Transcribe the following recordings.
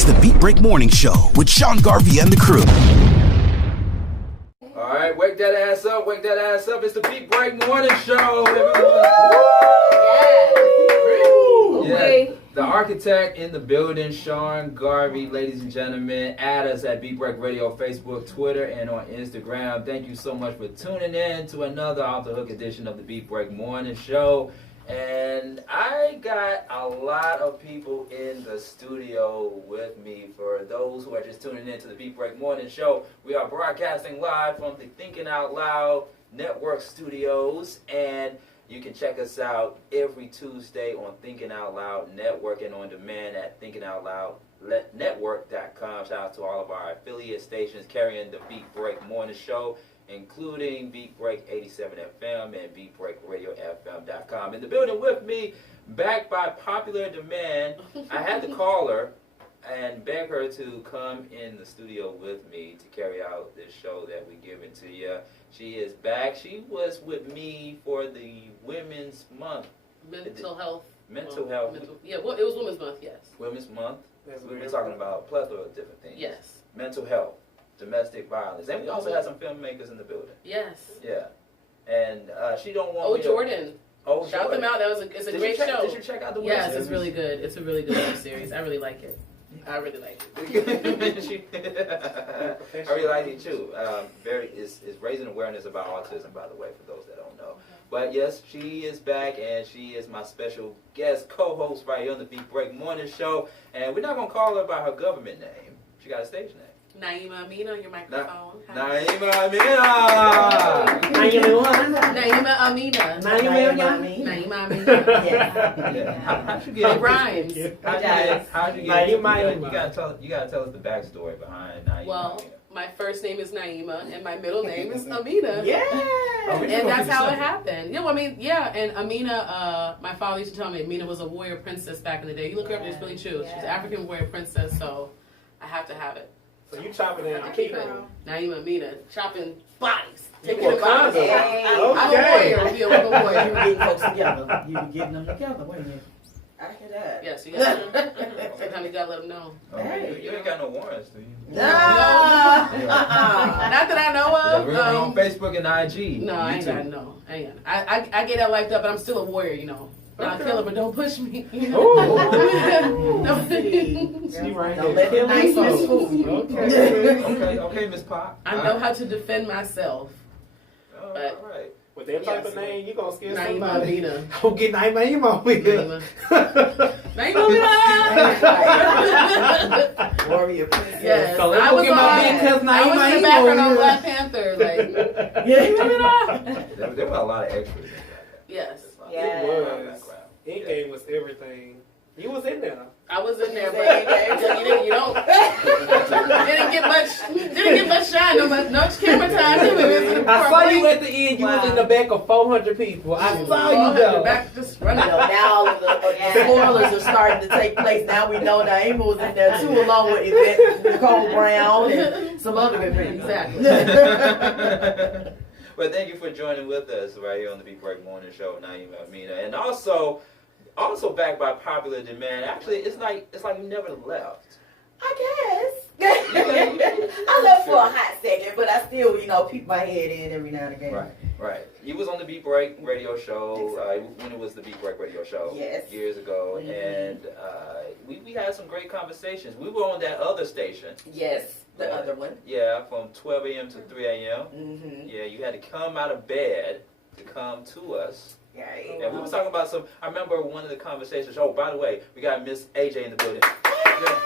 It's the Beat Break Morning Show with Sean Garvey and the crew. All right, wake that ass up, wake that ass up. It's the Beat Break Morning Show, everyone. Yeah, the architect in the building, Sean Garvey, ladies and gentlemen. Add us at Beat Break Radio, Facebook, Twitter, and on Instagram. Thank you so much for tuning in to another Off the Hook edition of the Beat Break Morning Show. And I got a lot of people in the studio with me. For those who are just tuning in to the Beat Break Morning Show, we are broadcasting live from the Thinking Out Loud WadeWorksStudios, and you can check us out every Tuesday on Thinking Out Loud Network and on demand at thinkingoutloudnetwork.com. Shout out to all of our affiliate stations carrying the Beat Break Morning Show, including Beat Break 87 FM and BeatBreakRadioFM.com. In the building with me, backed by popular demand, I had to call her and beg her to come in the studio with me to carry out this show that we give it to you. She is back. She was with me for the Women's Month. Mental health. Yeah, well, it was Women's Month, yes. Women's Month. We were talking about a plethora of different things. Yes. Mental health, domestic violence. And we also had some filmmakers in the building. Yes. Yeah. And she don't want me to... Jordan. Oh, shout Jordan. them out. It's a great show. Did you check out the web Yes, series? it's really good. It's a really good web series. I really like it. I really like it. I really like it too. It's raising awareness about autism, by the way, for those that don't know. But yes, she is back, and she is my special guest co-host right here on the Beat Break Morning Show. And we're not gonna call her by her government name. She got a stage name. Naima Amina on your microphone. Naima Amina. Naima Amina. Naima Amina. Yeah. How'd you get it rhymes? How'd you get it? You gotta tell us the backstory behind Naima. Well, my first name is Naima, and my middle name is Amina. Yeah. And that's how it happened. Yeah, well, I mean, yeah, and Amina, my father used to tell me Amina was a warrior princess back in the day. You look her up, it's really true. She's an African warrior princess, so I have to have it. So you chopping in I keep it. Naima Amina, chopping bodies. Taking the bodies. Okay. I'm a warrior. I'm a You were getting folks together. You were getting them together, weren't you? I hear that. Yes, you got to. Sometimes you got to let them know. Okay. You ain't got no warrants, do you? No. Not that I know of. We're on Facebook and IG. No, I ain't got no. I get that wiped up, but I'm still a warrior, you know. I'll kill her, but don't push me. She right Don't let them niceness fool you. Okay, Miss Pop. I know how to defend myself. All But right. With that type of name, you gonna scare Naima somebody. Amina. Don't get Naima over here. Naima Amina. Warrior princess. Yes, So let's I go was get my big cousin I was in the Naima background on over Black here. Panther, like. There were a lot of extras in that. Yes. Yeah. It was. In-game was everything. You was in there. I was in there, but you don't. Didn't get much shine, no camera time. I saw you at the end. You was in the back of 400 people. I saw you though. Back just running. Now all of the spoilers are starting to take place. Now we know Naima was in there too, along with Yvette Nicole Brown and some other people. Exactly. Well, thank you for joining with us right here on the Beat Break Morning Show, Naima Amina, and also backed by popular demand. Actually, it's like you never left. I guess. I left for a hot second, but I still, peek my head in every now and again. Right. You was on the Beat Break Radio Show when it was the Beat Break Radio Show years ago, and we had some great conversations. We were on that other station. Yes, the other one. Yeah, from 12 a.m. to 3 a.m. Mm-hmm. Yeah, you had to come out of bed to come to us. Right. And we were talking about I remember one of the conversations. Oh, by the way, we got Miss AJ in the building.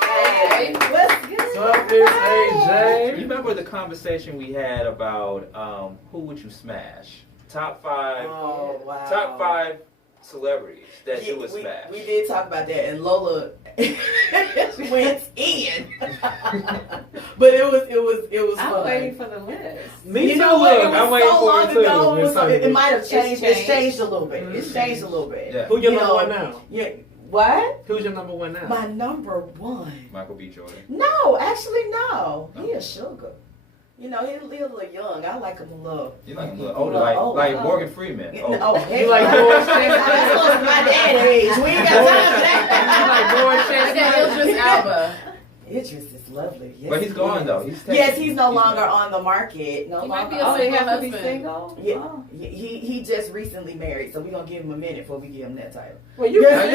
Hey, what's good? What's up, Miss AJ? You remember the conversation we had about who would you smash? Top 5. Oh, wow. Top 5 celebrities that you would smash. We did talk about that, and Lola went in. But it was I'm fun. waiting for the list. Me too. know what? It I'm was waiting so for long it ago. too. It might have changed. It's changed a little bit. Mm-hmm. It's changed a little bit. Yeah. Who your number one now? Yeah. What? Who's your number one now? My number one. Michael B. Jordan. No, actually, no. He a sugar. He's a little young. I like him a little. You like a little older, like Morgan Freeman. Oh, You like George That's close to my dad's age. We ain't got time for that. You like George I got Idris Elba. Idris is lovely. Yes, But he's gone though. He's no longer on the market. No He longer. might be a Oh, he single has to be husband. single? Yeah, Oh. he just recently married, so we're gonna give him a minute before we give him that title. Well, you Now, you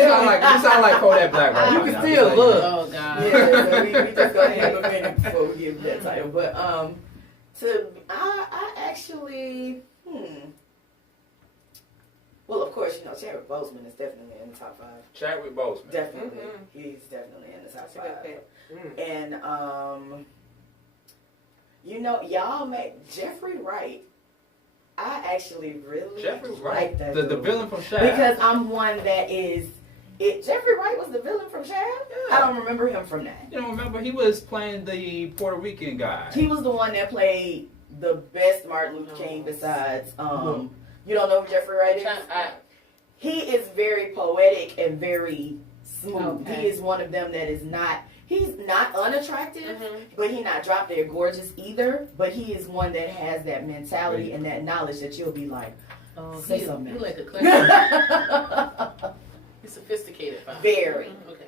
sound like Kodak Black right You now. can Now, still just look. Oh God. Yeah, so we just gonna give him a minute before we give him that title. But I actually well, of course, Chadwick Boseman is definitely in the top 5. Chadwick Boseman. Definitely, he's definitely in the top 5. And y'all make Jeffrey Wright. I actually really Jeffrey like Wright, that the dude. villain from Shaft. Because I'm one that is. Jeffrey Wright was the villain from Shaft? Yeah. I don't remember him from that. You don't remember? He was playing the Puerto Rican guy. He was the one that played the best Martin Luther King besides. You don't know who Jeffrey Wright is? He is very poetic and very smooth. Okay. He is one of them that is not. He's not unattractive, but he's not drop dead gorgeous either. But he is one that has that mentality and that knowledge that you'll be like, say something. He like a clever. He's sophisticated. Very. Okay.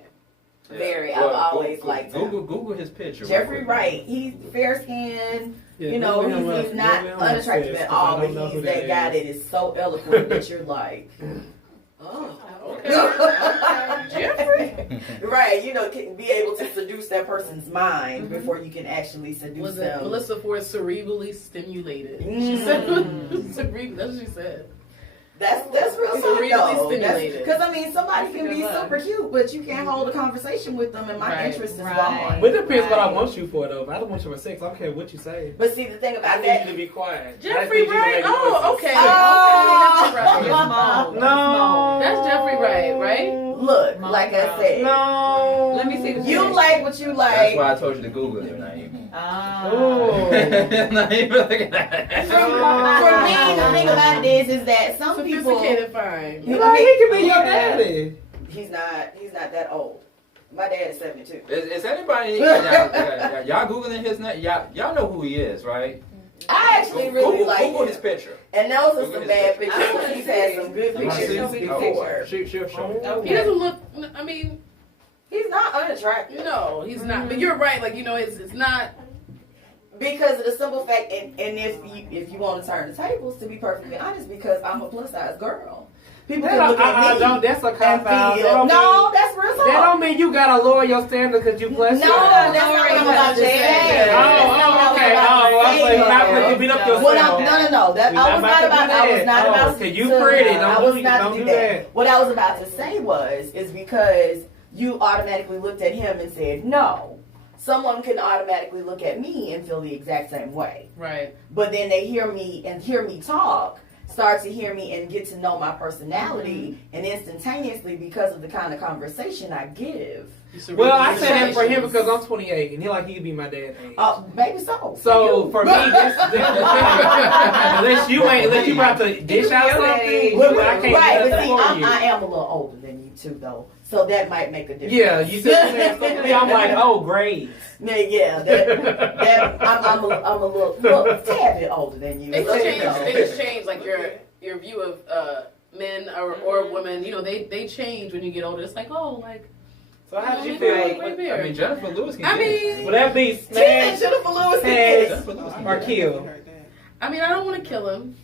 Very. Well, I've always liked him. Google his picture. Jeffrey Wright. He's fair skinned. Yeah, he's not unattractive at all, but he's that guy that is so eloquent that you're like, oh. Okay. Jeffrey? Right, can be able to seduce that person's mind before you can actually seduce Was it them. Melissa Ford cerebrally stimulated? She said, cerebral. That's what she said. That's real It's talk, really though. stimulated. Because, somebody can be super cute, but you can't hold a conversation with them, and my interest is gone. But it depends what I want you for, though. If I don't want you for sex, I don't care what you say. But see, the thing I about need that... you to be quiet. Jeffrey Wright? Oh, okay. Oh. Okay, that's right. No. That's Jeffrey Wright, right? Look, like I said, No. Let me see the you like what you like. That's why I told you to Google him, Naeem. Oh. Naeem, look at that. For me, the thing about this is that some people... Sophisticated fine. He can be your daddy. He's not that old. My dad is 72. Is anybody y'all googling his name? Y'all know who he is, right? I actually really like Google him. his picture. And those are Google some his bad picture. pictures. But he's had some good You wanna see? pictures before. She'll show me. He doesn't look. I mean, He's not unattractive. no, he's not. But you're right. Like it's not. Because of the simple fact, and if you want to turn the tables, to be perfectly honest, because I'm a plus size girl. People can look at me. That's a and cop out. feel, no, that's real talk. That don't mean you gotta lower your standard because you plus. No, that's not what I'm saying. Oh, okay. I was like, not because you beat up yourself. No. I was not about to. You pretty. I was not don't to do do that. that. What I was about to say is because you automatically looked at him and said no. Someone can automatically look at me and feel the exact same way. Right. But then they hear me talk, start to hear me and get to know my personality, and instantaneously, because of the kind of conversation I give. Well, I say that for him because I'm 28 and he could be my dad. Maybe so. So for me, that's unless you about to dish out something, I can't do But that see, for you. I am a little older than you too, though, so that might make a difference. Yeah, you said something to me. I'm like, oh, grades. Yeah, I'm a little tad bit older than you. Things change. Like your view of men or women. They change when you get older. It's like So how did you feel? I mean, Jennifer Lewis can get it. Would that be smash, Jennifer Lewis Jennifer Lewis can or get it. kill? I mean, I don't want to kill him.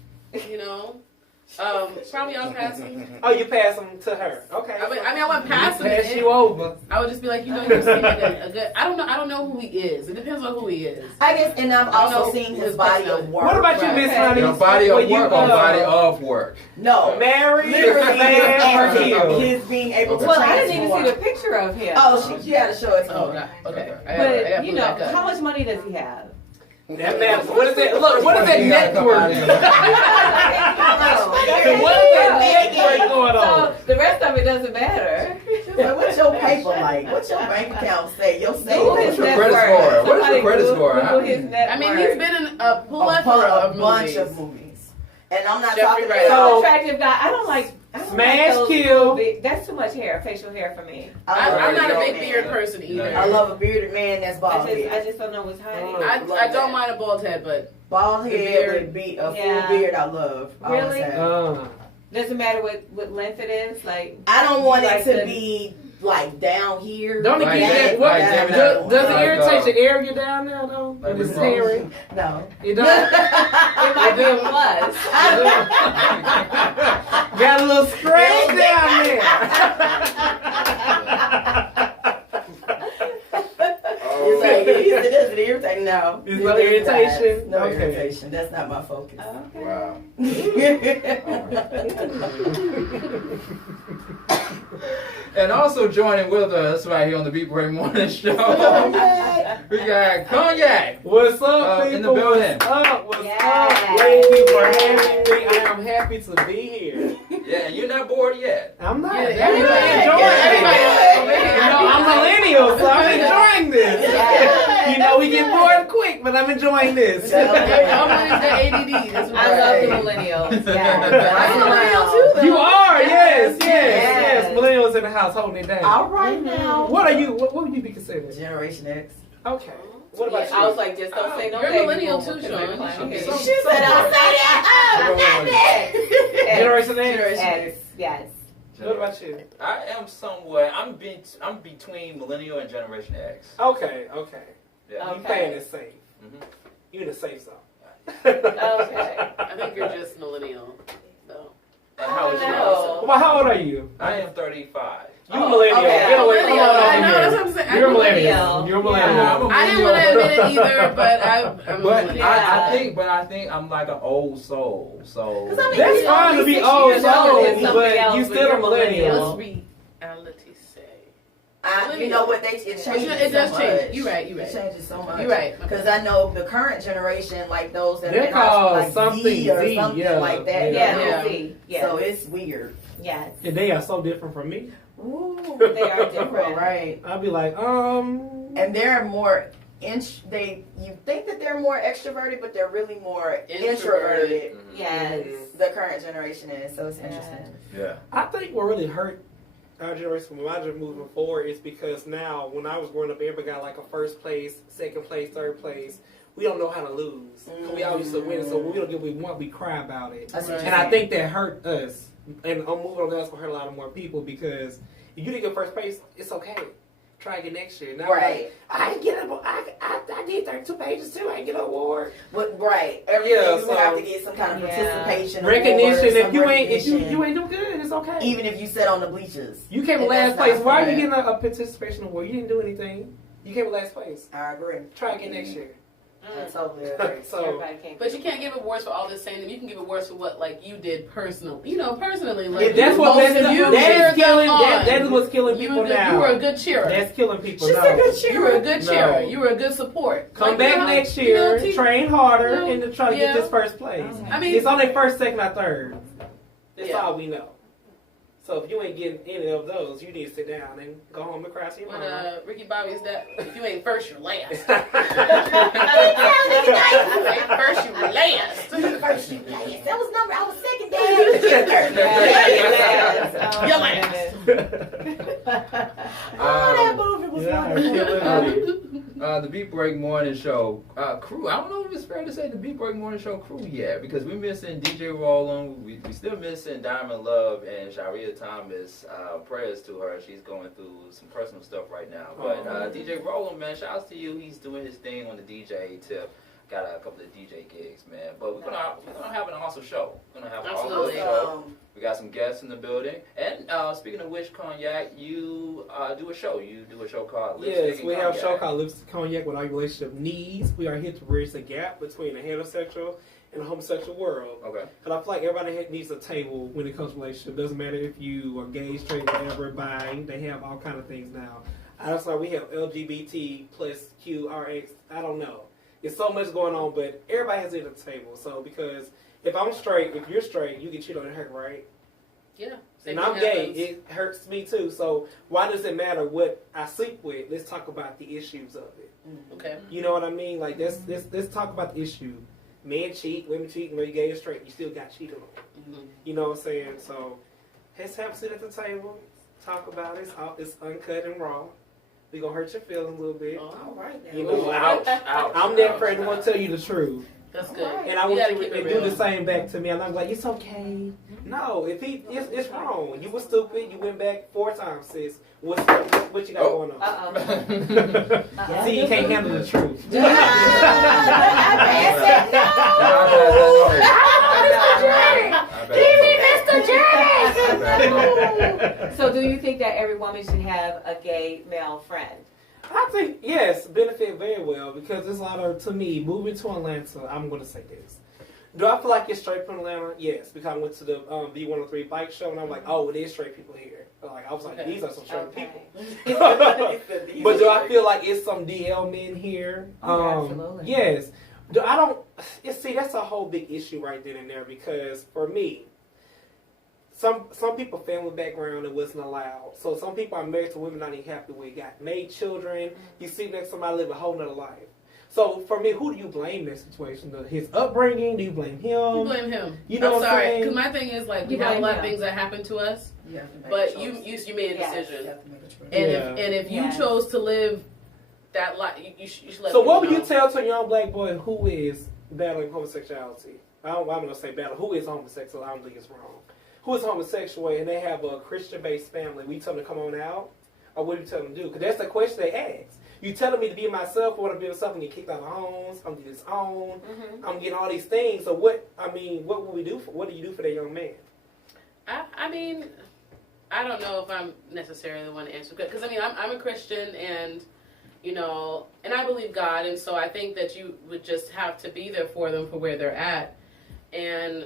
Probably I'll pass him. Oh, you pass them to her. Okay. I wouldn't pass him. Pass you over. I would just be like, you seem like a good. I don't know who he is. It depends on who he is. I guess, and I've also seen his body of work. What about you, Miss Honey? Your body of work or body of work? No, married, literally smash, or kill? his being able to. Well, I didn't even transform. see the picture of him. Oh, she had to show it to Oh, me. God. Okay. But how much money does he have? That matters. What is that? Look, what is that net worth? Oh. What is that net worth going on? So the rest of it doesn't matter. Like, what's your paper like? What's your bank account say? Your savings? What's your credit score? What is your credit score? I mean, he's been in a plethora of bunch movies. of movies, and I'm not Jeffrey talking Wright. about. So attractive guy. I don't like Smash, those kill. big- that's too much hair, facial hair for me. I'm not a big man. beard person either. I love a bearded man that's bald I head. just don't know what's hiding. I don't mind a bald head, but Bald The head beard. with a Yeah. full beard. I love. I always Really? have. Doesn't matter what length it is. Like I don't want like it to the- be like down here. Don't it Like get that, that? like Does it like, irritate your area down there though? Like When it's Rick Ross? hairy? No. It don't. It might be a plus. Got a little scratch down there. It's like, it doesn't irritate. No. It's It no doesn't irritation? pass. No Okay. irritation. That's not my focus. Okay. Wow. And also joining with us right here on the Beat Break Morning Show, we got Cognac. What's up, people? in the building. What's up? What's Yes. up? Thank you for having me. I am happy to be here. Yeah, and you're not bored yet. I'm not. Yeah, I'm everybody- enjoying everybody- it. You know, I'm millennial, so I'm enjoying this. Yeah. You know, we get bored quick, but I'm enjoying this. Y'all millennials got ADD. That's what I love the millennials. Yeah. I'm a millennial too, though. You are, yes. Yes. Millennials in the house holding it down. All right now. What are you? What would you be considered? Generation X. Okay. What about Yeah, you? I was like, just don't say no. You're a baby millennial boomer, too, 'cause Sean. they're You playing should be. games. She said, "Don't say that." Oh, I'm not that. Generation X. Generation X, X. yes. What about you? I am somewhere. I'm between millennial and Generation X. Okay. Yeah. You playing it safe. Mhm. You in the safe zone. Okay. I think you're just millennial, though. And how is Oh, yours? no. Well, how old are you? I am 35. You millennial. okay. Get away. Come on Millennial. I over know, here. that's what I'm saying. You're a I'm millennial. You're a millennial. Yeah. I'm a I didn't want to admit it either, but I'm a But millennial. I think I'm like an old soul. So 'Cause I mean, That's you're fine to only be 6 old years older soul, than something but else, you but still a you're millennial. millennial. What's reality say? You know what? It changes. It does so change. much. You're right. It changes so much. You're right. Because I know the current generation, like those that They're are in high school, called like something Z or Z, something yeah. like that. Yeah, Yeah. see. Yes. So it's weird. Yes. And they are so different from me. Ooh, They are different. right? I'll be like, And they're more. You think that they're more extroverted, but they're really more introverted. Yes. The current generation is, so it's interesting. yeah. I think what really hurt our generation from my generation moving forward is because now, when I was growing up, everybody got like a first place, second place, third place. We don't know how to lose. We always used to win, so when we don't get what we want, we cry about it. That's what And I think that hurt us. And I'm moving on, that's going to hurt a lot of more people because if you didn't get first place, it's okay. Try again next year. Now, Right. I didn't get I did 32 pages too. I didn't get an award. But right, everything Yeah, you so- have to get some kind of participation, award, Recognition. If some you ain't recognition. doing good, it's okay. Even if you sit on the bleachers. You came in And last that's place. not Why are fair. you getting a participation award? You didn't do anything. You came in last place. I agree. Try again next year. I totally agree. So Everybody can't. But you can't give awards for all this saying that you can give awards for what like you did personally. You know, personally. Like, yeah, that's what most that's, of you that cheered is killing. them That is on. what's killing You people were good- now. You were a good cheerer. That's killing people She's now. a good You were a cheerer. good No. cheerer. You were a good support. Come Like, back you know, next you year, know, train harder, you know, and to try to yeah. get this first place. I mean, It's on their first, second, or third. That's Yeah. all we know. So if you ain't getting any of those, you need to sit down and go home and cry to your when mama. Ricky Bobby is that if you ain't first, you're last. If That you ain't first, you're last. First you last. That was number. I was second, Dad. You're last. Oh, that movie was Yeah, wonderful. killing me. The Beat Break Morning Show crew. I don't know if it's fair to say the Beat Break Morning Show crew yet because we're missing DJ Roland. We still missing Diamond Love and Sharia Thomas. Prayers to her. She's going through some personal stuff right now. But DJ Roland, man, shouts to you. He's doing his thing on the DJ tip. Got a couple of DJ gigs, man. But we're gonna have an awesome show. We're gonna have an Absolutely. awesome show. We got some guests in the building. And speaking of which, Cognac, you do a show. You do a show called Lipstick Yes, and we have a show Cognac. called Lipstick Cognac with our relationship needs. We are here to bridge the gap between the heterosexual and the homosexual world. Okay. But I feel like everybody needs a table when it comes to relationship. Doesn't matter if you are gay, straight, whatever, bi. They have all kind of things now. I don't know. We have LGBT plus QRX. I don't know. It's so much going on, but everybody has it at the table. So because if I'm straight, if you're straight, you get cheated on and hurt, right? Yeah. And I'm gay, it hurts me too. So why does it matter what I sleep with? Let's talk about the issues of it. Okay. You know what I mean? Like let's talk about the issue. Men cheat, women cheat, whether you're gay or straight, you still got cheated on. Mm-hmm. You know what I'm saying? So let's have a sit at the table, talk about it. It's uncut and raw. We gonna hurt your feelings a little bit. All right now. You know, Ouch, ouch, I'm that ouch, friend who won't ouch. tell you the truth. That's good. And I You want gotta you keep to it do real. the same back to me. And I'm like, it's okay. No, if it's wrong. You were stupid. You went back 4 times, sis. What you got going on? See, you can't handle the truth. So do you think that every woman should have a gay male friend? I think, yes, benefit very well because there's a lot of, to me, moving to Atlanta, I'm going to say this. Do I feel like it's straight from Atlanta? Yes, because I went to the B103 bike show and I'm like, oh, it is straight people here. Like, I was like, these are some straight people. But do I feel like it's some DL men here? Absolutely. Yes. See, that's a whole big issue right then and there because for me, some people family background it wasn't allowed. So some people are married to women not even happy with, got made children. You see next to somebody live a whole nother life. So for me, who do you blame in that situation? His upbringing? Do you blame him? You blame him. You know I'm what I'm sorry, saying? because my thing is like we have a lot of things that happen to us, but you made a decision, and if you chose to live that life, you should let. So people what would know. you tell to a young black boy who is battling homosexuality? I'm going to say battle. Who is homosexual? I don't think it's wrong. Who is homosexual and they have a Christian-based family? We tell them to come on out, or what do you tell them to do? Because that's the question they ask. You telling me to be myself, I want to be myself, and get kicked out of homes. I'm getting disowned. I'm getting all these things. So what? I mean, what will we do? What do you do for that young man? I mean, I don't know if I'm necessarily the one to answer because I mean I'm a Christian and you know and I believe God and so I think that you would just have to be there for them for where they're at and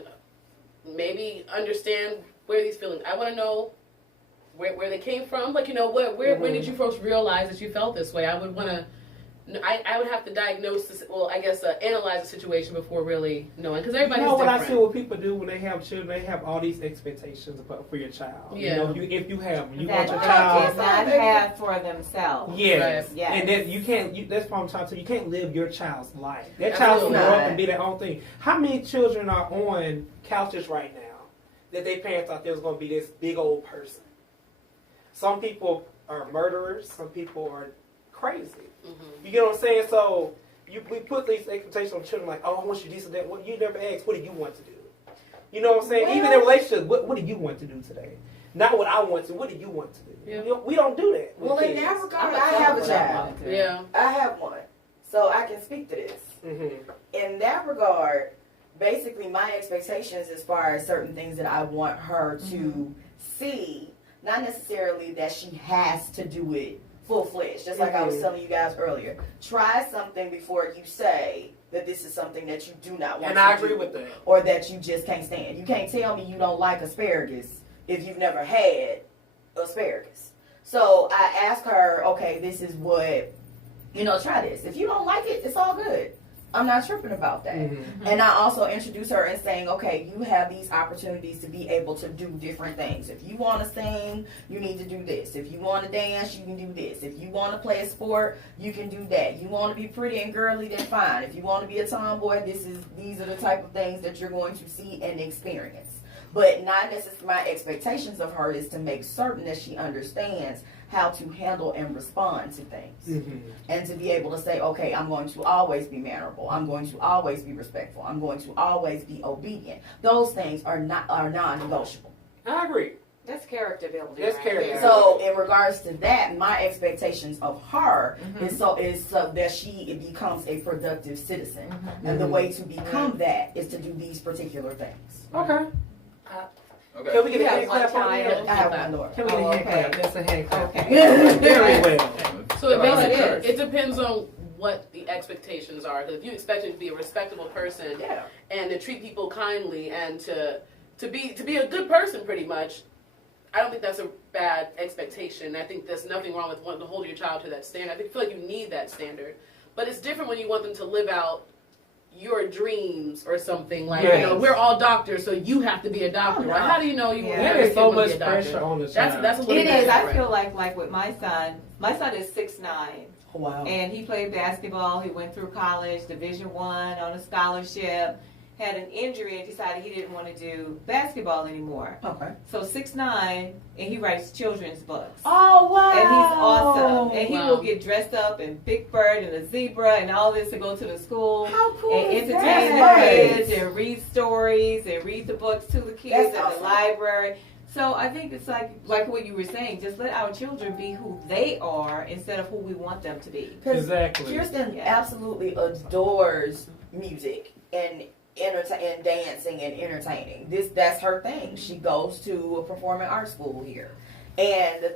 maybe understand where these feelings. I want to know where they came from. Like you know when did you first realize that you felt this way? I would want to. I would have to diagnose this. Well, I guess analyze the situation before really knowing because everybody's different. different. What I see what people do when they have children, they have all these expectations for your child. Yeah. You know, if you have them, you That want your they child. did not have for themselves. Yes. Right. Yes. And that you can't. That's what I'm trying to. You can't live your child's life. That Absolutely child's gonna grow up not. and be their own thing. How many children are on couches right now that their parents thought there was going to be this big old person? Some people are murderers. Some people are crazy. You get what I'm saying? So we put these expectations on children like, oh, I want you this or that. Well, you never ask, what do you want to do? You know what I'm saying? Well, even in relationships, what do you want to do today? Not what I want to. What do you want to do? Yeah. You know, we don't do that. Well, with in that kids. regard, I have a child. Yeah. I have one, so I can speak to this. In that regard, basically my expectations as far as certain things that I want her to see, not necessarily that she has to do it full-fledged, just like I was telling you guys earlier. Try something before you say that this is something that you do not want And to I do. agree with that. Or that you just can't stand. You can't tell me you don't like asparagus if you've never had asparagus. So I asked her, okay, this is what, try this. If you don't like it, it's all good. I'm not tripping about that. And I also introduced her in saying, okay, you have these opportunities to be able to do different things. If you want to sing, you need to do this. If you want to dance, you can do this. If you want to play a sport, you can do that. You want to be pretty and girly, then fine. If you want to be a tomboy, these are the type of things that you're going to see and experience. But not necessarily my expectations of her is to make certain that she understands how to handle and respond to things. And to be able to say, okay, I'm going to always be mannerable. I'm going to always be respectful. I'm going to always be obedient. Those things are non-negotiable. I agree. That's character building. That's right character there. So in regards to that, my expectations of her is so that she becomes a productive citizen. And the way to become that is to do these particular things. Okay. Okay. Can we get You a have hand one clap on child. that? I have one door. Can we get a hand clap? That's a hand clap. Okay. Very well. So it Right. basically it depends on what the expectations are. Because if you expect him to be a respectable person and to treat people kindly and to be a good person, pretty much, I don't think that's a bad expectation. I think there's nothing wrong with wanting to hold your child to that standard. I feel like you need that standard, but it's different when you want them to live out your dreams or something like we're all doctors, so you have to be a doctor. Right? How do you know you? Yeah. There is so much be a doctor? pressure on the child. That's a little It bit is. I different. feel like with my son is 6'9", Wow. and he played basketball. He went through college, Division I on a scholarship. had an injury and decided he didn't want to do basketball anymore. Okay. So 6'9", and he writes children's books. Oh wow! And he's awesome. And he Wow. will get dressed up in Big Bird and a zebra and all this to go to the school How cool and is entertain that? the kids and read stories and read the books to the kids That's at awesome. the library. So I think it's like what you were saying. Just let our children be who they are instead of who we want them to be. 'Cause Exactly. Kirsten Yeah. absolutely adores music and and dancing and entertaining. That's her thing. She goes to a performing arts school here, and I'm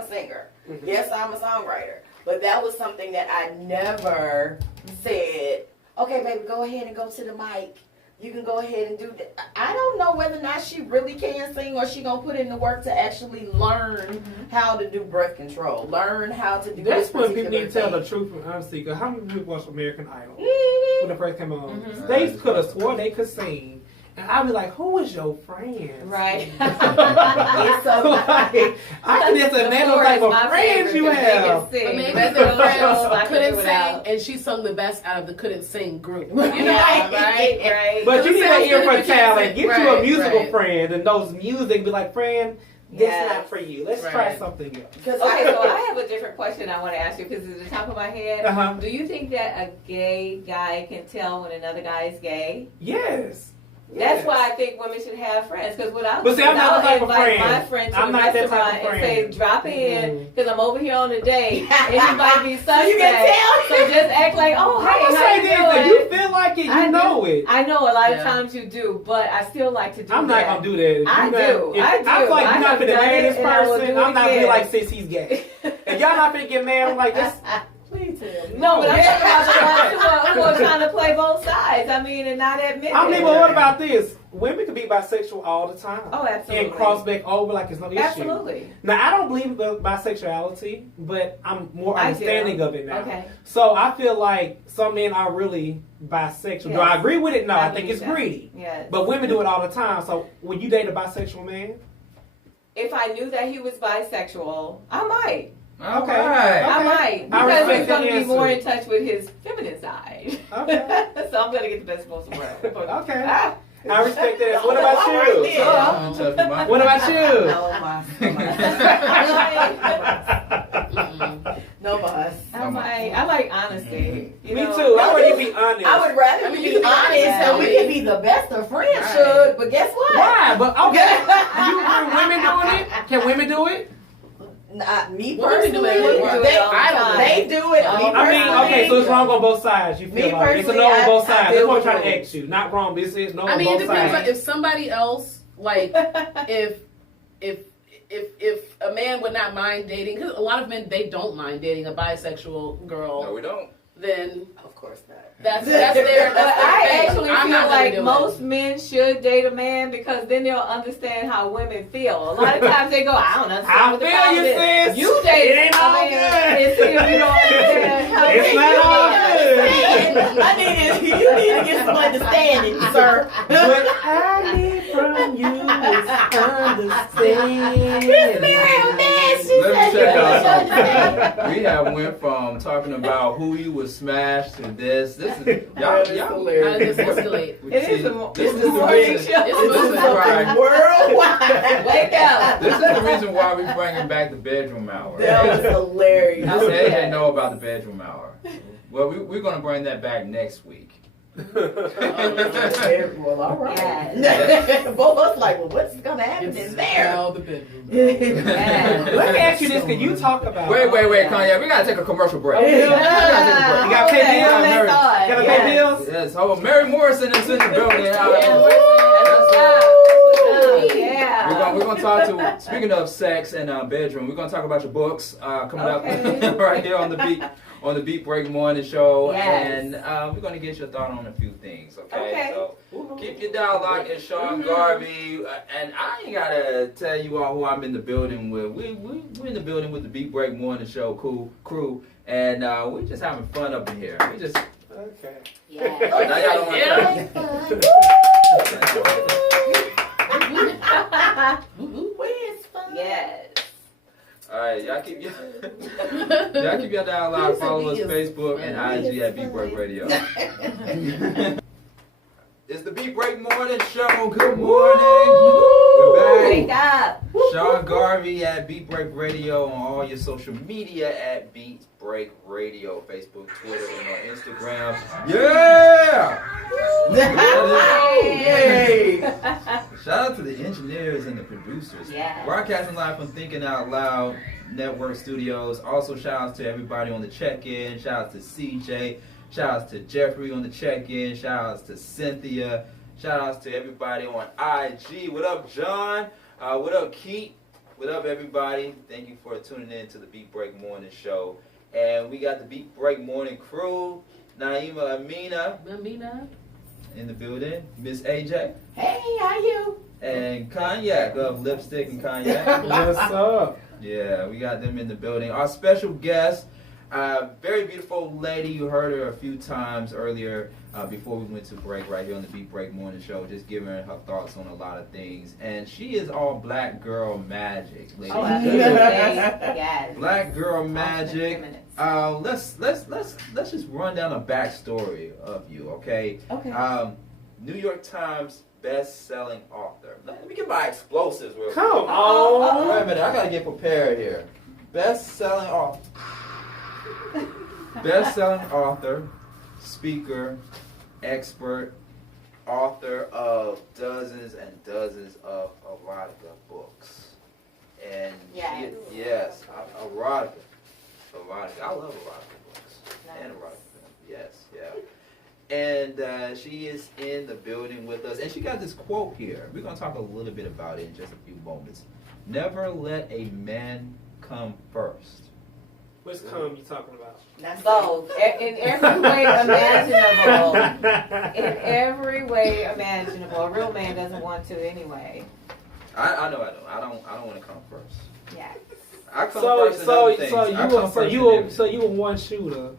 a singer. Mhm. Yes, I'm a songwriter. But that was something that I never said. Okay, baby, go ahead and go to the mic. You can go ahead and do that. I don't know whether or not she really can sing or she gonna put in the work to actually learn how to do breath control, learn how to do. That's this when people particular need to tell the thing. truth and honesty. Because how many people watch American Idol Mhm. when it first came on? Mhm. They could have swore they could sing. And I'd be like, who is your friend? Right. It's so like, I can just imagine what type of friends you have. But maybe But the those shows friends I can couldn't do sing, without. and she sung the best out of the couldn't sing group. You know, Yeah, right? right. But you need an ear for talent. Get you a Right, musical right. friend and knows music. Be like, friend, that's Yes. not for you. Let's Right. try something else. Because Okay, so I have a different question I want to ask you because it's the top of my head. Uh-huh. Do you think that a gay guy can tell when another guy is gay? Yes. That's Yes. why I think women should have friends. Because what I But see, I'm not the type of invite friend. my friend to I'm a not that type of restaurant and say, friend. drop in Mm. because I'm over here on a date and you might be suspect. you can tell. So just act like, oh, I'm hey, gonna how say you this: doing? if you feel like it, you I know do. it. I know a lot of Yeah. times you do, but I still like to do I'm that. not gonna do that. If I you do. if- I I feel do. like I you're not have gonna done marry it, this and I will person. do it I'm not gonna be again. like, sis, he's gay. If y'all not gonna get mad, I'm like, just please tell me. No, but I'm talking about the ones who are trying to play both sides. I mean, and not admit I mean, it. but what about this? Women can be bisexual all the time. Oh, absolutely. And cross back over like it's no issue. Absolutely. Now, I don't believe in bisexuality, but I'm more I do. understanding of it now. Okay. So I feel like some men are really bisexual. Do Yes. I agree with it? No, I think believe it's that. greedy. Yes. But women do it all the time. So would you date a bisexual man? If I knew that he was bisexual, I might. All Okay. right. I might. I Because respect he's going to that be more in answer. touch with his feminine side. Okay. So I'm going to get the best of both worlds. Okay. Ah. I respect that. What about you? I'm touching my- What about you? No, boss. I like honesty. You Me know? too. I want you to be honest. I would rather I mean, be you can be honest honest, so we yeah. can be the best of friends, Right. should. But guess what? Why? But okay. Can women doing it? Can women do it? Me Women do personally, it all the they, time. they do it. Me I mean, personally, okay, so it's wrong on both sides. You feel Me like it's a no personally, on both I sides. feel That's what I'm with trying to you. ask you. Not wrong, but it's no I on mean, it both depends. sides. Like, if somebody else, like, if a man would not mind dating, because a lot of men they don't mind dating a bisexual girl, No, we don't. then Of course not. that's their But that's their I thing. actually I'm feel not gonna like do it. most men should date a man because then they'll understand how women feel. A lot of times they go, I don't understand I what the feel problem you, is. sis. You date It ain't all I mean, good. it's still you don't understand how It's not all good. I need you need to get some understanding, sir. What I need from you is understanding. Let me check out something. We have went from talking about who you would smash to this. This is y'all. That is y'all hilarious. Just escalate. It is See, a this is the morning reason. show. It's This is moving. why. Worldwide. Wake up. This is the reason why we bringing back the bedroom hour. That was hilarious. This AJ know about the bedroom hour. Well, we're gonna bring that back next week. Well, all right. Yes. Both of us like, well, what's gonna happen in there? Now the bedroom. Yes. Let me ask you this: can you talk about? Wait, Kanye. We gotta take a commercial break. Yeah. We gotta take a break. You gotta pay Okay, bills. well, Mary. that's all. You gotta Yes. pay bills. Yes. Oh, Mary Morrison is in the building. Yeah. We're gonna talk to. Speaking of sex and bedroom, we're gonna talk about your books coming Okay. up right here on the Beat Break Morning Show, Yes. and we're gonna get your thought on a few things. Okay. Okay. So keep your dialogue and Sean Garvey, and I ain't gotta tell you all who I'm in the building with. We're in the building with the Beat Break Morning Show crew, and we're just having fun up in here. We just. Okay. Yes. Oh, now y'all don't want to. Yes. All right, y'all keep your dialogue. Follow us Facebook and IG at Beat Break Radio. Morning Show. Good morning. We're Wake back. up. Sean Garvey at Beat Break Radio on all your social media at Beat Break Radio, Facebook, Twitter, and on Instagram. Yeah! Yay! Shout out to the engineers and the producers. Yes. Broadcasting live from Thinking Out Loud Network Studios. Also, shout outs to everybody on the check-in. Shout out to CJ. Shout outs to Jeffrey on the check-in. Shout outs to Cynthia. Shout outs to everybody on IG. What up, John? What up, Keith? What up, everybody? Thank you for tuning in to the Beat Break Morning Show. And we got the Beat Break Morning crew. Naima Amina in the building. Miss AJ. Hey, how you? And Cognac of Lipstick and Cognac. What's up? Yeah, we got them in the building. Our special guest, very beautiful lady. You heard her a few times earlier before we went to break right here on the Beat Break Morning Show, just giving her thoughts on a lot of things. And she is all black girl magic, ladies Oh, and absolutely. gentlemen. Yes. Black girl magic. Feminist. Let's just run down a backstory of you, okay? Okay. New York Times best-selling author. Let me get my explosives real quick. Come on. Wait a minute, I gotta get prepared here. Best-selling author. Best-selling author, speaker, expert, author of dozens and dozens of erotica books. And Yes. yes, erotica. Erotica. I love erotica books. Nice. And erotica films. Yes, yeah. And she is in the building with us. And she got this quote here. We're going to talk a little bit about it in just a few moments. Never let a man come first. Which cum you talking about? That's Both. In every way imaginable. In every way imaginable. A real man doesn't want to anyway. I know. I don't want to come first. Yes. I come first in other things. I come first in everything. So you a one shooter.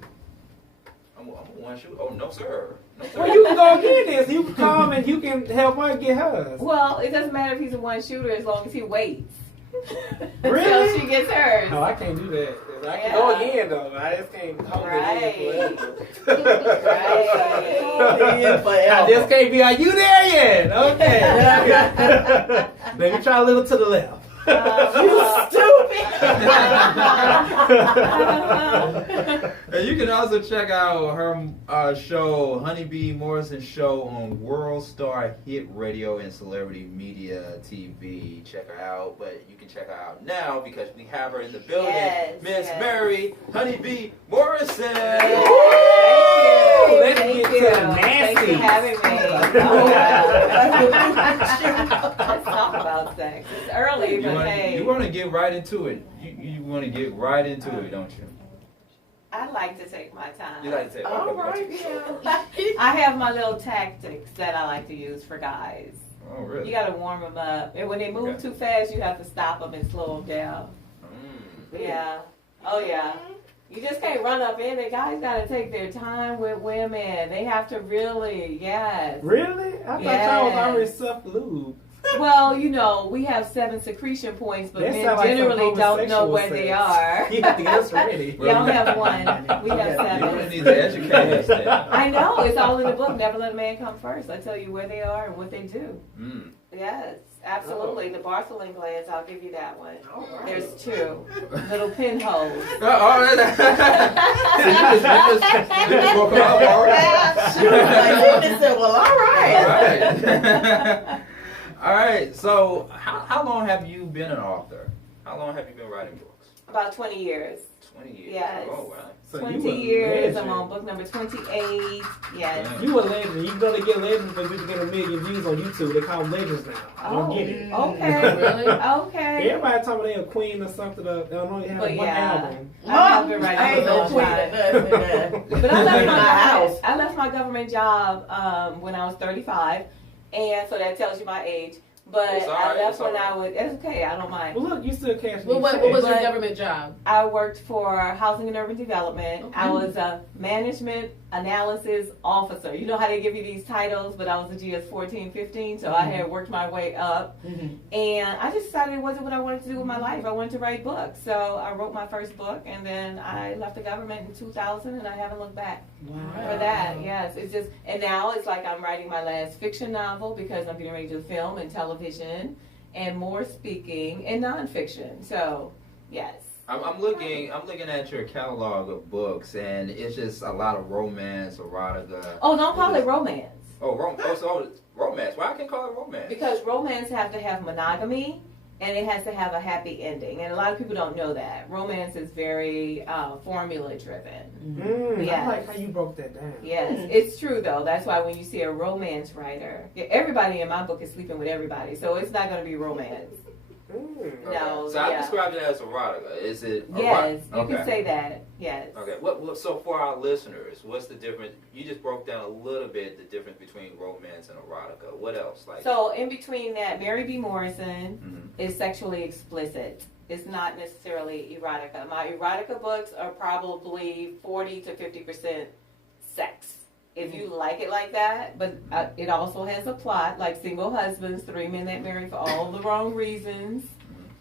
I'm a one shoot. Oh, no, sir. No, sir. Well, you can go get this. You can come and you can help her get hers. Well, it doesn't matter if he's a one shooter as long as he waits. Really? Until she gets hers. No, I can't do that. I can go again though. I just can't hold Right. it in Right. forever. I just can't be like, you there yet? Okay. Let me try a little to the left. And you can also check out her show, Honeybee Morrison Show, on World Star Hit Radio and Celebrity Media TV. Check her out, but you can check her out now because we have her in the building. Yes, Miss yes. Mary Honeybee Morrison. Let's Thank get you. to the Thanks for nasty. having me. Let's talk about sex. It's early, You but want hey. to get right into it. You want to get right into it, don't you? I like to take my time. You like to say, All okay, right, yeah. I have my little tactics that I like to use for guys. Oh, really? You got to warm them up. And when they move Okay. too fast, you have to stop them and slow them down. Yeah. Oh, yeah. You just can't run up in it. Guys got to take their time with women. They have to really, yes. Really? I thought y'all was already self-lube. Well, you know, we have 7 secretion points, but That men sound like some generally don't know homosexual where they sex. are. You have to get us ready. Y'all have 1. We have You're going to 7. need to educate us then. I know. It's all in the book. Never let a man come first. I tell you where they are and what they do. Mm. Yes, absolutely. The Bartholin glands, I'll give you that one. All right. There's 2 little pinholes. Oh, all right. So you just woke up already. She was like, "Goodness," said, well, all right. All right. All right. So, how long have you been an author? How long have you been writing books? About 20 years. 20 years. Yes. Oh, wow. So 20 you a years. I'm legend. on book number 28. Yes. Damn. You a legend. You gonna get legends because you can get 1 million views on YouTube. They call them legends now. I don't get it. Okay. Really? Okay. Everybody talking about they a queen or something. They don't only have But one yeah. album. I've been I writing ain't for a no long queen time. of nothing. But I left In my my house. I left my government job when I was 35, and so that tells you my age. But It's all right, that's it's all when right. I would. It's okay. I don't mind. Well, look, you still cash. Well, what was your But- government job? I worked for Housing and Urban Development. Okay. I was a management analysis officer. You know how they give you these titles, but I was a GS 14, 15, so I had worked my way up. And I just decided it wasn't what I wanted to do with my life. I wanted to write books. So I wrote my first book, and then I left the government in 2000, and I haven't looked back for that. Yes, it's just, and now it's like I'm writing my last fiction novel because I'm getting ready to do film and television and more speaking and nonfiction. So, yes. I'm looking at your catalog of books, and it's just a lot of romance, erotica. Oh, don't call it romance. So romance. Why I can't call it romance? Because romance have to have monogamy, and it has to have a happy ending. And a lot of people don't know that. Romance is very formula driven. I like how you broke that down. Yes, it's true though. That's why when you see a romance writer, everybody in my book is sleeping with everybody, so it's not going to be romance. No, So I described it as erotica. Is it? Yes, you Okay. can say that. Yes. Okay. What? So for our listeners, what's the difference? You just broke down a little bit the difference between romance and erotica. What else? Like. So in between that, Mary B. Morrison Mhm. is sexually explicit. It's not necessarily erotica. My erotica books are probably 40 to 50% sex. If you like it like that, but it also has a plot, like Single Husbands, 3 men that marry for all the wrong reasons,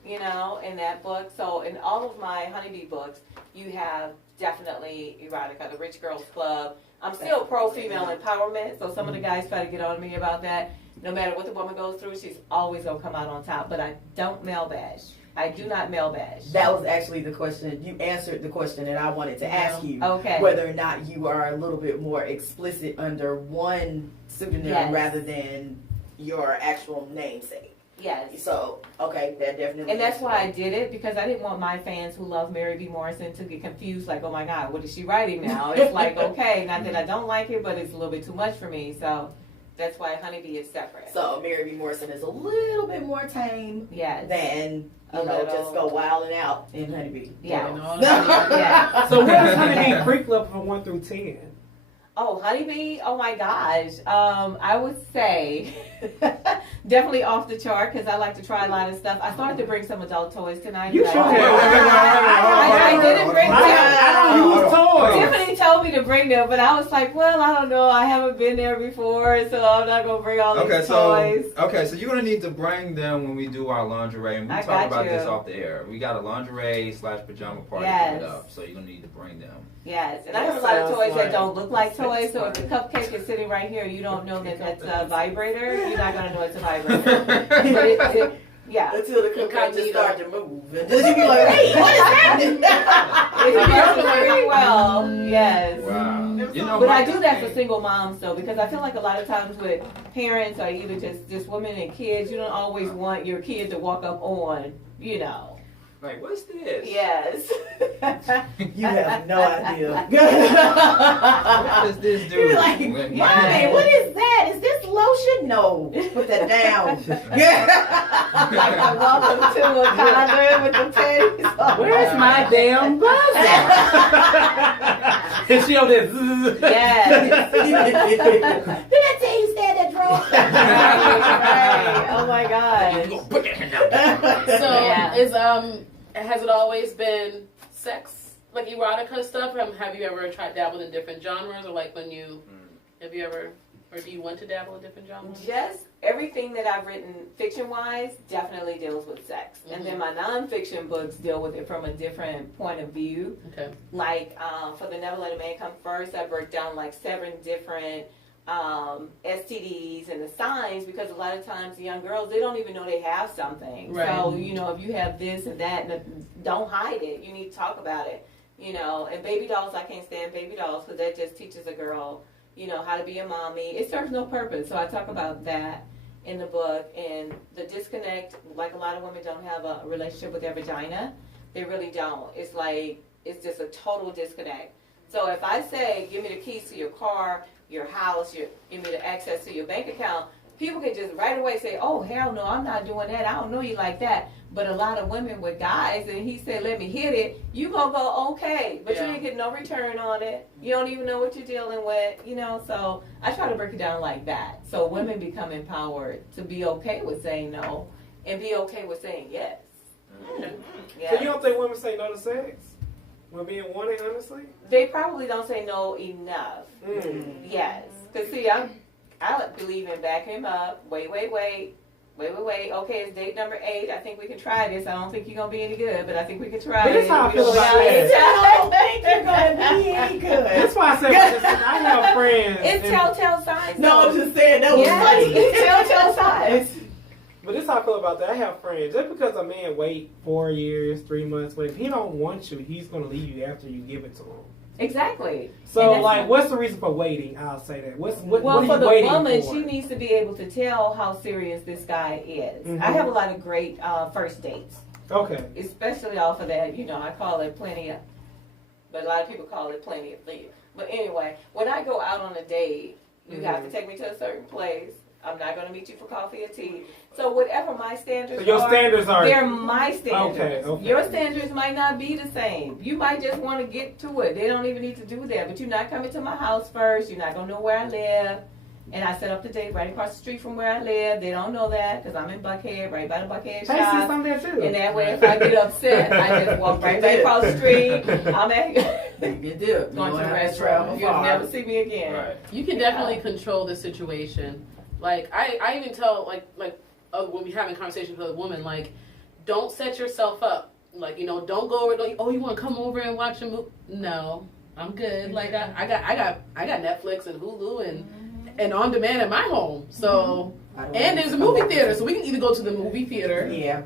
you know, in that book. So in all of my Honeybee books, you have definitely erotica, the Rich Girls Club. I'm still pro-female empowerment, so some of the guys try to get on me about that. No matter what the woman goes through, she's always going to come out on top. But I don't male bash. I do not male bash. That was actually the question. You answered the question that I wanted to ask you. Okay. Whether or not you are a little bit more explicit under one pseudonym Yes. rather than your actual namesake. Yes. So, okay, that definitely. And that's why I did it, because I didn't want my fans who love Mary B. Morrison to get confused, like, oh my God, what is she writing now? It's like, okay, not that I don't like it, but it's a little bit too much for me. So that's why Honeybee is separate. So Mary B. Morrison is a little bit more tame Yes. than, A know, little. just go wilding out in Honeybee. Yeah. Yeah. So where does Honeybee Creek level from 1 through 10? Oh, Honeybee, oh my gosh. I would say definitely off the chart, because I like to try a lot of stuff. I started to bring some adult toys tonight. You but should I- have. I didn't bring them. I don't use toys. Tiffany told me to bring them, but I was like, well, I don't know. I haven't been there before, so I'm not going to bring all these toys. So you're gonna need to bring them when we do our lingerie, and we I talk got about you. this off the air. We got a lingerie / pajama party Yes. coming up, so you're gonna need to bring them. Yes, and I have a lot of toys that like don't look like toys, so if the cupcake is sitting right here, you don't know that that's a vibrator, you're not going to know it's a vibrator. But yeah. Until the cookie just Incognito. start to move. And then you be like, hey, what is happening? It works very well, yes. Wow. You know, But my I do that for thing- single moms, though, because I feel like a lot of times with parents or either just women and kids, you don't always want your kid to walk up on, you know. Like, what's this? Yes. You have no idea. What does this do? You're like, When- Mommy, what is that? Is this lotion? No. Put that down. Like I welcome to a convent with the panties on. Where's my damn buzzer? And she over there. zzz. Yes. Did I tell you stay in that drawer? Right. Oh my God. Put that hand down. So Yeah. has it always been sex, like erotica stuff? Have you ever tried dabbling in different genres, or like when you have you ever, or do you want to dabble in different genres? Just everything that I've written fiction-wise definitely deals with sex. And then my nonfiction books deal with it from a different point of view. Okay. Like for the Never Let a Man Come First, I broke down like 7 different STDs and the signs, because a lot of times the young girls, they don't even know they have something. Right. So, you know, if you have this and that, don't hide it. You need to talk about it. You know, and baby dolls, I can't stand baby dolls, because that just teaches a girl, you know, how to be a mommy. It serves no purpose. So I talk about that in the book, and the disconnect, like a lot of women don't have a relationship with their vagina. They really don't. It's like, it's just a total disconnect. So if I say, give me the keys to your car, your house, give me the access to your bank account, people can just right away say, oh, hell no, I'm not doing that. I don't know you like that. But a lot of women with guys, and he said, let me hit it, you gonna go, okay. But you ain't get no return on it. You don't even know what you're dealing with, you know. So I try to break it down like that. So women become empowered to be okay with saying no and be okay with saying yes. So you don't think women say no to sex? When being wanted, honestly? They probably don't say no enough. Yes. Because, see, I believe in backing him up. Wait. Okay, it's date number 8. I think we can try this. I don't think you're going to be any good, but I think we can try But it. that's how I feel about that. I don't think you're going to be any good. That's why I said, I have friends. It's telltale signs. No, I'm just saying that was funny. It's telltale signs. But this is how I feel about that. I have friends. Just because a man wait 4 years, 3 months, if he don't want you, he's going to leave you after you give it to him. Exactly. So, like, what's the reason for waiting? I'll say that. What are for you the waiting woman, for? she needs to be able to tell how serious this guy is. Mm-hmm. I have a lot of great first dates. Okay. Especially off of that, you know, I call it plenty of, but a lot of people call it plenty of leave. But anyway, when I go out on a date, you have to take me to a certain place. I'm not going to meet you for coffee or tea. So whatever my standards So your standards are... they're my standards. Okay. Your standards might not be the same. You might just want to get to it. They don't even need to do that. But you're not coming to my house first. You're not going to know where I live. And I set up the date right across the street from where I live. They don't know that because I'm in Buckhead, right by the Buckhead shop. Hey, see, I'm there too. And that way, if I get upset, I just walk right back across the street. I'm at You do. going to the restaurant. You'll never see me again. Right. You can definitely control the situation. Like I even tell like when we having conversations with a woman, like, don't set yourself up. Like, you know, don't go over. Like, oh, you want to come over and watch a movie? No, I'm good. Like I got Netflix and Hulu and on demand at my home. So and there's a movie theater, so we can either go to the movie theater. Yeah.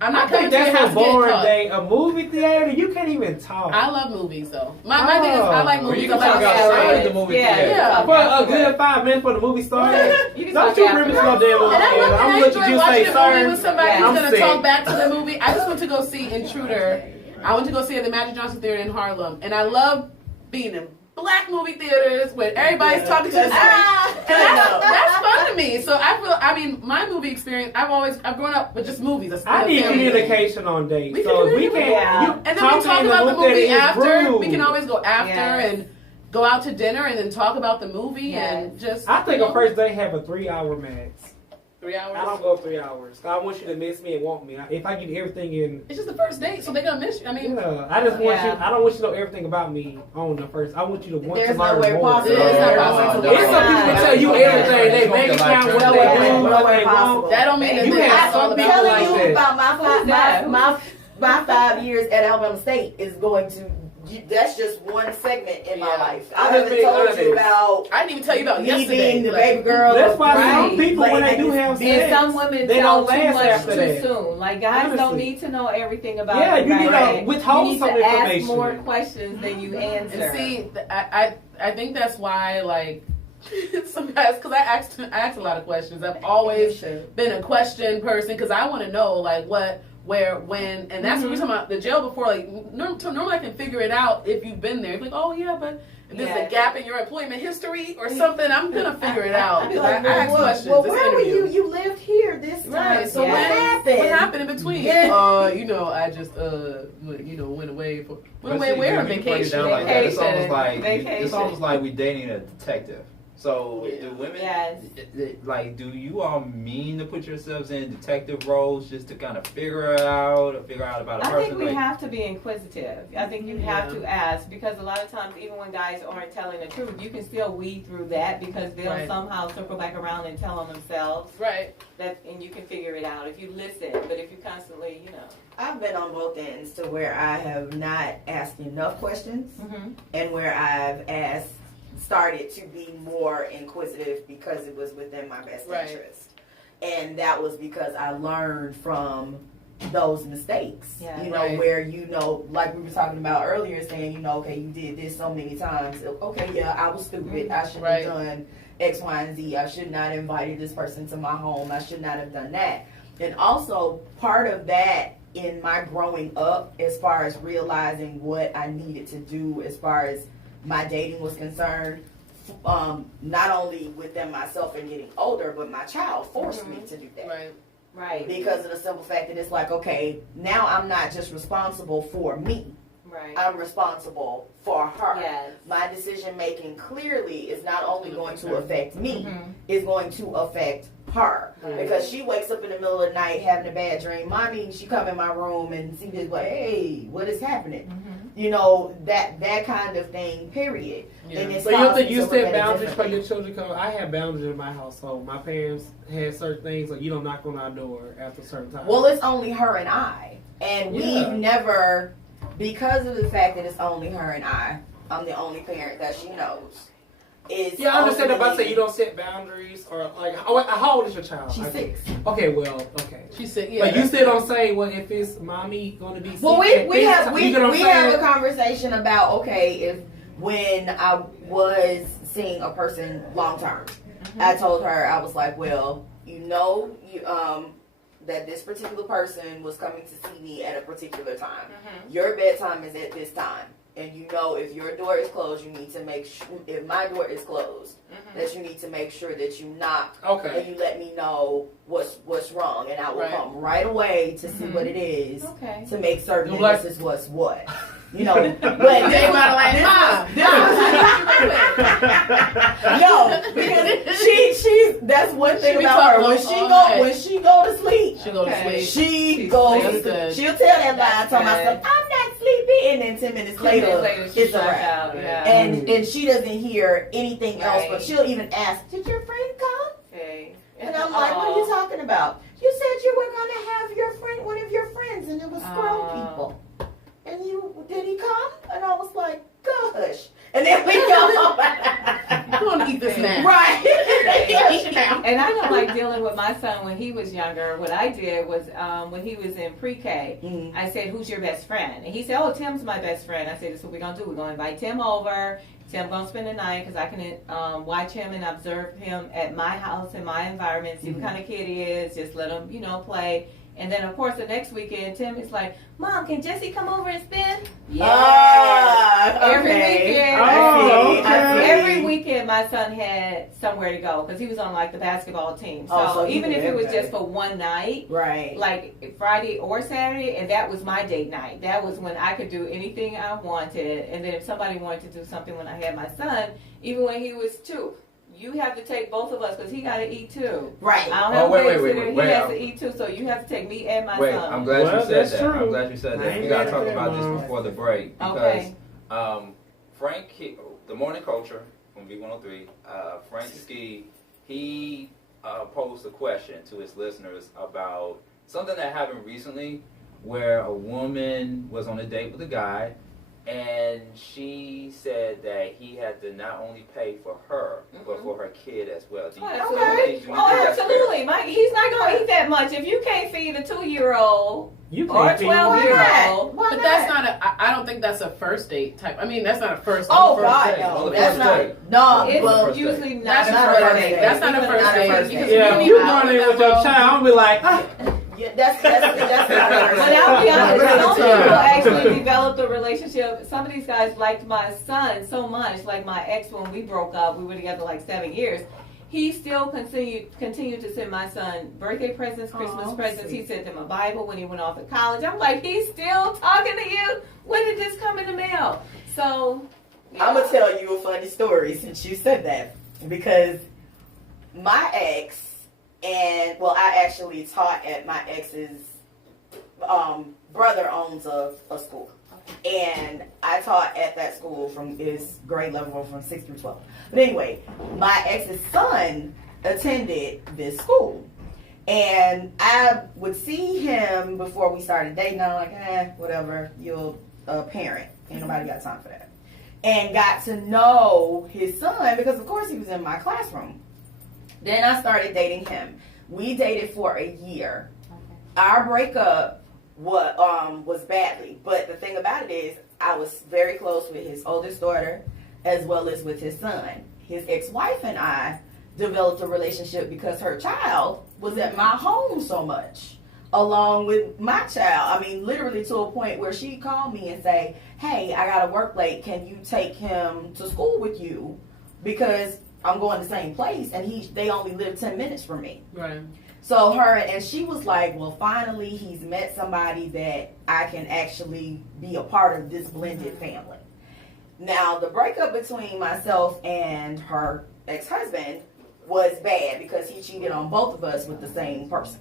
I'm not I think coming to your that's house a to get boring caught. day. A movie theater, you can't even talk. I love movies though. My thing is I like Well, movies. you can I like talk outside stories. the movie Yeah. theater. Yeah. For a good 5 minutes for the movie starts. You can Don't talk you after. remember no damn movie And theater? I'm I looking at enjoy you watching say, a movie sir, with somebody Yeah. who's I'm going to sick. talk back to the movie. I just went to go see Intruder. I went to go see it at the Magic Johnson Theater in Harlem. And I love being in black movie theaters where everybody's talking to the screen. And that's fun to me. So I mean, my movie experience, I've grown up with just movies. That's I been a need family thing. communication on dates. We So can we communicate. can't. Yeah. And then we talk talking about the in theater movie is after. rude. We can always go after Yes. and go out to dinner and then talk about the movie Yes. and just. I think you a know, first date have a 3-hour max. 3 hours. I don't go 3 hours. I want you to miss me and want me. If I give you everything in, It's just the first date, so they're gonna miss you. I mean, I just want Yeah. you. I don't want you to know everything about me on the first. I want you to want There's to no learn way more. possible. It's not Yeah. possible. It's some people that tell you everything. They make it count what No they way. do, No what way they possible. want. that don't mean that You they're have all some I'm about people telling like you that. about Who's my 5 years at Alabama State is going to. That's just one segment in my Yeah. life. I'm I just haven't being told honest. you about I didn't even tell you about me yesterday. being the Like, baby girl. That's why some Right. people, when they do have And sex, some women they tell don't too last much after too that. soon. Like guys don't Honestly. need to know everything about Yeah, it you need to right. withhold You need some to ask information. more questions than you answer. and see, I think that's why like some guys, because I asked a lot of questions. I've always been a question person because I want to know like what, where, when, and that's what we're talking about the jail before. Like normally I can figure it out if you've been there. It's like, oh yeah, but if there's a gap in your employment history or something, I'm gonna figure it out. Because I ask questions. Well, It's where were you? interview. You lived here this time. Right. So what what happened? What happened in between? You know, I just went away for But wait, see, where when on you break it vacation? down like that, it's Vacation. almost like Vacation. it's almost like we dating a detective. So do women, Yes. like, do you all mean to put yourselves in detective roles just to kind of figure it out or figure out about a I person? think we like, have to be inquisitive. I think you have to ask because a lot of times, even when guys aren't telling the truth, you can still weed through that because they'll Right. somehow circle back around and tell on themselves. Right. And you can figure it out if you listen. But if you constantly, I've been on both ends to where I have not asked enough questions and where I've started to be more inquisitive because it was within my best interest. And that was because I learned from those mistakes. Yeah. You know, Right. where, like we were talking about earlier, saying, okay, you did this so many times. Okay, yeah, I was stupid. I should have done X, Y, and Z. I should not have invited this person to my home. I should not have done that. And also, part of that in my growing up, as far as realizing what I needed to do as far as my dating was concerned, not only within myself and getting older, but my child forced me to do that. Right. Because of the simple fact that it's like, okay, now I'm not just responsible for me. Right. I'm responsible for her. Yes. My decision making clearly is not only going to affect me, it's going to affect her. Right. Because she wakes up in the middle of the night having a bad dream. Mommy, she come in my room and see this, like, hey, what is happening? You know, that kind of thing, period. Yeah. And it's So you don't think causing you to set look at it boundaries for differently. your children? Cause I have boundaries in my household. My parents had certain things, like you don't knock on our door after a certain time. Well, it's only her and I. And Yeah. we've never, because of the fact that it's only her and I'm the only parent that she knows. Yeah, I understand that, but I say you don't set boundaries or like. How old is your child? She's 6. Okay, well, okay. She said, yeah. But you still don't say, well, if it's mommy going to be sick. Well, we have you get what I'm we have a saying? conversation about, okay, if when I was seeing a person long term, I told her, I was like, well, that this particular person was coming to see me at a particular time. Your bedtime is at this time. And if your door is closed, you need to make sure, if my door is closed, that you need to make sure that you knock and you let me know what's wrong. And I will come right away to see what it is to make certain that this is what's what. You know, but they might like, no, because she that's one thing about her. When she go to sleep, She go to sleep. she goes. sleeps. She'll tell that lie, tell myself, I'm not sleepy, and then 10 minutes later, it's a wrap. Yeah. And she doesn't hear anything else, but Right. she'll even ask, "Did your friend come?" Okay. And I'm like, "What are you talking about? You said you were gonna have your friend, one of your friends, and it was squirrel people. And did he come?" And I was like, "Gosh." And then we go, I'm going to eat this now. right? And I don't like dealing with my son when he was younger. What I did was when he was in pre-K, I said, "Who's your best friend?" And he said, "Oh, Tim's my best friend." I said, "This is what we're going to do. We're going to invite Tim over. Tim going to spend the night because I can watch him and observe him at my house, in my environment, see what kind of kid he is, just let him, play." And then, of course, the next weekend, Tim is like, "Mom, can Jesse come over and spend?" Every weekend. Every weekend, my son had somewhere to go because he was on like the basketball team. So even if it was just for one night, right, like Friday or Saturday, and that was my date night. That was when I could do anything I wanted. And then if somebody wanted to do something when I had my son, even when he was 2. You have to take both of us because he got to eat too. Right. I don't have a babysitter. Wait, he has to eat too, so you have to take me and my son. I'm glad you said that. True. I'm glad you said that. We got to talk about this before the break because Frank, the Morning Culture from V103, Frank Ski, he posed a question to his listeners about something that happened recently where a woman was on a date with a guy. And she said that he had to not only pay for her, but for her kid as well. Do you think that's fair? Absolutely. He's not going to eat that much. If you can't feed a 2-year-old or a 12-year-old. But that's not I don't think that's a first date type. I mean, that's not a first date. Oh, first God, date. no. That's not. It's usually not That's a not a first first date. date. That's not a first date. Because Yeah, if you you don't going even in with your know- child, I'll be like, Yeah, that's not her. But I'll be honest, That's some not people her. actually developed a relationship. Some of these guys liked my son so much, like my ex when we broke up, we were together like 7 years. He still continued to send my son birthday presents, Christmas presents. He sent him a Bible when he went off to college. I'm like, he's still talking to you? When did this come in the mail? So, yeah. I'm going to tell you a funny story since you said that. Because my ex, I actually taught at my ex's brother owns a school. And I taught at that school from his grade level from 6 through 12. But anyway, my ex's son attended this school. And I would see him before we started dating. I'm like, whatever, you're a parent. Ain't nobody got time for that. And got to know his son because, of course, he was in my classroom. Then I started dating him. We dated for a year. Our breakup was badly, but the thing about it is I was very close with his oldest daughter as well as with his son. His ex-wife and I developed a relationship because her child was at my home so much along with my child. I mean, literally to a point where she called me and say, "Hey, I gotta work late. Can you take him to school with you because I'm going to the same place, and they only live 10 minutes from me. Right. So she was like, well, finally he's met somebody that I can actually be a part of this blended family. Now, the breakup between myself and her ex-husband was bad because he cheated on both of us with the same person.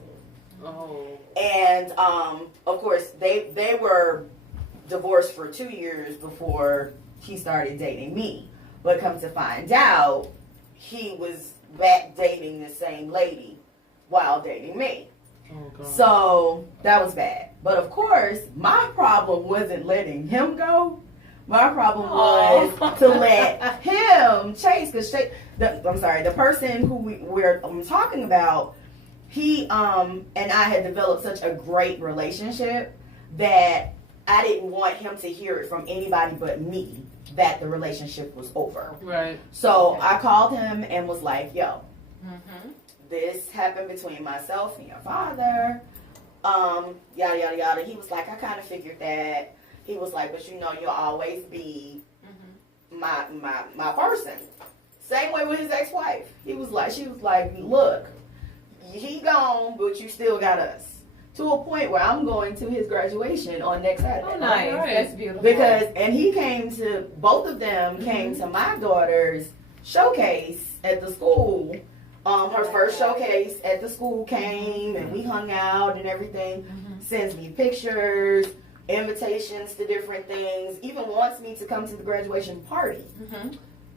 Oh. And, of course, they were divorced for 2 years before he started dating me. But come to find out, he was back dating the same lady while dating me. Oh, God. So that was bad. But of course, my problem wasn't letting him go. My problem was to let him chase. Because the person who we're talking about, he and I had developed such a great relationship that I didn't want him to hear it from anybody but me that the relationship was over. Right. So I called him and was like, yo, this happened between myself and your father, yada, yada, yada. He was like, I kind of figured that. He was like, but you'll always be my person. Same way with his ex-wife. She was like, look, he gone, but you still got us. To a point where I'm going to his graduation on next Saturday. Oh, nice. Right. That's beautiful. Both of them came to my daughter's showcase at the school. Her first showcase at the school came, and we hung out and everything. Sends me pictures, invitations to different things, even wants me to come to the graduation party.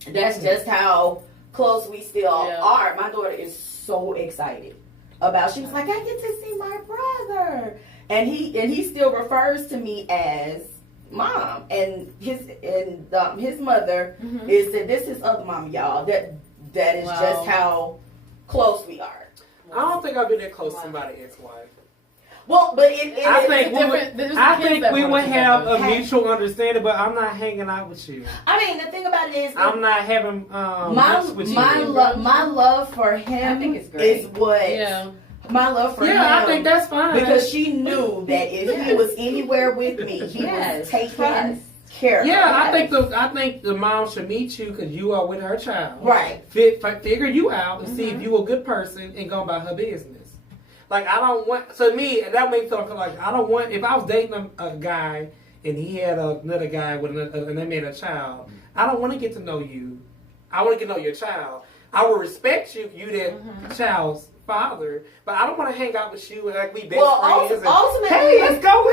That's just how close we still are. My daughter is so excited about. She was like, I get to see my brother, and he still refers to me as mom, and his mother is said this is other mom, y'all. That is just how close we are. I don't think I've been that close to somebody's ex-wife. Well, but I think we would have a mutual understanding, but I'm not hanging out with you. I mean, the thing about it is, I'm not having my love for him is what my love for him. Yeah, I think that's fine because she knew that if he was anywhere with me, he was taking care of. Yeah, I think the mom should meet you because you are with her child. Right. Figure you out and see if you a good person and go about her business. Like, I don't want, so me, and that makes me feel like, I don't want, if I was dating a guy and he had another guy with and they made a child, I don't want to get to know you. I want to get to know your child. I will respect you, that child's father, but I don't want to hang out with you like we best friends. Ultimately, hey, let's go.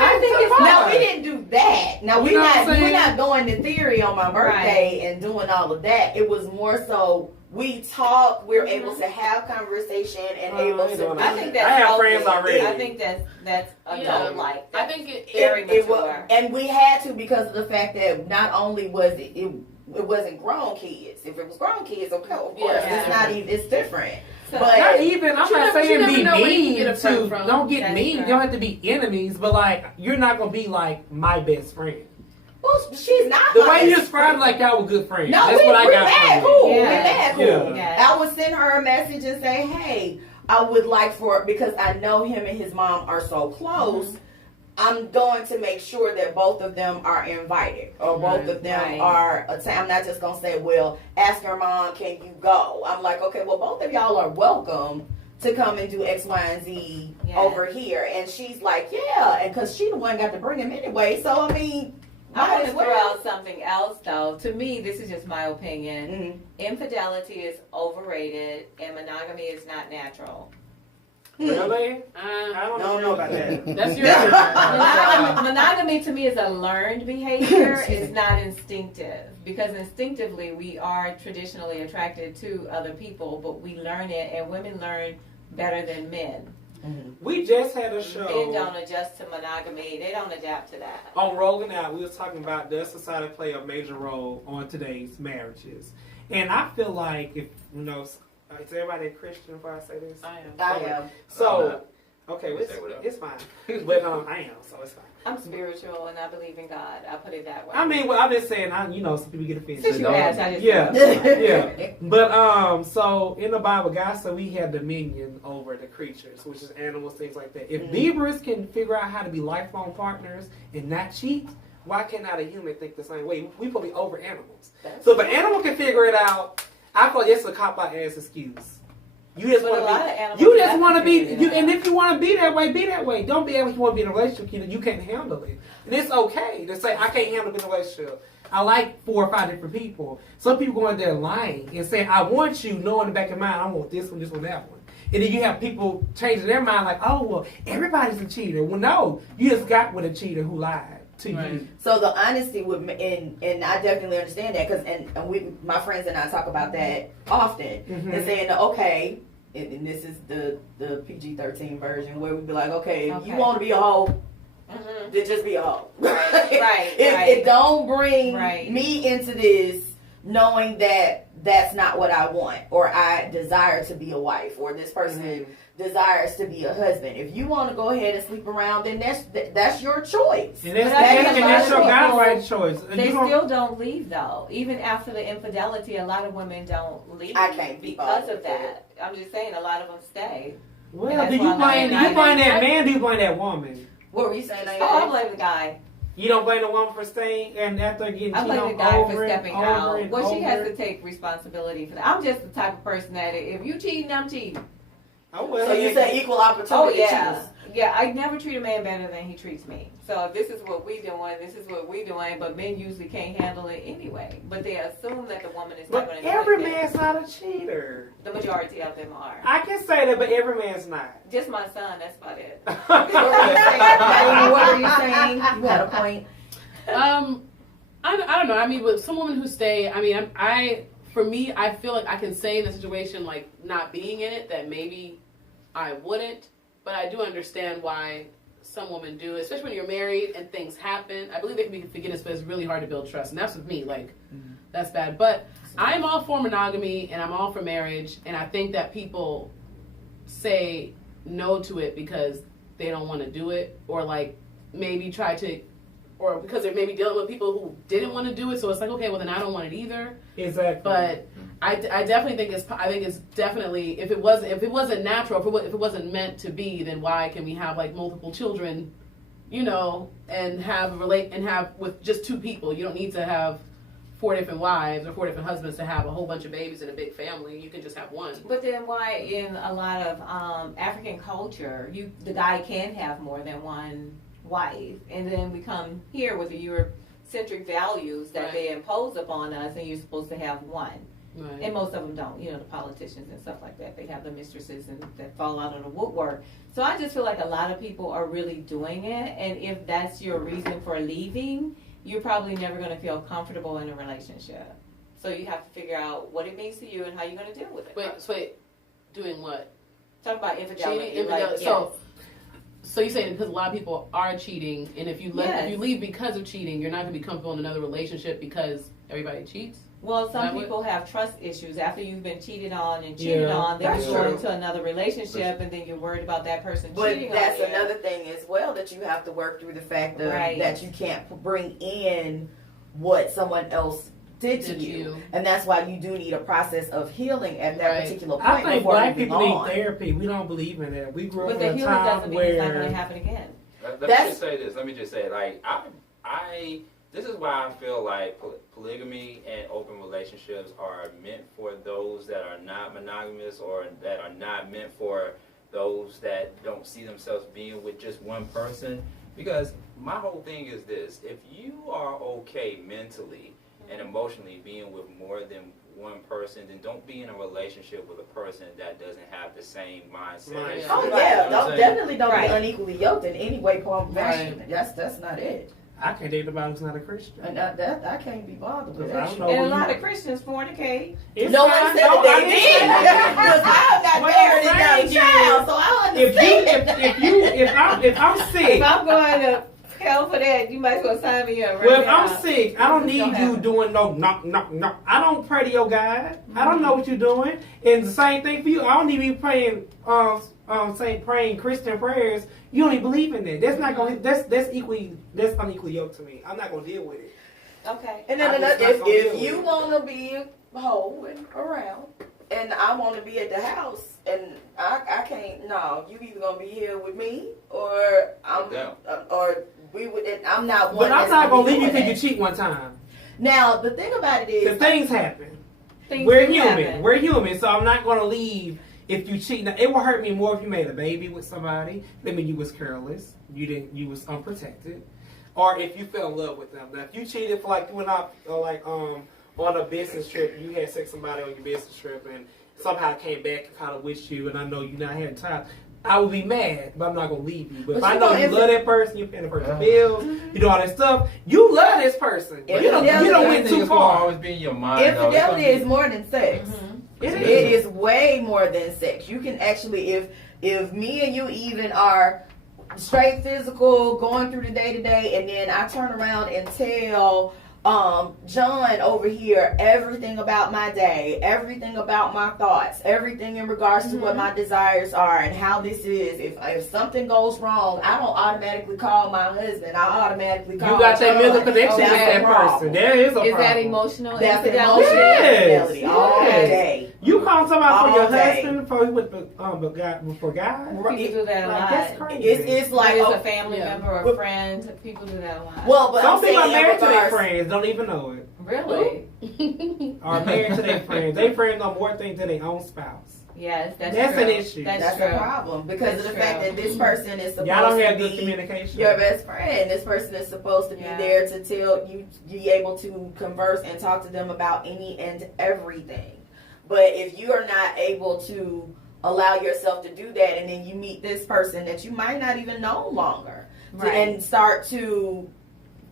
Now, we didn't do that. Now, we're not going to theory on my birthday and doing all of that. It was more so, we talk, we're able to have conversation and able to. I think that's I have friends already. I think that's adult-like. I think it was, and we had to because of the fact that not only was it wasn't grown kids. If it was grown kids, okay, of course, it's not even. It's different. So, but not even. I'm not saying be mean to. Don't get That's mean. right. You don't have to be enemies, but like you're not gonna be like my best friend. Well, she's not. The way you described like y'all were good friends. No, that's what I got mad from cool. you. We're mad cool. Yeah. I would send her a message and say, "Hey, I would like because I know him and his mom are so close. I'm going to make sure that both of them are invited, or both of them are. I'm not just gonna say, well, ask your mom, can you go? I'm like, okay, well, both of y'all are welcome to come and do X, Y, and Z over here. And she's like, yeah, and because she the one got to bring him anyway. So I mean, I want to throw out something else though. To me, this is just my opinion. Infidelity is overrated, and monogamy is not natural. Really? I don't know about that. That's your monogamy to me is a learned behavior. It's not instinctive, because instinctively we are traditionally attracted to other people, but we learn it, and women learn better than men. We just had a show. Men don't adjust to monogamy. They don't adapt to that. On Rolling Out, we was talking about does society play a major role on today's marriages? And I feel like if is everybody a Christian before I say this? I am. So, okay, it's fine. But I am, so it's fine. I'm spiritual and I believe in God. I put it that way. I mean, I've been saying, some people get offended. Since you asked, I just yeah. But so in the Bible, God said we have dominion over the creatures, which is animals, things like that. If beavers can figure out how to be lifelong partners and not cheat, why cannot a human think the same way? We probably over animals. So if an animal can figure it out, I call this a cop-out ass excuse. You just But a lot of want to animals be. You just want to be. have to You, be and if you want to be that way, be that way. Don't be able to want to be in a relationship. You can't handle it, and it's okay to say I can't handle being in a relationship. I like 4 or 5 different people. Some people go in there lying and saying I want you, knowing in the back of your mind I want this one, that one. And then you have people changing their mind like, oh well, everybody's a cheater. Well, no, you just got with a cheater who lied to you. So the honesty would, and I definitely understand that because and we, my friends and I talk about that often. And saying, okay, and this is the PG-13 version where we'd be like, okay, if you want to be a hoe, then just be a hoe. Right. It don't bring me into this knowing that that's not what I want, or I desire to be a wife, or this person desires to be a husband. If you want to go ahead and sleep around, then that's your choice. And that's your God-right choice. They still don't leave though. Even after the infidelity, a lot of women don't leave. I can't be because bothered of that. I'm just saying, a lot of them stay. Well, do you blame that man? Do you blame that woman? What were you saying? I blame the guy. You don't blame the woman for staying and after getting I cheated blame on the guy over for and stepping over out. and Well, she has over. to take responsibility for that. I'm just the type of person that if you cheating, I'm cheating. Oh, well, So you say equal opportunity. Oh yeah, cheaters. Yeah. I never treat a man better than he treats me. So if this is what we doing, this is what we doing. But men usually can't handle it anyway. But they assume that the woman is not But going to. every man's not a cheater. The majority of them are. I can say that, but every man's not. Just my son. That's about it. What were you saying? You had a point. I don't know. I mean, with some women who stay, I mean, for me, I feel like I can say in the situation, like not being in it, that maybe I wouldn't. But I do understand why some women do, especially when you're married and things happen. I believe they can be forgiveness, but it's really hard to build trust. And that's with me. Like, that's bad. But I'm all for monogamy and I'm all for marriage. And I think that people say no to it because they don't want to do it, or like maybe try to, or because they're maybe dealing with people who didn't want to do it, so it's like, okay, well then I don't want it either. Exactly. But I definitely think it's definitely, if it wasn't natural, if it wasn't meant to be, then why can we have like multiple children, you know, and have with just 2 people? You don't need to have 4 different wives or 4 different husbands to have a whole bunch of babies in a big family. You can just have one. But then why in a lot of African culture, the guy can have more than one wife, and then we come here with the Eurocentric values that they impose upon us, and you're supposed to have one. Right. And most of them don't. You know, the politicians and stuff like that, they have the mistresses and that fall out of the woodwork. So I just feel like a lot of people are really doing it, and if that's your reason for leaving, you're probably never going to feel comfortable in a relationship. So you have to figure out what it means to you and how you're going to deal with it. Wait, doing what? Talk about infidelity. Cheating, infidelity. So you're saying because a lot of people are cheating, and if you leave because of cheating, you're not going to be comfortable in another relationship because everybody cheats? Well, some people have trust issues. After you've been cheated on and cheated on, then you go into another relationship, and then you're worried about that person cheating on you. But that's another thing as well that you have to work through, the fact of that you can't bring in what someone else did to you. And that's why you do need a process of healing at that particular point. I think black people need therapy. We don't believe in that. We grew up in a time where it's not going to happen again. Let me just say, like, this is why I feel like polygamy and open relationships are meant for those that are not monogamous, or that are not meant for those that don't see themselves being with just one person. Because my whole thing is this: if you are okay mentally and emotionally being with more than one person, then don't be in a relationship with a person that doesn't have the same mindset. Oh yeah, definitely don't be unequally yoked in any way, form, or fashion. That's not it. I can't date nobody who's not a Christian. And I can't be bothered with that. And a lot of Christians fornicate. No one said that they did. Because I got married and got a child, so I understand. If I'm sick, if I'm going to hell for that, you might as well sign me up. Well, if I'm sick, I don't need you doing no. I don't pray to your God. I don't know what you're doing. And the same thing for you. I don't need to be praying, praying Christian prayers. You don't even believe in that. That's not going. That's unequally yoked to me. I'm not going to deal with it. Okay. And then if you want to be whole and around, and I want to be at the house, and I can't. No, you either gonna be here with me, or we would. And I'm not. But I'm not gonna leave you because you cheat one time. Now the thing about it is, things happen. Things We're do human. happen. We're human. So I'm not gonna leave if you cheat. Now, it will hurt me more if you made a baby with somebody. That mean you was careless. You was unprotected, or if you fell in love with them. Now, if you cheated for like you went out on a business trip, you had sex with somebody on your business trip, and somehow came back and kind of wished you, and I know you not having time. I would be mad, but I'm not gonna leave you. But if I know you love that person, you paying the person bills, you do all that stuff, you love this person. You don't went too far. Always be in your mind. Infidelity is more than sex. Mm-hmm. It is way more than sex. You can actually, if me and you even are straight physical, going through the day to day, and then I turn around and tell John over here everything about my day, everything about my thoughts, everything in regards to what my desires are and how this is. If something goes wrong, I don't automatically call my husband. I automatically call. You got that mental connection with that problem. person. There is a problem. Is that emotional? That's infidelity? emotional infidelity Yes. all day. You call somebody for your All day. husband before he went for God. People do that a Like, lot. that's crazy. It's like Like a family Yeah. member or a friend. People do that a lot. well, but Some I'm people are saying in married to their regards. friends, don't even know it. Really? Or married to their friends. Their friends know more things than their own spouse. Yes, that's That's true. an issue. That's true. a problem because of the That's fact true. that this person is supposed Y'all don't to have good be communication. your best friend. This person is supposed to be Yeah. there to tell you, be able to converse and talk to them about any and everything. But if you are not able to allow yourself to do that, and then you meet this person that you might not even know longer, Right. and start to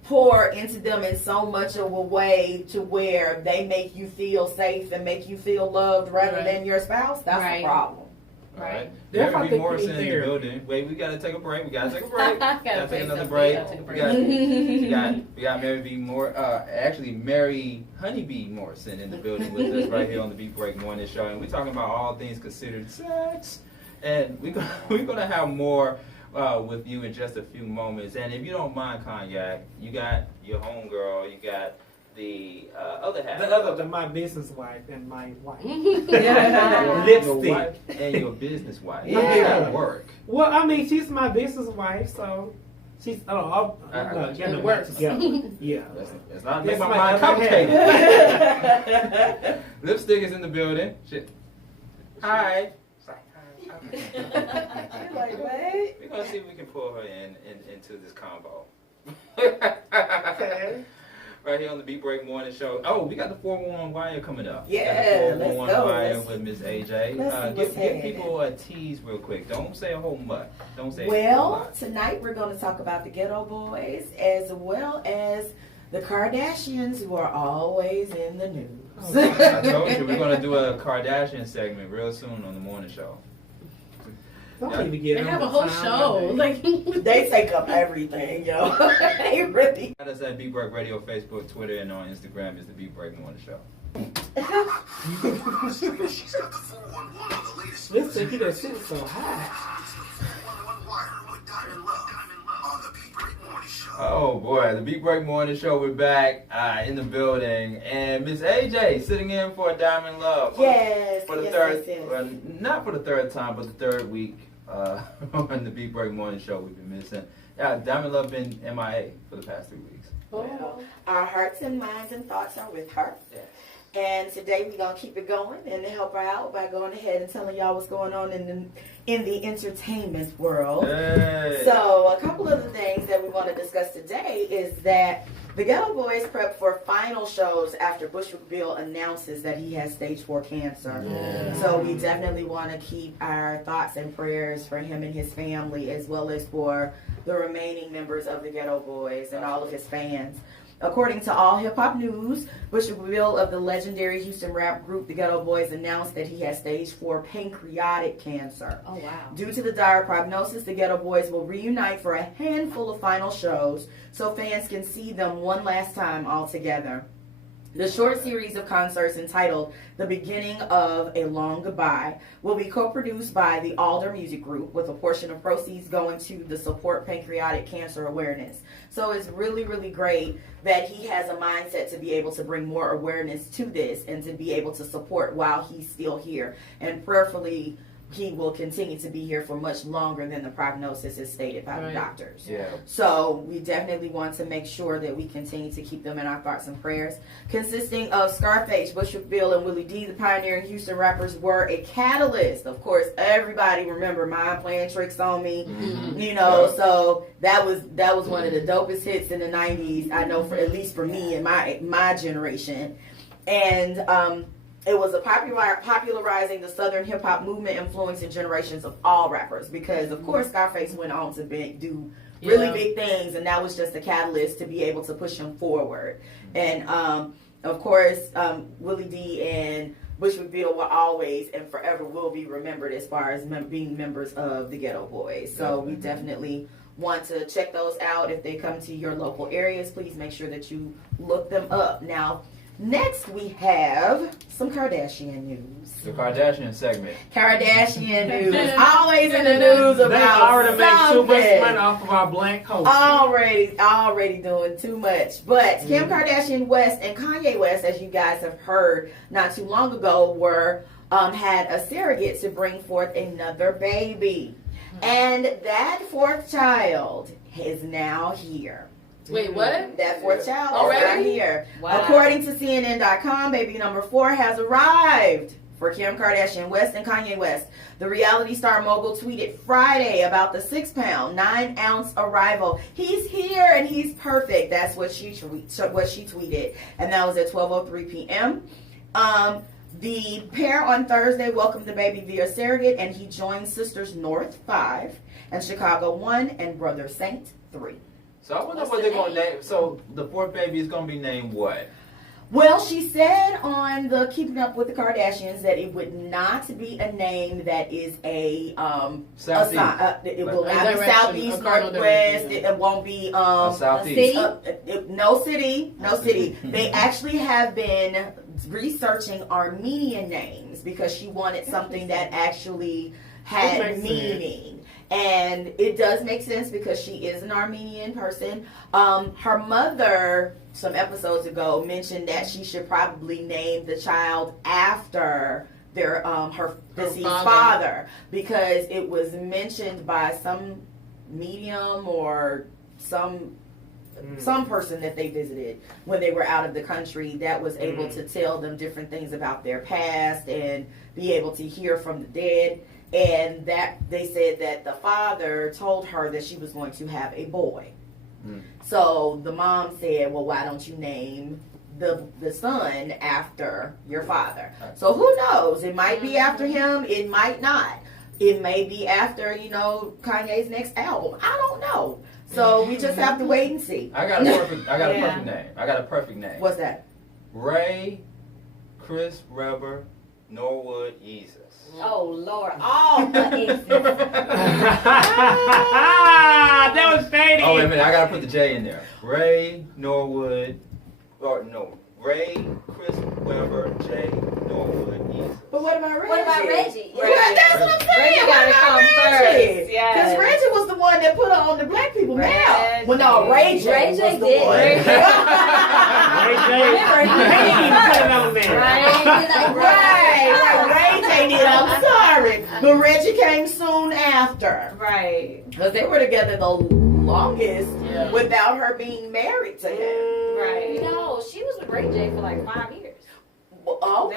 pour into them in so much of a way to where they make you feel safe and make you feel loved rather Right. than your spouse, that's Right. a problem. All right. Therefore, I Mary B. think we Morrison need in the therapy. building. Wait, we gotta take a break. We gotta take a break. Gotta Gotta say take another something. break. Gotta take a break. We got Mary B. Actually Mary Honeybee Morrison in the building with us right here on the Beat Break Morning Show, and we're talking about all things considered sex, and we're gonna have more with you in just a few moments. And if you don't mind, Cognac, you got your homegirl, you got the other half. My business wife and my wife. Your Lipstick. wife and your business wife. Yeah. How does that work? Well, I mean, she's my business wife, so she's. It works. Together. Yeah. It's not Yes, make my my- mind complicated. That's Lipstick is in the building. Shit. Hi. like, what? We're gonna see if we can pull her into this combo. Okay. Right here on the Beat Break Morning Show. Oh, we got the 411 Wire coming up. Yeah, We got the 411 let's go. Wire with Miss AJ. let's see Give what's happening. people a tease real quick. Don't say a whole much. Don't say a whole Well, lot. tonight we're going to talk about the Ghetto Boys as well as the Kardashians, who are always in the news. I told you we're gonna do a Kardashian segment real soon on the morning show. Don't Yeah. even They get have on a whole the time show. of Like They take up everything, yo. They really. Find us at Beat Break Radio, Facebook, Twitter, and on Instagram is the Beat Break Morning Show. She's got the 411 on the latest. day. Listen, you done sit so high. It's the 411 Wire with Diamond Love on the Beat Break Morning Show. Oh boy, the Beat Break Morning Show. We're back in the building, and Miss AJ sitting in for Diamond Love. Yes. For the yes, third, yes, yes. well, not for the third time, but the third week on the Beat Break Morning Show. We've been missing. Yeah, Diamond Love been MIA for the past 3 weeks. Well, our hearts and minds and thoughts are with her. Yeah. And today we're going to keep it going and help her out by going ahead and telling y'all what's going on in the entertainment world. Hey. So a couple of the things that we want to discuss today is that the Ghetto Boys prep for final shows after Bushwick Bill announces that he has stage 4 cancer. Yeah. So we definitely want to keep our thoughts and prayers for him and his family, as well as for the remaining members of the Ghetto Boys and all of his fans. According to All Hip Hop News, Bushwick Bill of the legendary Houston rap group The Ghetto Boys announced that he has stage 4 pancreatic cancer. oh wow. Due to the dire prognosis, the Ghetto Boys will reunite for a handful of final shows so fans can see them one last time all together. The short series of concerts entitled The Beginning of a Long Goodbye will be co-produced by the Alder Music Group, with a portion of proceeds going to the Support Pancreatic Cancer Awareness. So it's really, really great that he has a mindset to be able to bring more awareness to this and to be able to support while he's still here. And prayerfully, he will continue to be here for much longer than the prognosis is stated by the doctors. Yeah. So we definitely want to make sure that we continue to keep them in our thoughts and prayers. Consisting of Scarface, Bushwick Bill, and Willie D, the pioneering Houston rappers were a catalyst. Of course, everybody remember Mind Playing Tricks on Me. You know, so that was one of the dopest hits in the 90s, I know, for at least for me and my generation. And it was a popularizing the Southern hip hop movement, influencing generations of all rappers. Because of course, Scarface went on to do really big things, and that was just a catalyst to be able to push him forward. And of course, Willie D and Bushwick Bill will always and forever will be remembered as far as being members of the Ghetto Boys. So we definitely want to check those out. If they come to your local areas, please make sure that you look them up. Now, next we have some Kardashian news. The Kardashian segment. Kardashian news. Always in the news about they already make too much something. money off of our black culture. Already doing too much. But Kim Kardashian West and Kanye West, as you guys have heard not too long ago, were had a surrogate to bring forth another baby. And that fourth child is now here. Wait, what? That fourth child is Already? right here. Wow. According to CNN.com, baby number 4 has arrived for Kim Kardashian West and Kanye West. The reality star mogul tweeted Friday about the 6-pound, 9-ounce arrival. He's here and he's perfect. That's what she tweeted. And that was at 12:03 p.m. The pair on Thursday welcomed the baby via surrogate, and he joined sisters North 5 and Chicago 1 and brother Saint 3. So I wonder what they're going to name. So the fourth baby is going to be named what? Well, she said on the Keeping Up with the Kardashians that it would not be a name that is a Southeast. It will not be Direction, Southeast, a cardinal Northwest. direction. It won't be Southeast. no city. They actually have been researching Armenian names because she wanted something that actually had meaning. And it does make sense because she is an Armenian person. Her mother, some episodes ago, mentioned that she should probably name the child after her deceased father, because it was mentioned by some medium or some person that they visited when they were out of the country that was able to tell them different things about their past and be able to hear from the dead. And that they said that the father told her that she was going to have a boy. So the mom said, well, why don't you name the son after your father? So who knows? It might be after him. It might not. It may be after, Kanye's next album. I don't know. So we just have to wait and see. I got a perfect name. I got a perfect name. What's that? Ray, Chris Webber, Norwood, Yeezus. Oh Lord! All the exes. That was shady. Oh, wait a minute. I got to put the J in there. Ray, Norwood, Ray, Chris Webber, J, Norwood, Yeezus. But what about Reggie? What about Reggie? That's what I'm saying. Reggie gotta come first. Yes. Because Reggie was the one that put her on the black people now. Reggie. Well, no, Ray J was the did. one. Ray J. Right. Ray J did. I'm sorry. But Reggie came soon after. Right. Because they were together the longest without her being married to him. Right. No, she was with Ray J for like 5 years. Well, okay.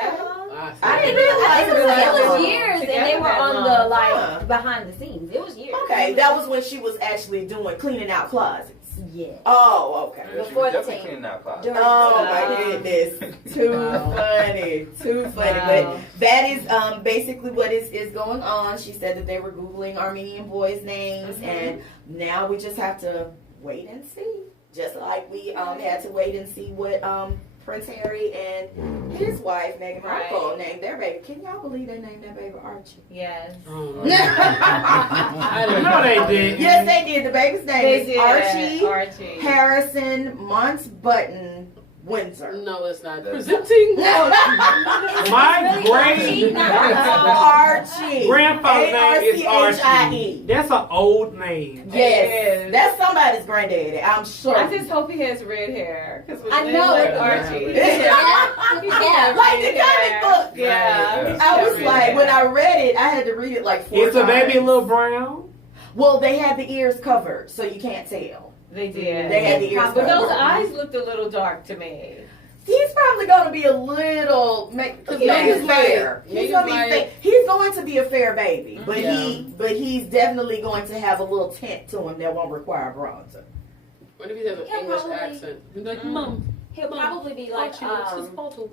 I didn't realize It was years, and they were on the behind the scenes. It was years. Okay, that was when she was actually cleaning out closets. Yeah. Oh, okay. Yeah, Before the definitely team. cleaning out closets. Oh my goodness. Too funny. But that is basically what is going on. She said that they were Googling Armenian boys' names, and now we just have to wait and see. Just like we had to wait and see what Prince Harry and his wife, Meghan Markle, named their baby. Can y'all believe they named that baby Archie? Yes. No, they did. Yes, they did. The baby's name is Archie. Harrison Mountbatten Windsor. No, it's not. Presenting. My great Archie. grandfather's name is Archie. Archie. That's an old name. Yes, that's somebody's granddaddy, I'm sure. I just hope he has red hair. I know like it. Archie. Yeah. Like the comic book. Yeah. I was like, when I read it, I had to read it like 4 Is the times. baby a little brown? Well, they had the ears covered, so you can't tell. They did. They had the ears But those covered. eyes looked a little dark to me. He's probably going to be a little fair. Megan's He's going to be like- he's going to be a fair baby, but Yeah. he's definitely going to have a little tint to him that won't require bronzer. What if he has an Yeah, English probably. accent? He's like, Mom. He'll probably be like, She's bottle.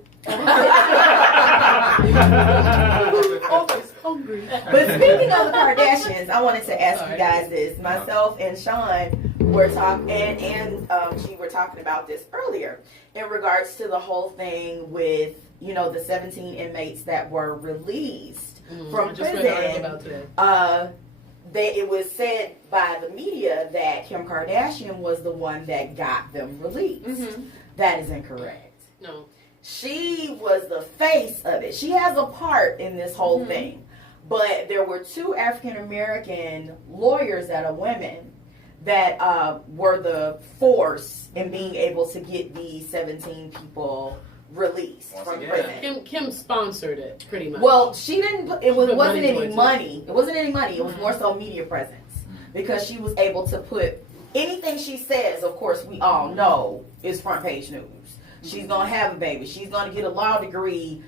Always hungry. But speaking of the Kardashians, I wanted to ask you guys this. Myself and Sean were talking, and she were talking about this earlier in regards to the whole thing with, you know, the 17 inmates that were released from I just read an article prison. about today. It was said by the media that Kim Kardashian was the one that got them released. Mm-hmm. That is incorrect. No. She was the face of it. She has a part in this whole thing. But there were 2 African American lawyers that are women that were the force in being able to get these 17 people released Once from again. prison. Kim sponsored it pretty much. Well, she didn't. It Put wasn't money any towards it. money. It wasn't any money. It was more so media presence because she was able to put anything she says. Of course, we all know is front page news. She's gonna have a baby. She's gonna get a law degree,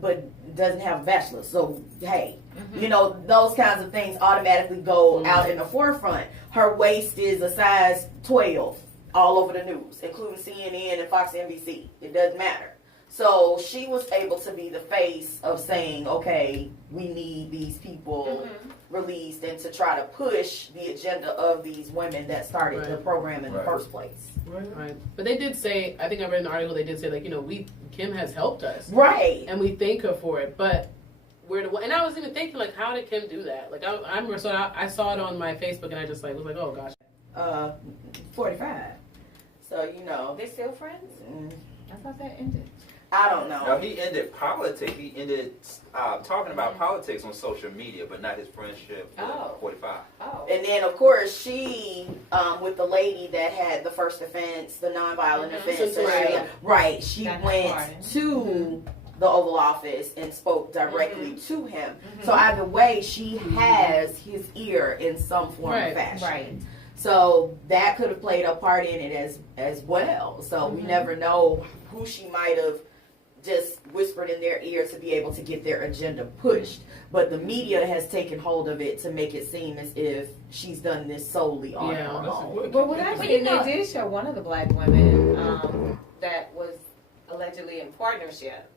but doesn't have a bachelor's. So hey, you know, those kinds of things automatically go out in the forefront. Her waist is a size 12 all over the news, including CNN and Fox NBC. It doesn't matter. So she was able to be the face of saying, okay, we need these people released, and to try to push the agenda of these women that started the program in the first place. Right. But they did say, I think I read in the article, they did say, like, you know, Kim has helped us. Right. And we thank her for it. But and I was even thinking, like, how did Kim do that? Like, I saw it on my Facebook, and I just, like, was like, oh, gosh. 45. So, you know. They're still friends? I thought that ended. I don't know. No, he ended politics. He ended talking about politics on social media, but not his friendship with 45. Oh. And then, of course, she, with the lady that had the first offense, the nonviolent offense. So she Got went pardoned. to the Oval Office and spoke directly to him. So either way, she has his ear in some form or fashion. Right. So that could have played a part in it as well. So we never know who she might have just whispered in their ear to be able to get their agenda pushed. But the media has taken hold of it to make it seem as if she's done this solely on her own. But what I think they did show one of the black women that was allegedly in partnership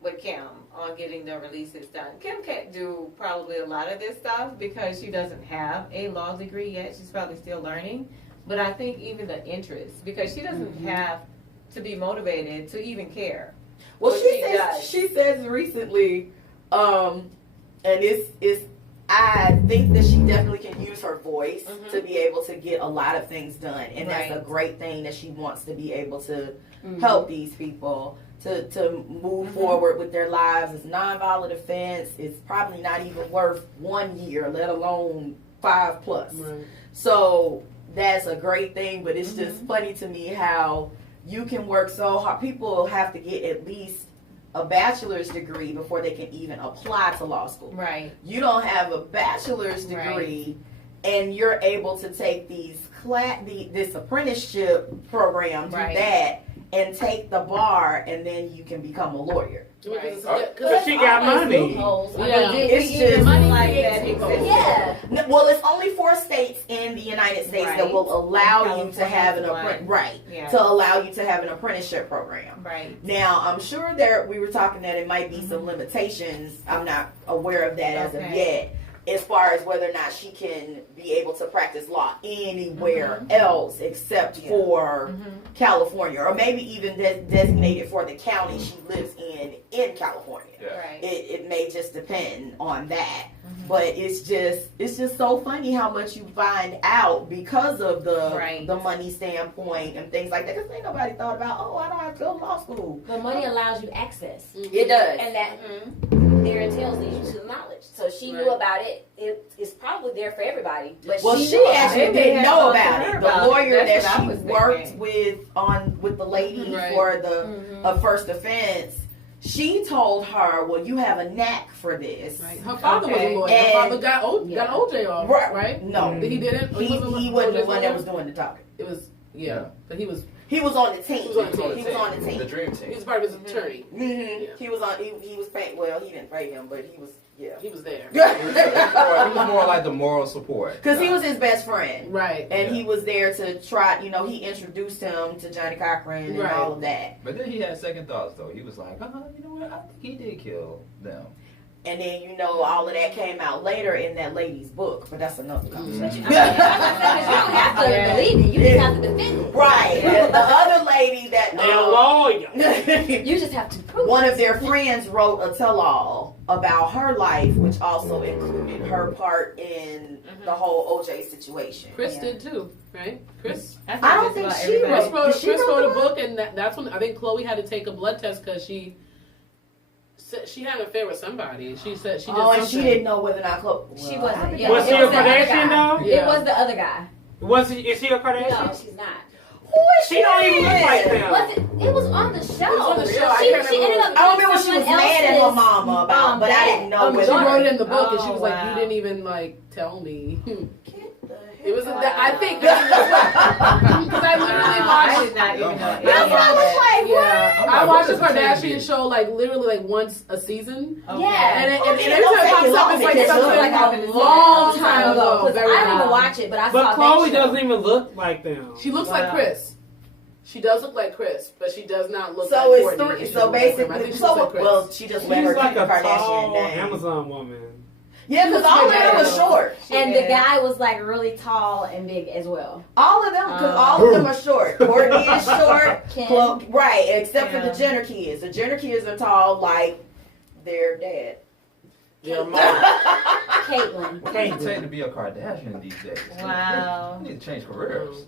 with Kim on getting the releases done. Kim can't do probably a lot of this stuff because she doesn't have a law degree yet. She's probably still learning. But I think even the interest, because she doesn't have to be motivated to even care. Well, she says recently, and I think that she definitely can use her voice to be able to get a lot of things done, and that's a great thing that she wants to be able to help these people to move forward with their lives. It's nonviolent offense. It's probably not even worth 1 year, let alone 5+. Right. So that's a great thing, but it's just funny to me how you can work so hard. People have to get at least a bachelor's degree before they can even apply to law school. Right. You don't have a bachelor's degree, and you're able to take this apprenticeship program, do that, and take the bar, and then you can become a lawyer. Because she got money. It's just money like that. yeah. Well, it's only 4 states in the United States that will allow you to have an allow you to have an apprenticeship program. Right. Now, I'm sure we were talking that it might be some limitations. I'm not aware of that as of yet, as far as whether or not she can be able to practice law anywhere else except for California, or maybe even designated for the county she lives in California. Yeah. Right. It may just depend on that. But it's just so funny how much you find out because of the money standpoint and things like that. Because ain't nobody thought about, I don't have to go to law school. The money allows you access. It does. And that there entails leads you to knowledge. So she knew about it. It's probably there for everybody. But she actually didn't know about it. The lawyer That's that what I she was worked thinking. with the lady for the first offense, she told her, well, you have a knack for this. Right. Her father was a Okay. lawyer. And- Her father got OJ off, right? No. He didn't. He wasn't the one that was doing the talking. It was but he was on the team. He was on the team. He was on the team. The dream he team. was part of his attorney. Mm-hmm. Yeah. He was on. He was paid. Well, he didn't pay him, but he was. Yeah. He was there. He was more like the moral support. Because he was his best friend. Right. And he was there to try, he introduced him to Johnny Cochran and all of that. But then he had second thoughts, though. He was like, you know what? I think he did kill them. And then, all of that came out later in that lady's book. But that's another conversation. You don't have to believe it. You just have to defend it. Right. And the other lady that... They're a lawyer. You just have to prove one it. of their friends wrote a tell-all about her life, which also included her part in the whole OJ situation. Chris did too, right? Chris. I don't think she Chris wrote. Chris wrote a book, and that's when I think Chloe had to take a blood test because she said she had an affair with somebody. She said she did Oh, and something. she didn't know whether or not Chloe. She wasn't. Yeah, Was it she a was the other Kardashian guy. though? Yeah. It was the other guy. Is she a Kardashian? No, she's not. Who is She don't even look like them. It was on the show. It was on the show. I She can't ended remember. up. I remember she was mad at her mama about, but I didn't know She whether. wrote it in the book, and she Oh, was like, wow. "You didn't even tell me." It It was. Wow. I think because I literally I watched. did not even know. That's what I was like. Yeah, I'm I like, watched the what is Kardashian Kennedy? show like literally like once a season. Okay. Yeah. And Okay, every time it pops up, it's like that's something like like I've a been long saying. time ago. Because Very I didn't even long. watch it, but I saw But Chloe that show. doesn't even look like them. She looks Wow. like Chris. She does look like Chris, but she does not look So like it's Courtney. three. She So looks like him. I basically, think she looks like Chris. well, she just let her She's like keep the a Kardashian tall name. Amazon woman. Yeah, because all of them was short. And the guy was like really tall and big as well. All of them, because all of them are short. Courtney is short. Kim. Right, except for Yeah. the Jenner kids. The Jenner kids are tall like their dad. Your mom. Caitlyn. What does it take to be a Kardashian these days? Wow. We need to change careers.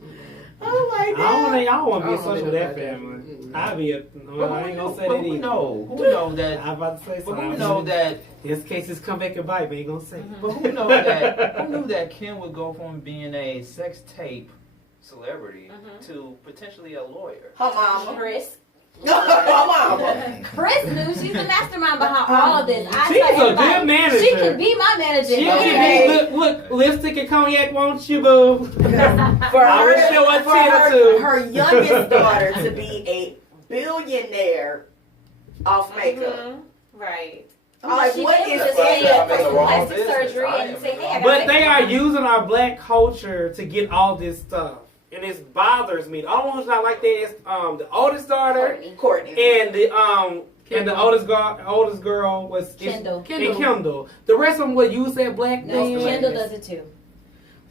Oh my I don't god. think I want to be I don't social think with that that family. bad. I'll be a. Well, I ain't gonna say But that who either. know? Who know that? I'm about to say But something. who know that? His cases come back and bite me. Ain't gonna say. But who know that? Who knew that Kim would go from being a sex tape celebrity to potentially a lawyer? Her mama. Chris. Her mama. Chris knew she's the mastermind behind all of this. I She's tell a everybody, good manager. She can be my manager. She okay? can be look lipstick and cognac, won't you, boo? For I her, wish you would for tell her, too. her youngest daughter to be a billionaire off makeup. Right. I'm like, She what can is just That's why I say said I'm in the wrong plastic business. surgery I and am say, in the hey, I wrong got But they are makeup. using our black culture to get all this stuff, and it bothers me. The only one who's not like that is the oldest daughter Courtney. Courtney. and the oldest girl was Kendall. And Kendall. The rest of them would use that black No, name. Kendall does it too.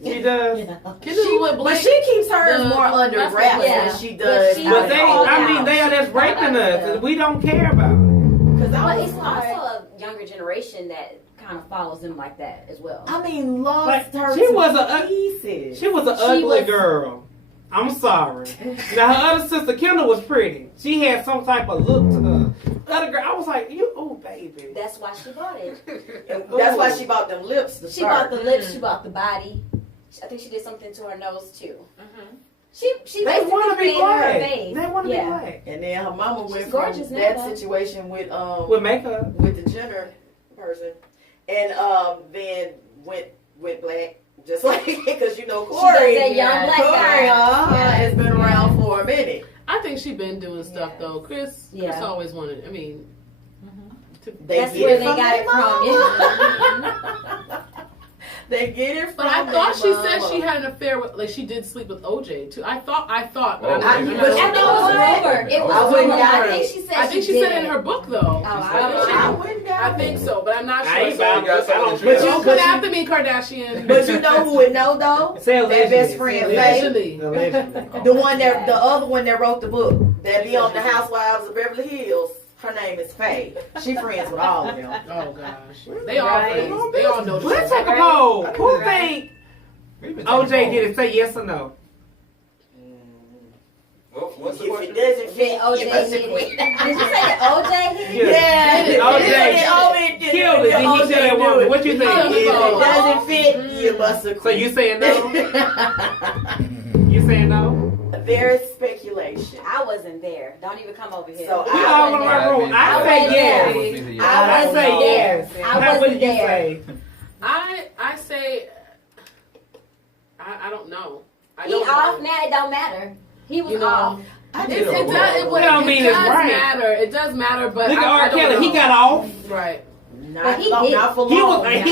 She does. Kendall would But blame. she keeps hers the more under rest of wraps them. than she does. But she- But they, all I mean, out. they are just raping us, and we don't care about it. Because But I it's was also like, a younger generation that kind of follows them like that as well. I mean, lost Like, her she to was a- pieces. She was an She ugly was- girl. I'm sorry. Now her other sister Kendall was pretty. She had some type of look to her. The other girl, I was like, oh baby. That's why she bought it. And that's why she bought them lips to She start. bought the lips, she bought the body. I think she did something to her nose too. Mm-hmm. She They basically want to be created her black. face. They want to be Yeah. black. And then her mama went She's from gorgeous now, that though. situation with With makeup. with the Jenner person, and then went black, just like because She Corey. does that young black Corey guy. has been around for a minute. I think she been doing stuff Yes. though. Chris Yeah. always wanted. I mean, They That's get where it they from got their it from. mama. They get it from. but I thought she their said mama. she had an affair with, like she did sleep with OJ too. I thought, but Oh, I'm I- not. but I think it was rumored. It was I wouldn't rumored. doubt I think it. she said I think she did said it in her book though. Oh, I wouldn't doubt I think it. so, but I'm not I sure. ain't So about got this. I some don't of the But truth. you don't but come you- after me, Kardashian. But you know who would know though? Say That allegedly. best friend, Say Faye. Allegedly. Allegedly. The one that, the other one that wrote the book, that be on the Housewives of Beverly Hills. Her name is Faye. She friends with all of them. Oh gosh, they all Right. friends. They all know the Let's truth. take a poll. Who think We've been OJ taking did polls. it? Say yes or no. What's the If it question? doesn't fit, Did OJ you must hit quit. it? Did you say that OJ hit it? Yeah. OJ killed it. Did he kill that woman? What you If think? it doesn't fit, you must have So quit. you saying no? You saying no? There's speculation. I wasn't there. Don't even come over here. So We all in our room. I say yes. I say yes. I wasn't there. Say? I say, I don't know. He off now. It don't matter. He was off. It does matter. It does matter, but look at R. I don't Kelly. know. He got off. Right. Not, he long, did. not for He long. was.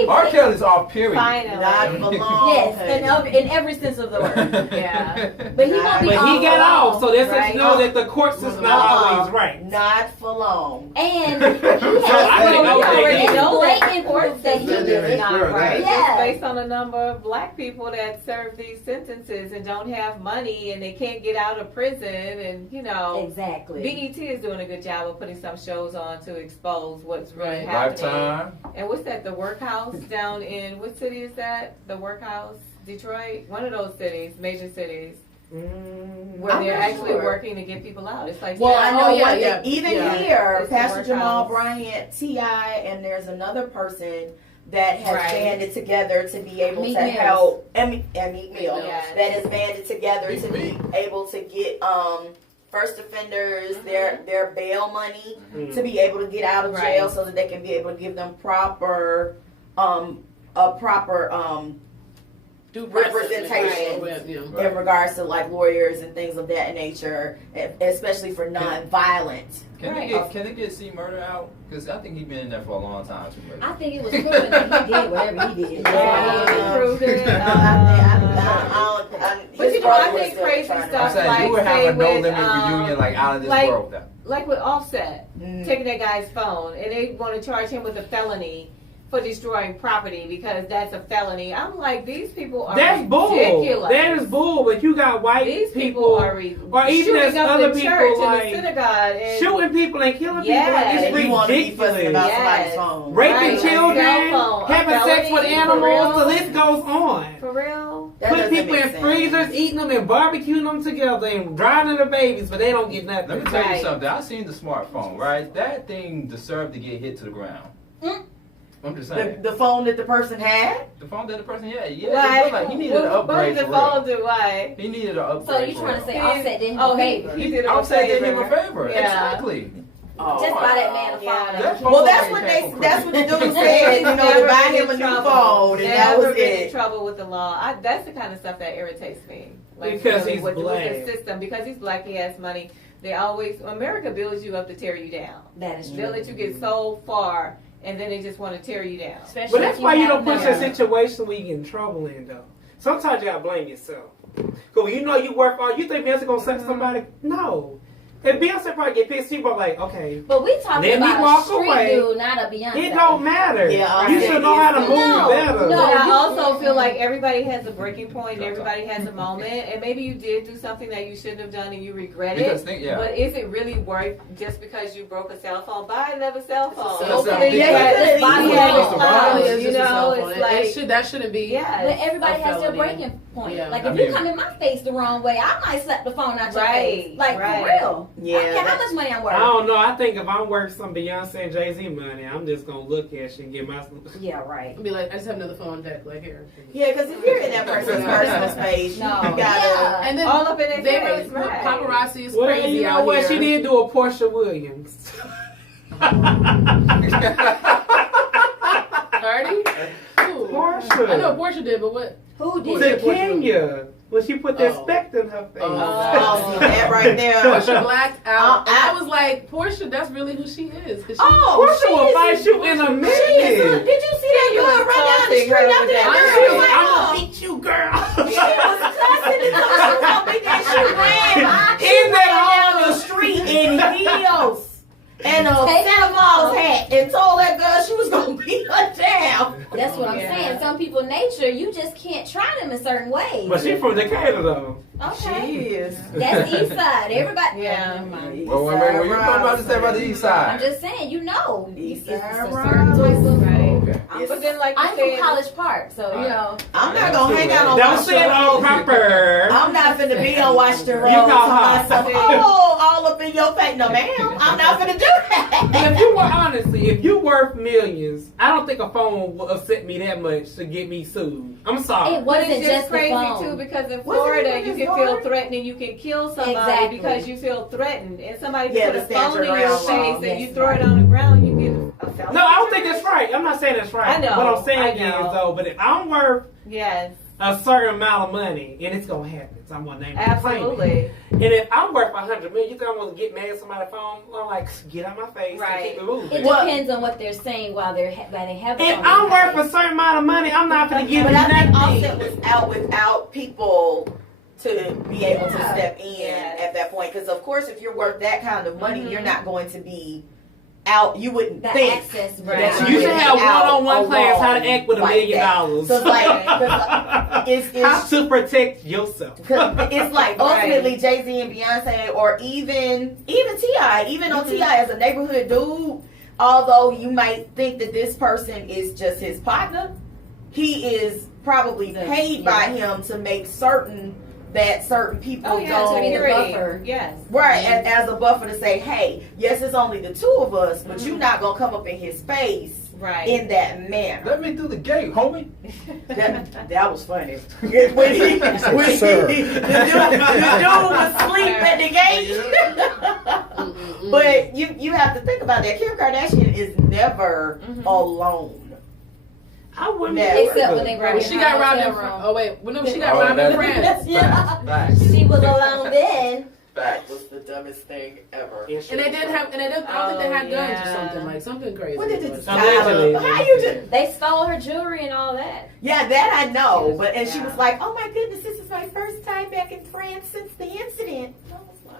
He R. Kelly's off, period. Finally. Not for long. Yes, in every sense of the word. Yeah. But he won't be But off he got for off, long, so that's right? how you know that the court system's not always right. Not for long. And he I think already okay. know blatant that he did it. Not right. Yeah. It's based on the number of black people that serve these sentences and don't have money and they can't get out of prison and Exactly. BET is doing a good job of putting some shows on to expose what's really happening. Lifetime. And what's that? The Workhouse down in what city is that? The Workhouse, Detroit, one of those cities, major cities, where I'm they're not actually sure. working to get people out. It's like Well, I know yeah, one thing. yeah, Even yeah. here, It's the Pastor Jamal workhouse. Bryant, T.I., and there's another person that has Right. banded together to be able Meek to Mills. help. And Meek Mill. Yes. That has banded together to be able to get first offenders their bail money to be able to get out of jail, Right. so that they can be able to give them proper Due representation process. in regards to like lawyers and things of that nature, especially for non-violent. Can they get C Murder out? Because I think he's been in there for a long time. I think it was proven that he did whatever he did. Proved it. But you know, I think crazy stuff I'm saying like you would have say a no with, limit reunion like out of this like- world. Though. like with Offset, taking that guy's phone, and they want to charge him with a felony for destroying property because that's a felony. I'm like, these people are That's bull. ridiculous. That is bull. But you got white These people, are or even shooting there's up other the people church like and the synagogue and shooting people and killing Yes. people. Like, And it's you want to be fussing ridiculous. about Yes. somebody's phone. Raping Right. children, Cell phone, a having sex with felony, for animals. real? The list goes on. for real. That Putting doesn't people make in sense. freezers, eating them and barbecuing them together and drowning the babies, but they don't get nothing. Let me tell you Right. something. I seen the smartphone, right? That thing deserved to get hit to the ground. I'm just saying. The phone that the person had. The phone that the person had, yeah, Why? it looked like he needed an What upgrade did for the phone real. do? Why? He needed an upgrade. So you for trying real. to say Offset did him Oh, a he favor? did I'm saying it did him a favor. Yeah. Exactly. Oh. Just buy that man a phone. Yeah. That Well, phone that's ain't what came from that's what the Christian. dude said. You know, to buy Never him a been in new trouble. phone, and that Never was been in it. trouble with the law. That's the kind of stuff that irritates me. Because really, he's with black. the system. Because he's black, he has money. They always America builds you up to tear you down. That is They'll true. let you get so far, and then they just want to tear you down. Especially But that's if why you have don't push no- that situation where you get in trouble in, though. Sometimes you gotta blame yourself. Because you know you work hard, you think Beyonce gonna sex somebody? No. If Beyonce probably get pissed, people are like, okay, But we talking Let me about walk a street away. dude, not a Beyonce. it don't matter. Yeah, you should know how to move No, better. no. But I you- also feel like everybody has a breaking point and everybody has a moment, and maybe you did do something that you shouldn't have done and you regret Because it. yeah. But is it really worth just because you broke a cell phone? Buy another cell phone. cell phone. Hopefully, Yeah, you it's buy easy. a It's a cloud, ride. It's you just a cell know, phone. it's like that shouldn't be. yeah. But everybody A has their felony. breaking point. Yeah. Like I if you mean- come in my face the wrong way, I might slap the phone out your Right, face. Like right. for real. Yeah, I don't care how that- much money I'm I worth. don't know. I think if I'm worth some Beyonce and Jay-Z money, I'm just gonna look at you and get my. Yeah, right. Be like, I just have another phone deck, like here. Yeah, because if you're in that person's personal space, you No. gotta. Yeah. And then all up in their they face, were right. paparazzi is Well, crazy you know out what? here. She did do a Portia Williams. Cardi? Who? Portia. I know Portia did, but what? Who Was did? it Kenya? When she put that Oh. speck in her face. Oh, see that right there. Portia blacked out. And I- I was like, Portia, that's really who she is. 'Cause she, Portia will fight you in a Did minute. you see that girl run down the street after that I girl? was like, Like, I'ma beat you, girl. she was cussing and she was gonna beat that. She In that ran down the street in heels and a Santa Claus hat and told that girl she was gonna beat her down. That's what I'm Yeah. saying. Some people nature, you just can't try them in certain ways. But she from Decatur though. Okay. She is. That's east side. Everybody. Yeah. Never mind. Well, wait, what you about to say about the east I'm side? just saying, you know. East It's side a Rock. certain type of. Right. Okay. But then, like you I'm said, from College Park, so you know. I'm not gonna hang out on Don't Washington say it all Road. proper. I'm not finna be on Washington Road You talking call about her. myself. Oh, all up in your face. No, ma'am. I'm not finna do that. if you were honestly, if you worth millions, I don't think a phone will upset me that much to get me sued. I'm sorry. It But wasn't it's just just the crazy phone. too because in Was it Florida even you his can feel daughter? threatened and you can kill somebody Exactly. because you feel threatened, and somebody Yeah, put the a stand phone in your your ground law. face and Yes, you throw right. it on the ground, you get a felony. No, I don't think that's right. I'm not saying that's right. I know, What I'm saying I is know. though, but if I'm worth Yes, a certain amount of money, and it's gonna happen, so I'm gonna name it. absolutely. And if I'm worth 100 million, you think I'm gonna get mad at somebody's phone? I'm like, get out my face Right. and keep it moving. It Well- depends on what they're saying while they have it If on I'm their worth a certain amount of money, I'm not gonna give But you I think nothing. Offset was out without people to be able to step in Yes. at that point. Because of course, if you're worth that kind of money, Mhm. you're not going to be out. You wouldn't The think access, Right. that You would should be have out one-on-one class how to alone act with $1 like million. that. So it's like it's how to protect yourself. Cause it's like ultimately Jay-Z and Beyonce, or even T.I., even on T.I. as a neighborhood dude, although you might think that this person is just his partner, he is probably paid by him to make certain that certain people Oh yeah, don't security. buffer. Yes. right as a buffer to say, hey, yes, it's only the two of us, but you're not gonna come up in his space Right. in that manner. Let me through the gate, homie. That was funny. When the dude was asleep at the gate. But you have to think about that. Kim Kardashian is never alone. I wouldn't Never. Except when they brought Well, in she her got robbed in hotel room. Oh wait, well, no, she got Oh, robbed in that- France. Yeah. Facts. She was alone then. That was the dumbest thing ever. And they did have, and they did, I don't think they had guns or something, like something crazy. What did it Allegedly. How you just? They stole her jewelry and all that. Yeah, that I know. But and she Yeah. was like, "Oh my goodness, this is my first time back in France since the incident." I was like,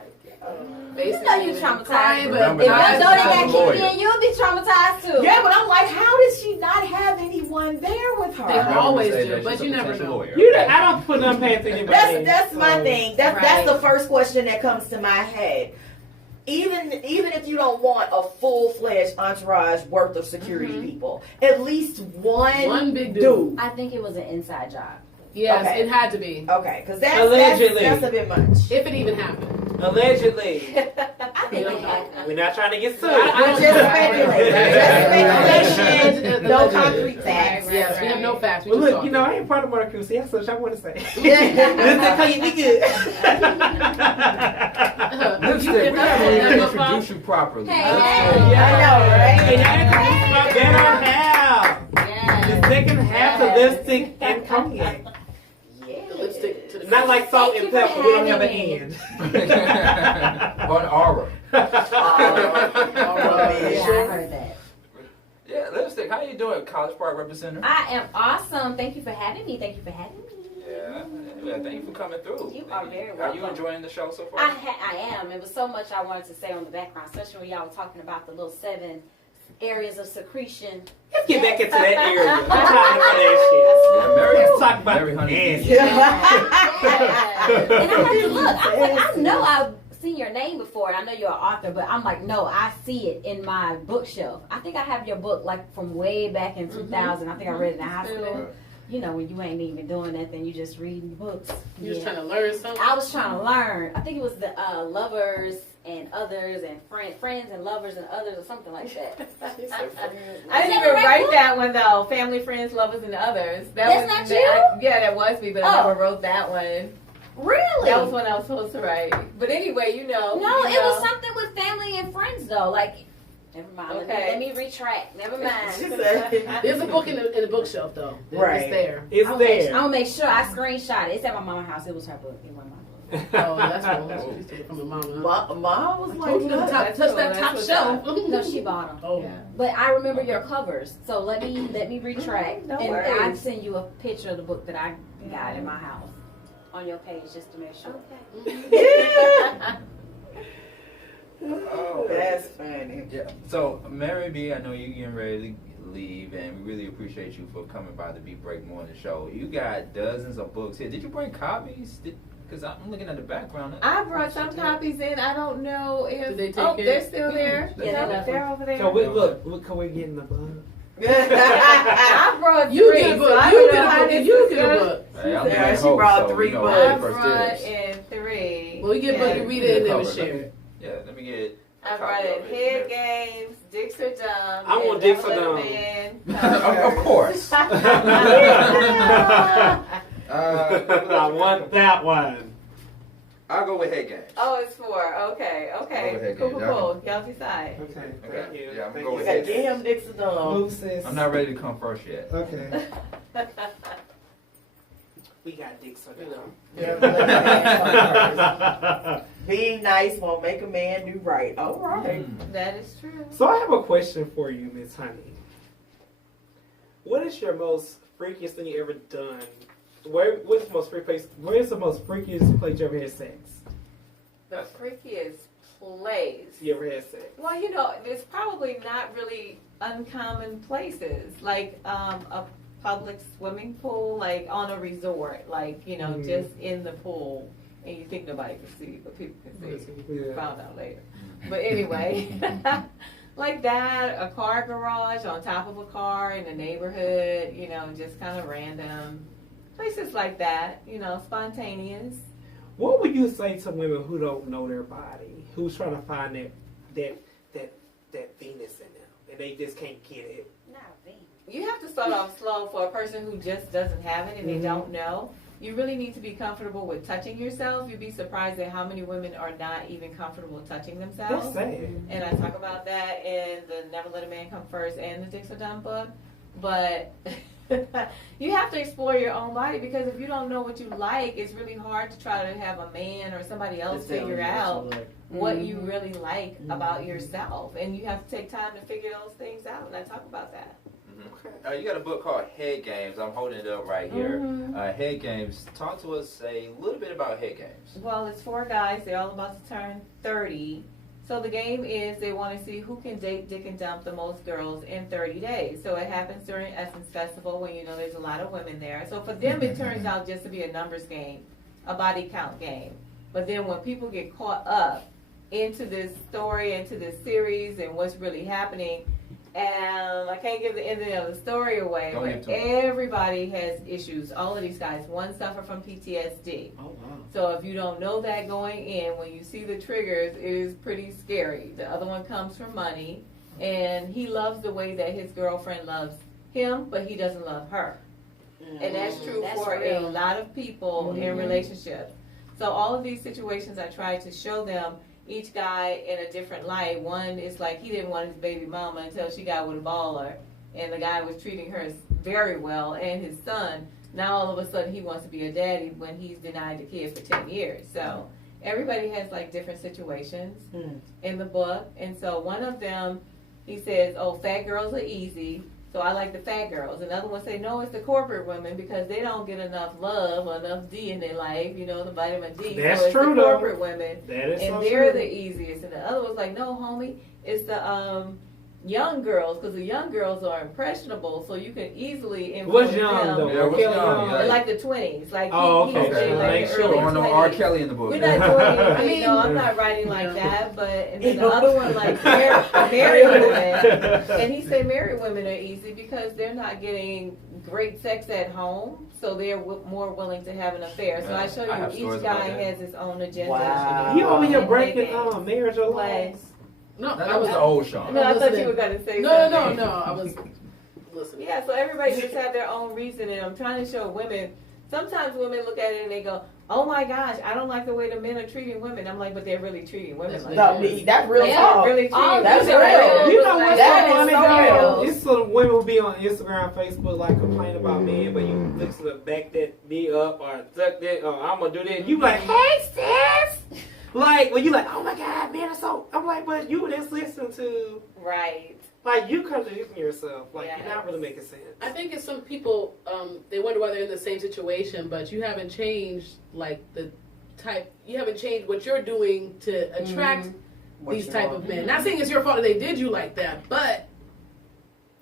You know you traumatized. Crying, but Remember If that. your daughter got Lawyer. kicked in, you'll be traumatized too. yeah, but I'm like, how does she not have anyone there with her? They Remember always to say do, that but she's a you never potential know. lawyer. You know, I don't put them past anybody. That's my So, thing. That's Right. the first question that comes to my head. Even if you don't want a full-fledged entourage worth of security people, at least one big dude. I think it was an inside job. Yes, Okay. it had to be. Okay, because that's Allegedly. that's a bit much. If it even happened. Allegedly. I think You it know, happened. We're not trying to get sued. I don't Just know. speculate. Just speculation. No concrete facts. Right, Yes, we have no facts. We Well, just look, you talking. know, I ain't part of Mark Cruz. That's what I want to say. Yeah. How you be good? Lipstick, If we that's haven't even what- introduced you properly. Hey, Yeah. I know, right? And I introduced my better half. Yes. The second half of lipstick and cognac. The lipstick to the Not like salt Thank and you for pepper. We don't have an having end. On aura. Yeah, I heard that. Yeah, lipstick. How you doing, College Park representative? I am awesome. Thank you for having me. Thank you for having me. Yeah, thank you for coming through. You are very Are you welcome. enjoying the show so far? I am. It was so much I wanted to say on the background, especially when y'all were talking about the little 7 areas of secretion. Let's get back into that area. I'm tired of that Yeah, Mary, shit. Let's talk about Mary Honey. nasty. And I'm like, look, I was like, I know I've seen your name before, and I know you're an author, but I'm like, no, I see it in my bookshelf. I think I have your book like from way back in 2000. I think I read it in high school. You know, when you ain't even doing nothing, you just reading books. You're just trying to learn something. I was trying to learn. I think it was the lovers and others and friends and lovers and others or something like that. I didn't even write that one though. Family, friends, lovers, and others. That's not you? Yeah, that was me, but I Oh. never wrote that one. Really? That was what I was supposed to write. But anyway, you know. No, you it was know. something with family and friends though. Like, never mind. Okay. Let me retract. Never mind. There's a book in the bookshelf though. Right. It's there. It's I'm there. gonna make sure I screenshot it. It's at my mama's house. It was her book. It wasn't my book. Oh, that's what she took it from her mama. Mom was Told you to like, touch that top That's shelf. No, she bought them. Oh. Yeah. But I remember your covers. So let me retract. No and worries. I'll send you a picture of the book that I got in my house on your page just to make sure. Oh, that's funny. yeah. So, Mary B, I know you're getting ready to leave, and we really appreciate you for coming by the Beat Break Morning Show. You got dozens of books here. Did you bring copies? Because I'm looking at the background. I brought some copies in. I don't know if. Did they take oh, it? they're still there. Yeah, they No, left they're over there. So we look, can we get in the bun? I brought You three. get a so book. I You don't know get how a book. this You is get a gonna- book. Hey, I'm Yeah, the she host, brought so 3 we know books. what I the first brought is. in 3. Well, you get a book, you read it, and then we share it. Yeah, let me get. I've read it. Head Games, Dicks or Dumb. I want and Dicks or Never Let a Dumb. Man Of course. I want that one. I'll go with Head Games. Oh, it's 4. Okay. I'll go with Head Cool. Games. Y'all decide. Okay. Okay. Thank you. Yeah, I'm Thank gonna go you. with Okay, Head get him Dixon Dunn. Move, sis. I'm not ready to come first yet. Okay. We got Dicks or You know. Dumb. Being nice won't make a man do right. All right. That is true. So I have a question for you, Miss Honey. What is your most freakiest thing you ever done? Where's the most freakiest place you ever had sex? The freakiest place. You ever had sex? Well, there's probably not really uncommon places like a public swimming pool, like on a resort, like just in the pool, and you think nobody can see, but people can see. Yeah. Found out later. But anyway, like that, a car garage on top of a car in the neighborhood, just kind of random places like that, spontaneous. What would you say to women who don't know their body, who's trying to find that Venus in them, and they just can't get it? You have to start off slow for a person who just doesn't have it and they don't know. You really need to be comfortable with touching yourself. You'd be surprised at how many women are not even comfortable touching themselves. That's sad. And I talk about that in the Never Let a Man Come First and the Dicks Are Dumb book. But you have to explore your own body, because if you don't know what you like, it's really hard to try to have a man or somebody else figure out what you really like about yourself. And you have to take time to figure those things out. And I talk about that. You got a book called Head Games. I'm holding it up right here. Head Games. Talk to us a little bit about Head Games. Well, it's 4 guys. They're all about to turn 30. So the game is they want to see who can date, dick, and dump the most girls in 30 days. So it happens during Essence Festival when there's a lot of women there. So for them, it turns out just to be a numbers game, a body count game. But then when people get caught up into this story, into this series, and what's really happening, and I can't give the ending of the story away, but everybody has issues. All of these guys, one suffer from PTSD. Oh, wow. So if you don't know that going in, when you see the triggers, it is pretty scary. The other one comes from money, and he loves the way that his girlfriend loves him, but he doesn't love her. And that's true for a lot of people in relationships. So all of these situations, I try to show them each guy in a different light. One is like he didn't want his baby mama until she got with a baller, and the guy was treating her very well, and his son. Now all of a sudden he wants to be a daddy when he's denied the kid for 10 years. So everybody has like different situations in the book. And so one of them, he says, oh, fat girls are easy. So I like the fat girls. Another one say, no, it's the corporate women because they don't get enough love or enough D in their life, the vitamin D. That's so it's true, the corporate women. That is and so they're true. the easiest. And the other one's like, no, homie, it's the young girls, because the young girls are impressionable, so you can easily influence What's young them. though? Yeah, what's Kelly young? Yeah. Like the 20s. Like Oh, he's okay. in like Make the sure. early Or no 20s. R. Kelly in the book. We're not doing anything. I mean- No, I'm not writing like that. But and then the other one, like married women, and he said married women are easy because they're not getting great sex at home, so they're more willing to have an affair. So I show I have you stories each about guy that. has his own agenda. Wow. You over here And breaking they- marriage laws. Like, No, That was the old Sean. no, I thought listening. you were going to say No, something. I was listening. Yeah, so everybody just have their own reason, and I'm trying to show women. Sometimes women look at it and they go, "Oh my gosh, I don't like the way the men are treating women." I'm like, but they're really treating women like No, that. that's real They talk. are really treating Oh, that's women real. like You know what's That so is funny so though? real. It's some women will be on Instagram, Facebook, like complaining about men, but you listen to back that me up or suck that, or I'm gonna do that. You like, hey sis, like when you like, oh my god, man, it's so. I'm like, but you just listen to, Right. like you contradicting yourself, like Yes. you're not really making sense. I think it's some people, they wonder why they're in the same situation, but you haven't changed, like, you haven't changed what you're doing to attract these type of men. Not saying it's your fault that they did you like that, but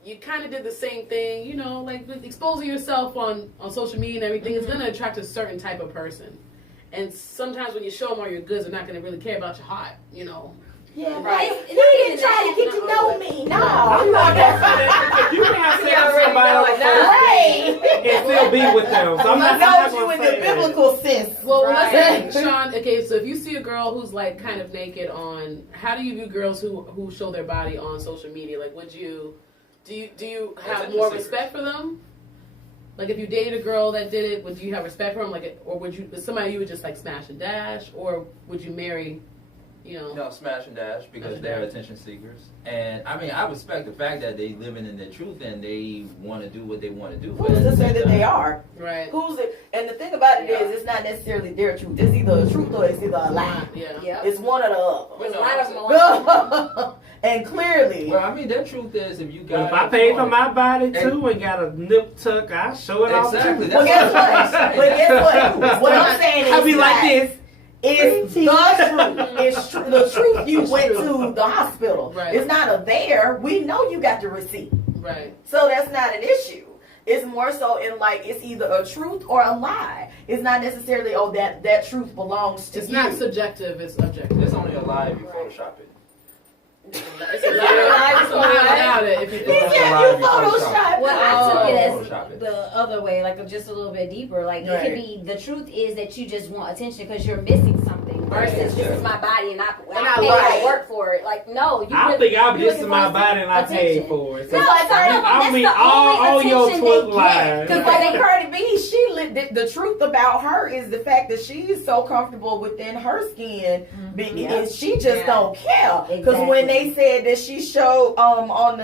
you kind of did the same thing, like with exposing yourself on social media and everything. It's going to attract a certain type of person. And sometimes when you show them all your goods, they're not going to really care about your heart, Yeah, Right. He didn't try to get to know me. No. I'm not that. You can have sex with somebody on the Nah, Right. and still be with them. So I'm not know you gonna in say the that. biblical sense. Well, Right. let's say, Sean. Okay, so if you see a girl who's like kind of naked on, how do you view girls who show their body on social media? Like, would you do you have Attention more seekers. respect for them? Like, if you dated a girl that did it, would you have respect for them? Like, or would you somebody you would just like smash and dash, or would you marry? You know. No, smash and dash because Smash and they're dash. attention seekers. And I mean, I respect the fact that they living in their truth and they want to do what they want to do. But Who's at to the say same that time- they are? Right. Who's it? And the thing about it is, it's not necessarily their truth. It's either a truth or it's either a lie. Yeah. Yep. It's one or the other. There's a no, lot of them on. And clearly, Well, I mean, their truth is if you But got. if I paid for my body too and got a nip tuck, I show it off Exactly. too. That's well, guess what I'm what? saying. But guess what? What I'm saying is, I be like that this. it's the truth. It's the truth. You went to the hospital. Right. It's not a there. We know you got the receipt. Right. So that's not an issue. It's more so in like it's either a truth or a lie. It's not necessarily that truth belongs to It's you. not subjective. It's objective. It's only a lie if you Photoshop it. It's a lie. It's a lie without it. If you He think It's said a lie you if you Photoshop Photoshop. Well, I took it Photoshop it. as the other way, like just a little bit deeper. Like it Right. could be the truth is that you just want attention because you're missing something. Right. Versus this Yeah. is my body and I I paid like to work for it. Like no, you. I really- think I'm you're missing looking my for body and I paid attention. for it. No, it's not. I mean, That's the all only your attention twist they get. lies. Because Right. like Cardi B, she the truth about her is the fact that she's so comfortable within her skin, and she just Yeah. don't care. Because when they said that she showed on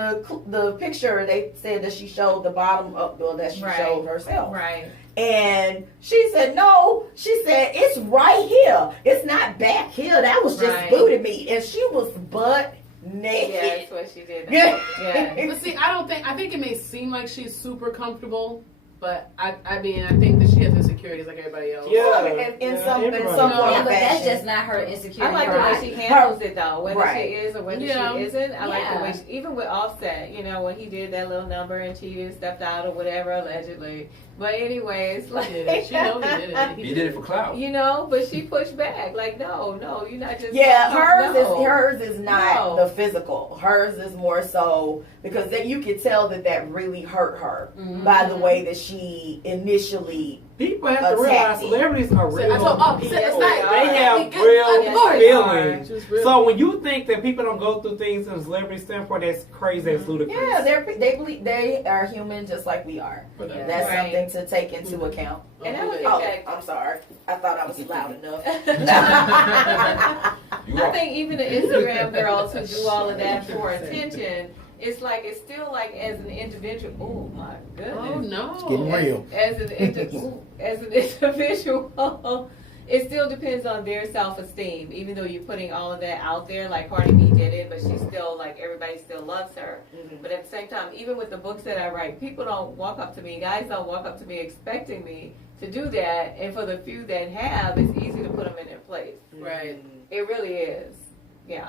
the picture, they said that she showed the bottom of that she Right. showed herself, Right. and she said no. She said it's right here. It's not back here. That was just Right. booty meat, and she was butt Yeah, naked. that's what she did. Yeah. Yeah. But see, I think it may seem like she's super comfortable, but I mean, I think that she has insecurities like everybody else. Yeah. in Yeah, some everybody. form Yeah, of but that's fashion. just not her insecurity. I like the her way life. she handles it though, whether Right. she is or whether Yeah. she isn't. I like the way, Yeah. even with Offset, you know, when he did that little number and cheated, stepped out or whatever allegedly. But anyways, like Yeah, she know he did it. He did it for clout. you know, but she pushed back. Like, no, you're not just. Yeah, no. hers is not No. the physical. Hers is more so because you could tell that really hurt her Mhm. by the way that she initially. People have to realize Attacking. celebrities are So real I told, oh, people. it's They not. They have Good- real good- feelings. Just real. So when you think that people don't go through things from a celebrity standpoint, that's crazy. That's ludicrous. Yeah, they believe they are human just like we are. But Yeah. That's Right. something to take into account. And I look Oh, at that. I'm sorry. I thought I was loud enough. You I are. think even the Instagram girls who do all of that for attention, it's still like as an individual. Oh my goodness. Oh no. It's getting real. As an individual, it still depends on their self-esteem. Even though you're putting all of that out there, like Cardi B did it, but she's still like everybody still loves her. But at the same time, even with the books that I write, people don't walk up to me. Guys don't walk up to me expecting me to do that. And for the few that have, it's easy to put them in their place. Right. It really is. Yeah.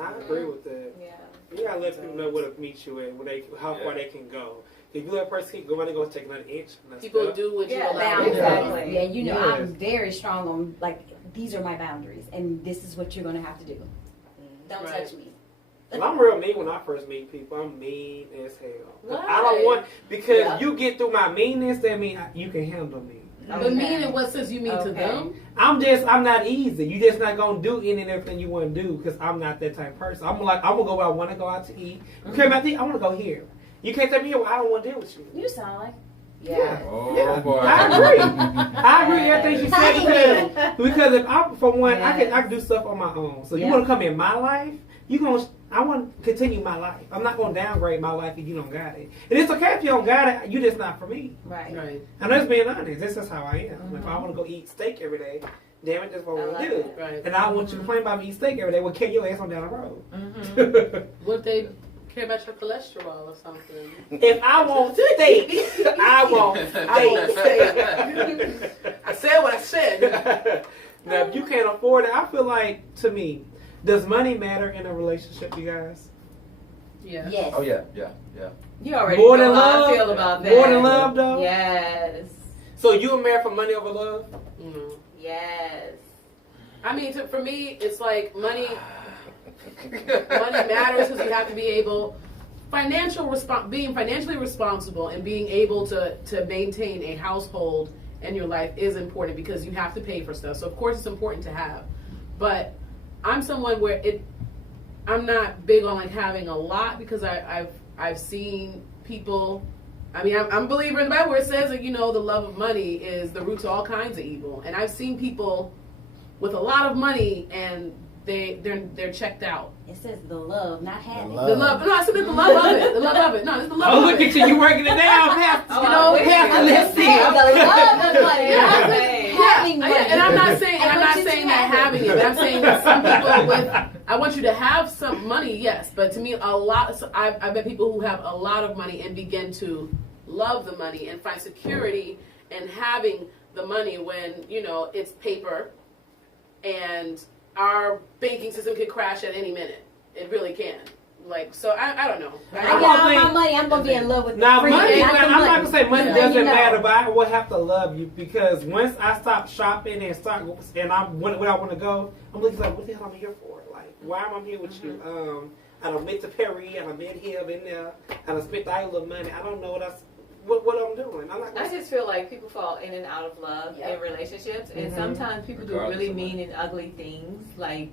I agree with that. Yeah. You gotta let people know where to meet you at, how far they can go. If you let a person keep going, they're gonna take another inch. And that's People that. do what you Yeah, allow them to do. exactly. Yeah, you know, Yes. I'm very strong on like these are my boundaries, and this is what you're gonna have to do. Don't Right. touch me. Well, I'm real mean when I first meet people. I'm mean as hell. 'Cause I Why? don't want because Yeah. you get through my meanness. That means you can handle me. But mean in what sense you mean to Okay. them? I'm not easy. You just not gonna do any and everything you want to do because I'm not that type of person. I'm gonna go where I want to go out to eat. You care about this? I want to go here. You can't tell me here. Well, I don't want to deal with you. You sound like Yeah. Oh boy. I agree. I agree with everything she said because if I, for one, I can do stuff on my own. So you Yeah. want to come in my life? I want to continue my life. I'm not gonna downgrade my life if you don't got it. And it's okay if you don't got it. You just not for me. Right. Right. I'm just being honest. This is how I am. If I want to go eat steak every day, damn it, that's what I I want like to do. that. Right. And I want you to complain about me eat steak every day. Well, carry your ass on down the road. Mm-hmm. What if they care about your cholesterol or something? If I want steak, I want steak. I said what I said. Now, if you can't afford it, I feel like, to me, does money matter in a relationship, you guys? Yeah. yes. Oh yeah. You already More know than how love? I feel about that. More than love, though? Yes. So you a married for money over love? Mm. Yes. I mean, for me, it's like money. Money matters because you have to be able. being financially responsible and being able to maintain a household in your life is important because you have to pay for stuff. So of course it's important to have, but I'm someone where I'm not big on like having a lot because I've seen people. I mean, I'm a believer in the Bible where it says that, you know, the love of money is the root to all kinds of evil. And I've seen people with a lot of money and they're checked out. It says the love, not having. The love. No, I said it's the love of it. The love of it. No, it's the love Oh, of look it. at you! You working it down, Pastor. You know, let's see. The love of money. Yeah. Having money. And I'm not saying that having it. But I'm saying that some people I want you to have some money, yes, but to me, I've met people who have a lot of money and begin to love the money and find security in having the money when, you know, it's paper and our banking system can crash at any minute. It really can. Like, so I don't know. I get all my money, I'm going to be in love with Now, the free. money, I'm not going to say money Just doesn't you know. matter, but I will have to love you because once I stop shopping and where I want to go, I'm looking like, what the hell am I here for? Like, why am I here with you? I done went to Perry, I done been here, been there, I done spent all the money. I don't know what I'm doing. I just feel like people fall in and out of love Yep. in relationships, and Mhm. sometimes people do Regardless really of mean and ugly things, like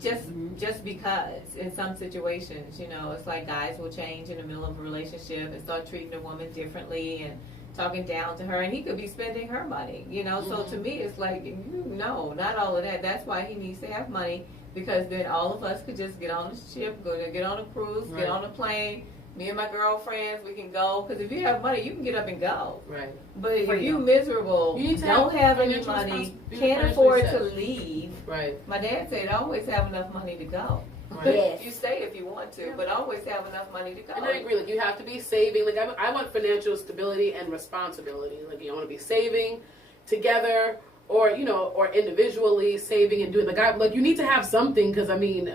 just because in some situations, you know, it's like guys will change in the middle of a relationship and start treating a woman differently and talking down to her, and he could be spending her money, you know. So to me, it's like, no, not all of that. That's why he needs to have money, because then all of us could just get on the ship, get on a cruise, Right. get on a plane. Me and my girlfriends, we can go, because if you have money, you can get up and go. Right. But if Freedom. you miserable, You need to don't have any financial money, be can't financially afford set. to leave. Right. My dad said always have enough money to go. Right. Yes. You stay if you want to, but always have enough money to go. And I agree. Like, you have to be saving. Like, I want financial stability and responsibility. Like, you want to be saving together, or, you know, or individually saving and doing. Like, you need to have something, because I mean, you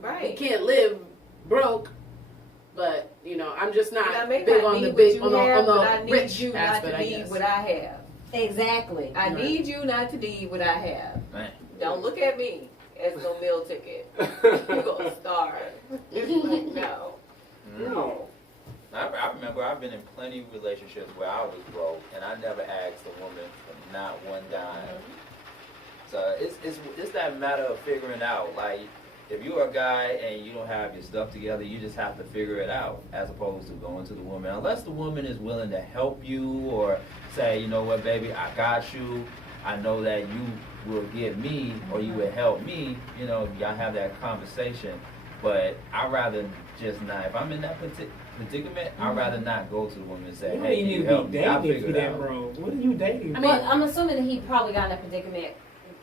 Right. can't live broke. But, you know, I'm just not And I may big not on the need big what on you have, the but I need rich you not aspect, to I need guess. what I have. Exactly. I Right. need you not to need what I have. Man. Don't look at me as no meal ticket. You're going to starve. It's like, no. No. I remember I've been in plenty of relationships where I was broke and I never asked a woman for not one dime. So it's that matter of figuring out. Like, if you're a guy and you don't have your stuff together, you just have to figure it out, as opposed to going to the woman. Unless the woman is willing to help you or say, you know what, baby, I got you. I know that you will give me or you will help me. You know, y'all have that conversation. But I'd rather just not. If I'm in that predicament, I'd rather not go to the woman and say, You hey, ain't can you even help be me? I'll dating figure if it you that out. broke. What are you dating? I mean, Well, I'm assuming that he probably got in a predicament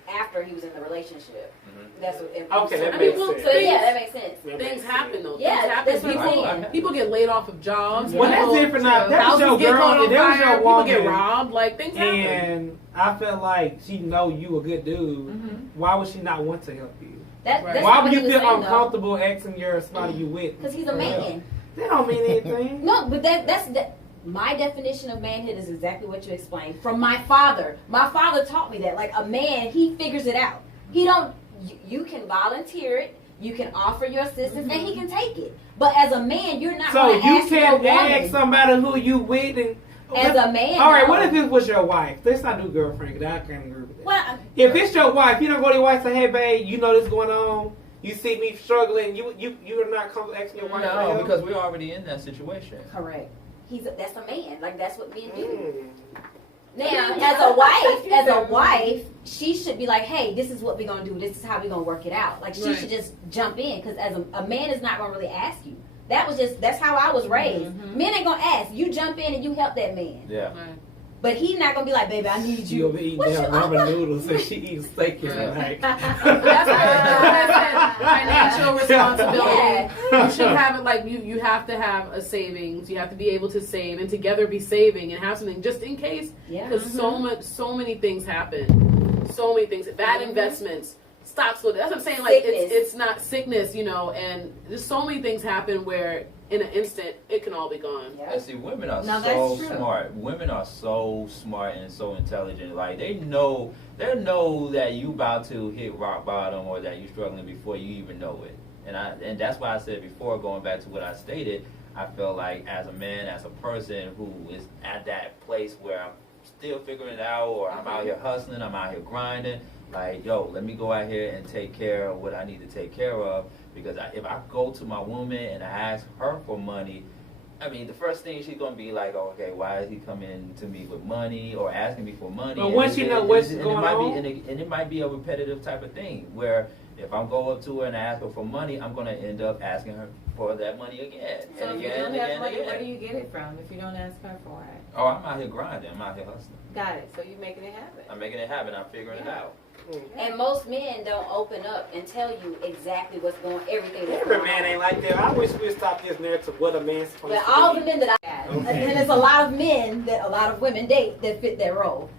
after he was in the relationship. That's what. Okay, that I makes mean, well, sense. So yeah, that makes sense. That Things makes happen sense. though. Yeah, Things happen. that's what I'm saying. People get laid off of jobs. Well, that's people- different now. That was houses your get girl, caught on and that was fire, your people get woman. robbed. Like, things happen. And I felt like she know you a good dude. Why would she not want to help you? That's Right. not Why what would he you was feel saying, though. uncomfortable asking your somebody you with? Because he's a man. That don't mean anything. No, but that's my definition of manhood is exactly what you explained from my father. My father taught me that. Like, a man, he figures it out. He don't. You can volunteer it. You can offer your assistance, and he can take it. But as a man, you're not So going to you ask your can't ask woman. somebody who you with and As a man, All right, no. what if this was your wife? Let's not do girlfriend, because I can't agree with that. Well, If it's your wife, you don't go to your wife and say, hey, babe, you know this going on. You see me struggling. You are not comfortable asking your wife for No, help? because we're already in that situation. correct. That's a man. Like, that's what men do. Mm. Now, as a wife, she should be like, hey, this is what we're going to do. This is how we're going to work it out. Like, she Right. should just jump in, because as a man is not going to really ask you. That's how I was raised. Men ain't going to ask. You jump in and you help that man. Yeah. Right. But he's not going to be like, baby, I need She you. over eating What damn you- ramen noodles and she eating steak every Right. night. That's what financial responsibility. Yeah. You should have it like you have to have a savings. You have to be able to save and together be saving and have something just in case. Yeah. Because so many things happen. So many things. Bad investments. Stocks. That's what I'm saying. Like, Sickness. it's not sickness, you know, and just so many things happen where in an instant it can all be gone. Yeah. And see, women are No, so that's true. smart. Women are so smart and so intelligent. Like, they know that you about to hit rock bottom or that you're struggling before you even know it. And that's why I said before, going back to what I stated, I feel like as a man, as a person who is at that place where I'm still figuring it out, or I'm out here hustling, I'm out here grinding, like, yo, let me go out here and take care of what I need to take care of. Because if I go to my woman and I ask her for money, I mean, the first thing she's gonna be like, oh, okay, why is he coming to me with money or asking me for money? But once you know what's going on, and it might be a repetitive type of thing where if I go up to her and I ask her for money, I'm gonna end up asking her for that money again. So and if you again, don't and have again, money, and where again. do you get it from if you don't ask her for it? Oh, I'm out here grinding. I'm out here hustling. Got it. So you're making it happen. I'm making it happen. I'm figuring it out. And most men don't open up and tell you exactly what's everything that's Every going man on. ain't like that. I wish we'd stop this narrative. What a man's supposed But to all be. the men that I Yeah. and there's a lot of men that a lot of women date that fit that role.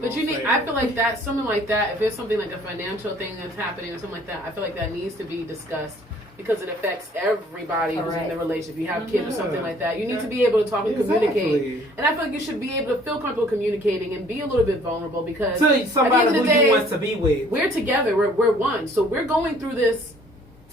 But you need, I feel like that, something like that, if there's something like a financial thing that's happening or something like that, I feel like that needs to be discussed because it affects everybody who's in the relationship. If you have kids or something like that, you need to be able to talk and communicate. And I feel like you should be able to feel comfortable communicating and be a little bit vulnerable because To somebody at the end who of the day, you want to be with. we're together, we're one. So we're going through this.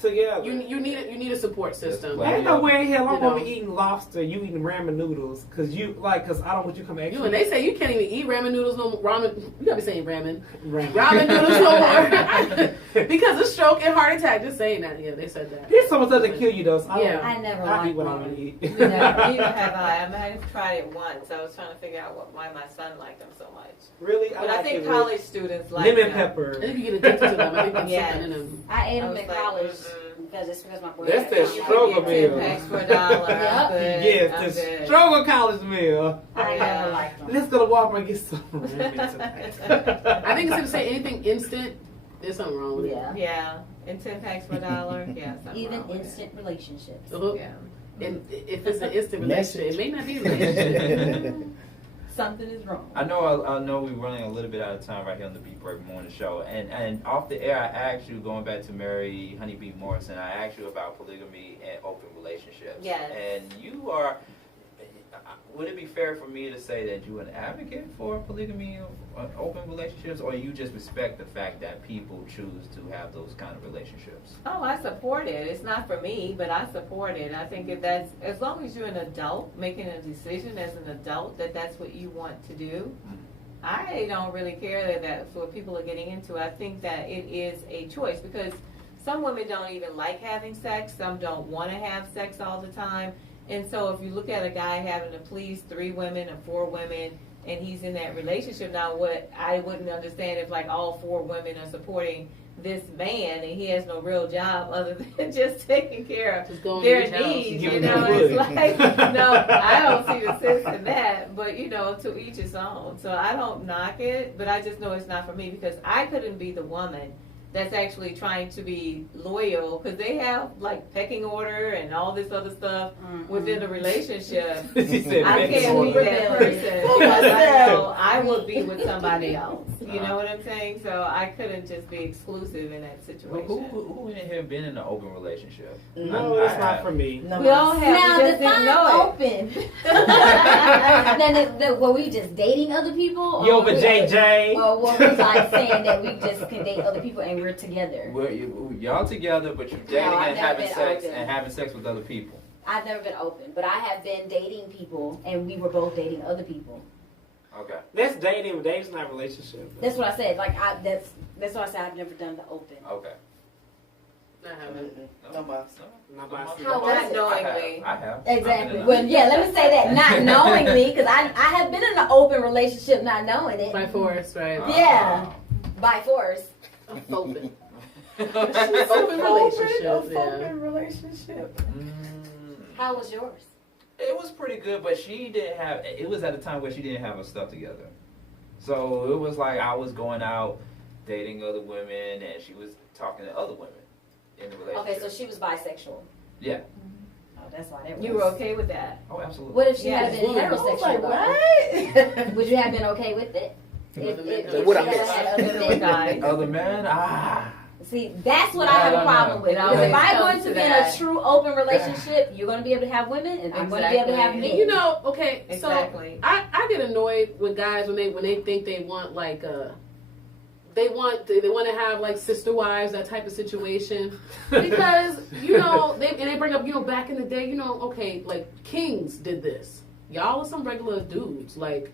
Together. You need a support system. Ain't no way in hell I'm You know. gonna be eating lobster, you eating ramen noodles, cause I don't want you to come And they say you can't even eat ramen noodles no more. Ramen, you gotta be saying ramen. ramen. Ramen noodles no more. Because of stroke and heart attack. Just saying that. Yeah, they said that. This someone doesn't kill you though. So Yeah. I never I eat liked what I want ramen. to eat. No, neither have I. I might have tried it once. I was trying to figure out why my son liked them so much. Really? But I like think it with college students like lemon them. pepper. I think you get addicted to them. I think that's Yes. something in them. I ate I them was in like, college mm-mm. because my boy. That's had that one. You struggle can get 10 meal. packs for $1. I'm Yep. good. Yes, I'm the good. struggle college meal. I Yeah. never liked them. Let's go to Walmart and get some ramen tonight. I think instead of saying anything instant, there's something wrong with it. Yeah. Yeah, and 10 packs for $1. Yeah, something Even wrong with instant relationships. Uh-huh. it. Yeah. And if it's an instant relationship, it may not be a relationship. Something is wrong. I know we're running a little bit out of time right here on the Beat Break Morning Show. And off the air, I asked you, going back to Mary Honeybee Morrison, I asked you about polygamy and open relationships. Yes. And you are, would it be fair for me to say that you're an advocate for polygamy or open relationships, or you just respect the fact that people choose to have those kind of relationships? Oh, I support it. It's not for me, but I support it. I think if that's, as long as you're an adult making a decision as an adult that that's what you want to do, I don't really care that that's what people are getting into. I think that it is a choice because some women don't even like having sex. Some don't want to have sex all the time. And so if you look at a guy having to please 3 women or 4 women, and he's in that relationship, now what I wouldn't understand if like all 4 women are supporting this man and he has no real job other than just taking care Just of going their to his house. needs. Give You him know, the it's wood. like, no, I don't see the sense in that. But you know, to each his own. So I don't knock it, but I just know it's not for me because I couldn't be the woman that's actually trying to be loyal because they have like pecking order and all this other stuff within the relationship. She said I pecking can't be order. that person because I know I would be with somebody else. You know what I'm saying? So I couldn't just be exclusive in that situation. Who in here been in an open relationship? No, I it's not have. for me. No, We all have. Now We just didn't define know open. Now, were we just dating other people? Yo, but JJ. Or were we like saying that we just can date other people and we're together? Y'all together, but you're dating I've and never having been sex open. and having sex with other people. I've never been open, but I have been dating people and we were both dating other people. Okay. That's dating, but dating's not a relationship. That's what I said. Like that's why I said I've never done the open. Okay. I haven't. No box. Not by How was it? knowingly. I have. Exactly. Well, yeah. Let me say that not knowingly, because I have been in an open relationship not knowing it. By force, right? Yeah. By force. Open. Open Open relationships, yeah. Open relationship. How was yours? It was pretty good, but she didn't have. It was at a time where she didn't have her stuff together, so it was like I was going out, dating other women, and she was talking to other women in the relationship. Okay, so she was bisexual. Yeah. Oh, that's why that was. You were okay with that? Oh, absolutely. What if she Yeah, had been woman. heterosexual? What? Would you have been okay with it? If What she I had missed? had other With men? guys. Other men? See, that's what I have a problem with. It Because if always I'm comes going to to be in that. a true open relationship, you're going to be able to have women, and I'm going to be able to have Exactly. men. You know, okay, Exactly. so I get annoyed with guys when they think they want like they want to have like sister wives, that type of situation, because they bring up back in the day, okay, like kings did this. Y'all are some regular dudes. Like,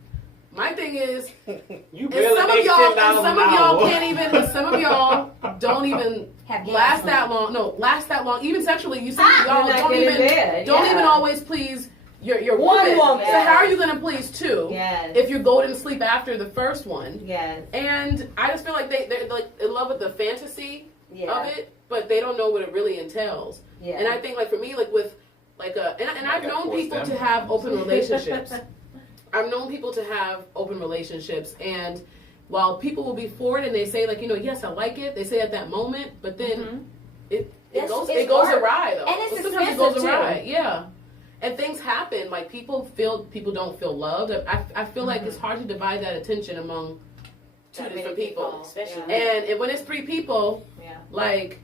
my thing is, You some of y'all can't even, and some of y'all don't even Have last gas that long. No, last that long. Even sexually, you see, y'all They're not don't getting even there. don't Yeah. even always please your One woman. woman. So how are you gonna please two Yes. if you're going to sleep after the first one? Yes. And I just feel like they're like in love with the fantasy Yeah. of it, but they don't know what it really entails. Yeah. And I think like for me, like with like and I've known people to have open relationships. I've known people to have open relationships, and while people will be for it and they say like yes, I like it, they say at that moment, but then it goes work. awry though. And it's Sometimes it expensive, goes too. awry, yeah. And things happen. Like people don't feel loved. I feel like it's hard to divide that attention among two That different many people. especially And when it's 3 people, Yeah. like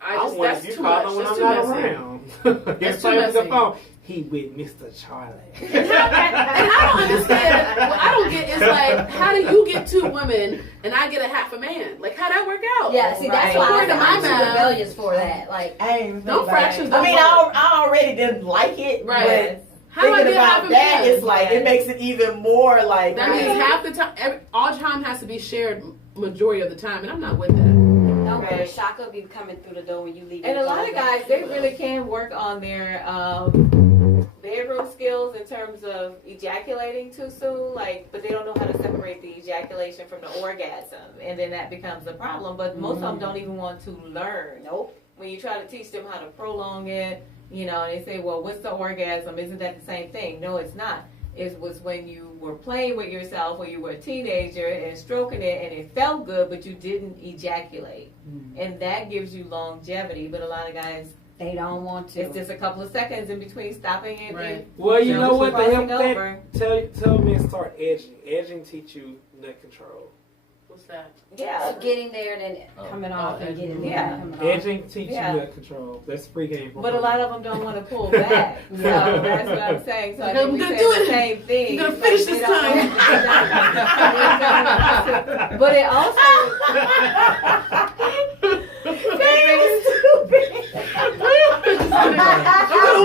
That's too too much. when That's I'm too not messy. around. That's You're too playing with the messy. phone. He with Mr. Charlie. And I don't understand. What I don't get is like, how do you get 2 women and I get a half a man? Like, how'd that work out? Yeah, see, that's Right. why According to my I'm too math. rebellious for that. Like, I ain't even No think about fractions it. don't I mean, work. I already didn't like it, Right. but How do I thinking get half about a that, man? it's like it makes it even more like. That means half the time, all time has to be shared majority of the time, and I'm not with that. don't Right. worry, Shaka be coming through the door when you leave. And your a lot of clothes guys, up. they really can work on their bedroom skills in terms of ejaculating too soon, but they don't know how to separate the ejaculation from the orgasm, and then that becomes a problem. But most of them don't even want to learn. Nope. When you try to teach them how to prolong it, and they say, well, what's the orgasm? Isn't that the same thing? No, it's not. It was when you were playing with yourself when you were a teenager and stroking it and it felt good, but you didn't ejaculate. And that gives you longevity. But a lot of guys, They don't want to. it's just a couple of seconds in between stopping it. Right. And Well, you know what? To help crossing that, over. tell me and start edging. Edging teach you nut control. What's that? Yeah. Getting there and then coming off and getting there Yeah. and coming off. Edging teach Yeah. you nut control. That's free game. for But a fun. lot of them don't want to pull back. So that's what I'm saying. So I I'm think we gonna say do the it. same thing. I'm gonna It's finish they this don't time. want- But it also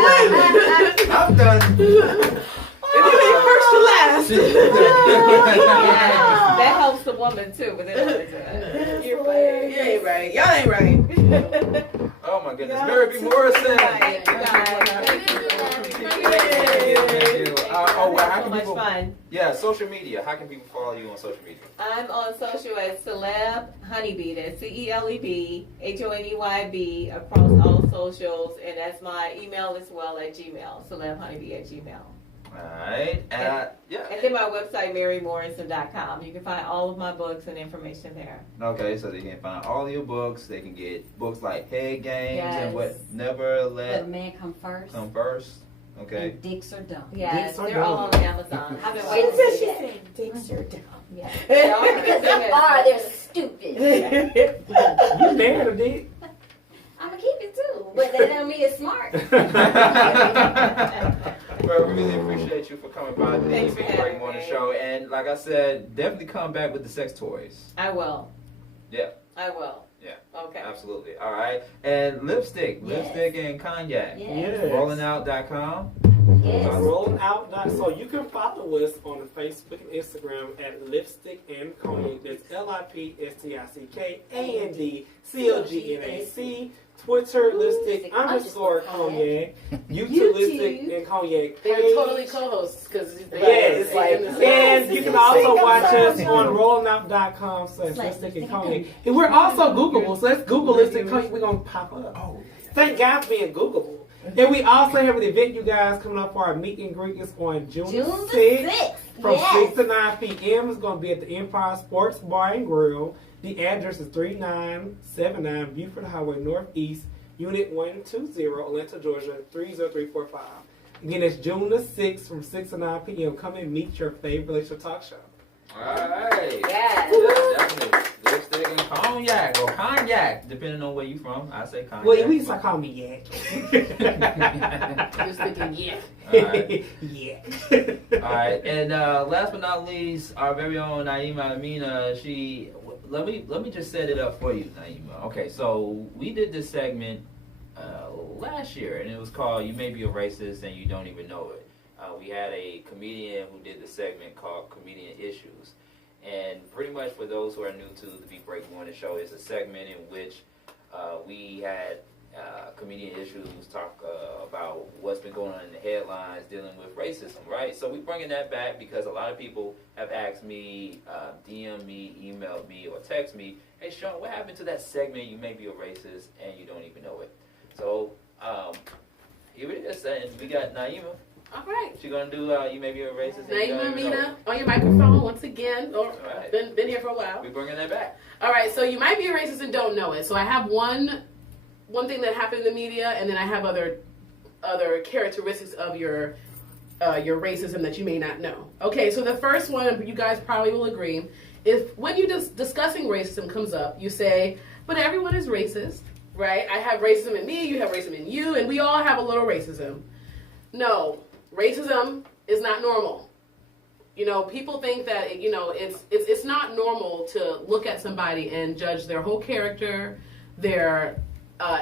I'm done. If you ain't first, you last. that helps the woman too. But they don't want to do it. You're right. You ain't right. Y'all ain't right. Oh my goodness, Mary B. Morrison. Thank you guys. Thank you. Thank you. Well, how So can much people? fun. Yeah, social media. How can people follow you on social media? I'm on social as Celeb Honeybee. That's CELEB HONEYB across all socials, and that's my email as well at Gmail. CelebHoneybee@gmail. Alright, yeah. And then my website marymorrison.com. You can find all of my books and information there. Okay, so they can find all your books. They can get books like Head Games and what Yes. Never Let Let a man come first. Come First. Okay. And dicks are dumb. Yes, Dicks are they're all on dumb. Amazon. I've been She waiting to said see she that. said dicks are dumb. Yeah. Because they are, they're stupid. You married a dick. I'm gonna keep it too, but that don't mean it's smart. Well, we really appreciate you for coming by the Thanks for Big having Break Morning me. Show. And like I said, definitely come back with the sex toys. I will. Yeah. I will. Yeah. Okay. Absolutely. All right. And lipstick. Yes. Lipstick and cognac. Yes. Rollingout.com. Yes. Rolling out. So you can follow us on Facebook and Instagram at Lipstick and Cognac. That's LIPSTICK ANDCOGNAC. Twitter Lipstick _ Cognac. YouTube Lipstick and Cognac. They're page. totally co-hosts because Yes, and you can also watch us on rollingout.com / Slash Lipstick and Lipstick Cognac. and And we're also Googleable, so let's Google Lipstick and Cognac. We're going to pop up. Oh, Thank God for being Googleable. And we also have an event, you guys, coming up for our meet and greet. It's on June June 6th. the 6th. From Yes. 6 to 9 p.m. It's going to be at the Empire Sports Bar and Grill. The address is 3979 Buford Highway Northeast, Unit 120, Atlanta, Georgia, 30345. Again, it's June the 6th from 6 to 9 p.m. Come and meet your favorite relationship talk show. all right. Yes. Definitely. Lipstick drinking cognac or cognac, depending on where you from. I say cognac. Well, we used to call me Yak. Just thinking, yeah. All right. Yak. All right, and last but not least, our very own Naima Amina. Let me just set it up for you, Naima. Okay, so we did this segment last year, and it was called "You May Be a Racist and You Don't Even Know It." We had a comedian who did the segment called "Comedian Issues," and pretty much for those who are new to the Beat Break Morning Show, it's a segment in which we had comedian issues talk about what's been going on in the headlines dealing with racism, right? So we're bringing that back because a lot of people have asked me, DM me, email me, or text me, hey Sean, what happened to that segment, You May Be a Racist and You Don't Even Know It? So here it is, and we got Naima. All right. She's going to do You May Be a Racist and You Naima Don't Even Know Amina, It. on your microphone once again. Or right. been here for a while. We're bringing that back. All right, so you might be a racist and don't know it. So I have one thing that happened in the media, and then I have other characteristics of your racism that you may not know. Okay, so the first one, you guys probably will agree, if when you discussing racism comes up, you say, but everyone is racist, right? I have racism in me, you have racism in you, and we all have a little racism. No, racism is not normal. You know, people think that, it's not normal to look at somebody and judge their whole character, their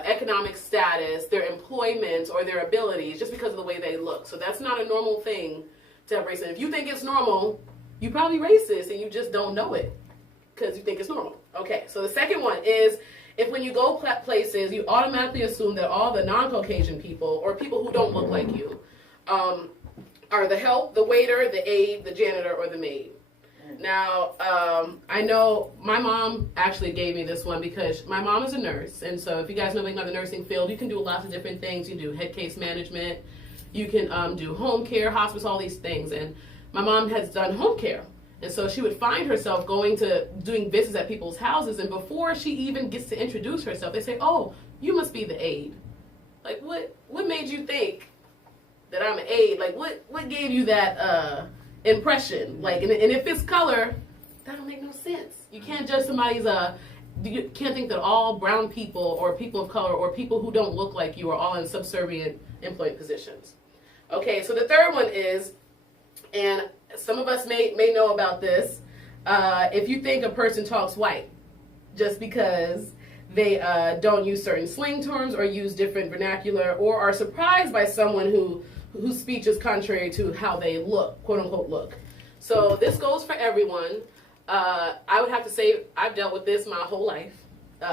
economic status, their employment, or their abilities just because of the way they look. So that's not a normal thing to have racism. If you think it's normal, you're probably racist and you just don't know it because you think it's normal. Okay, so the second one is if when you go places, you automatically assume that all the non-Caucasian people or people who don't look like you are the help, the waiter, the aide, the janitor, or the maid. Now, I know my mom actually gave me this one because my mom is a nurse. And so if you guys know anything about the nursing field, you can do lots of different things. You can do head case management. You can do home care, hospice, all these things. And my mom has done home care. And so she would find herself doing visits at people's houses. And before she even gets to introduce herself, they say, oh, you must be the aide. Like, what made you think that I'm an aide? Like, what gave you that impression? Like, and if it's color, that don't make no sense. You can't judge somebody's you can't think that all brown people or people of color or people who don't look like you are all in subservient employment positions. Okay, so the third one is, and some of us may know about this, if you think a person talks white just because they don't use certain slang terms or use different vernacular or are surprised by someone whose speech is contrary to how they look, quote unquote look. So this goes for everyone. I would have to say I've dealt with this my whole life.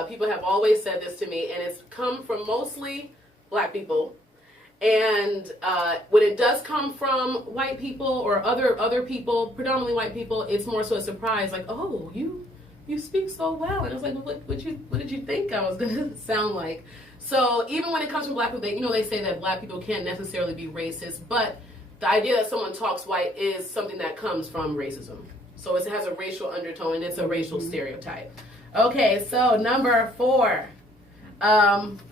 People have always said this to me, and it's come from mostly black people. And when it does come from white people or other people, predominantly white people, it's more so a surprise, like, oh, you speak so well. And I was like, well, what did you think I was going to sound like? So even when it comes from black people, they say that black people can't necessarily be racist, but the idea that someone talks white is something that comes from racism. So it has a racial undertone, and it's a racial stereotype. Okay, so number 4. And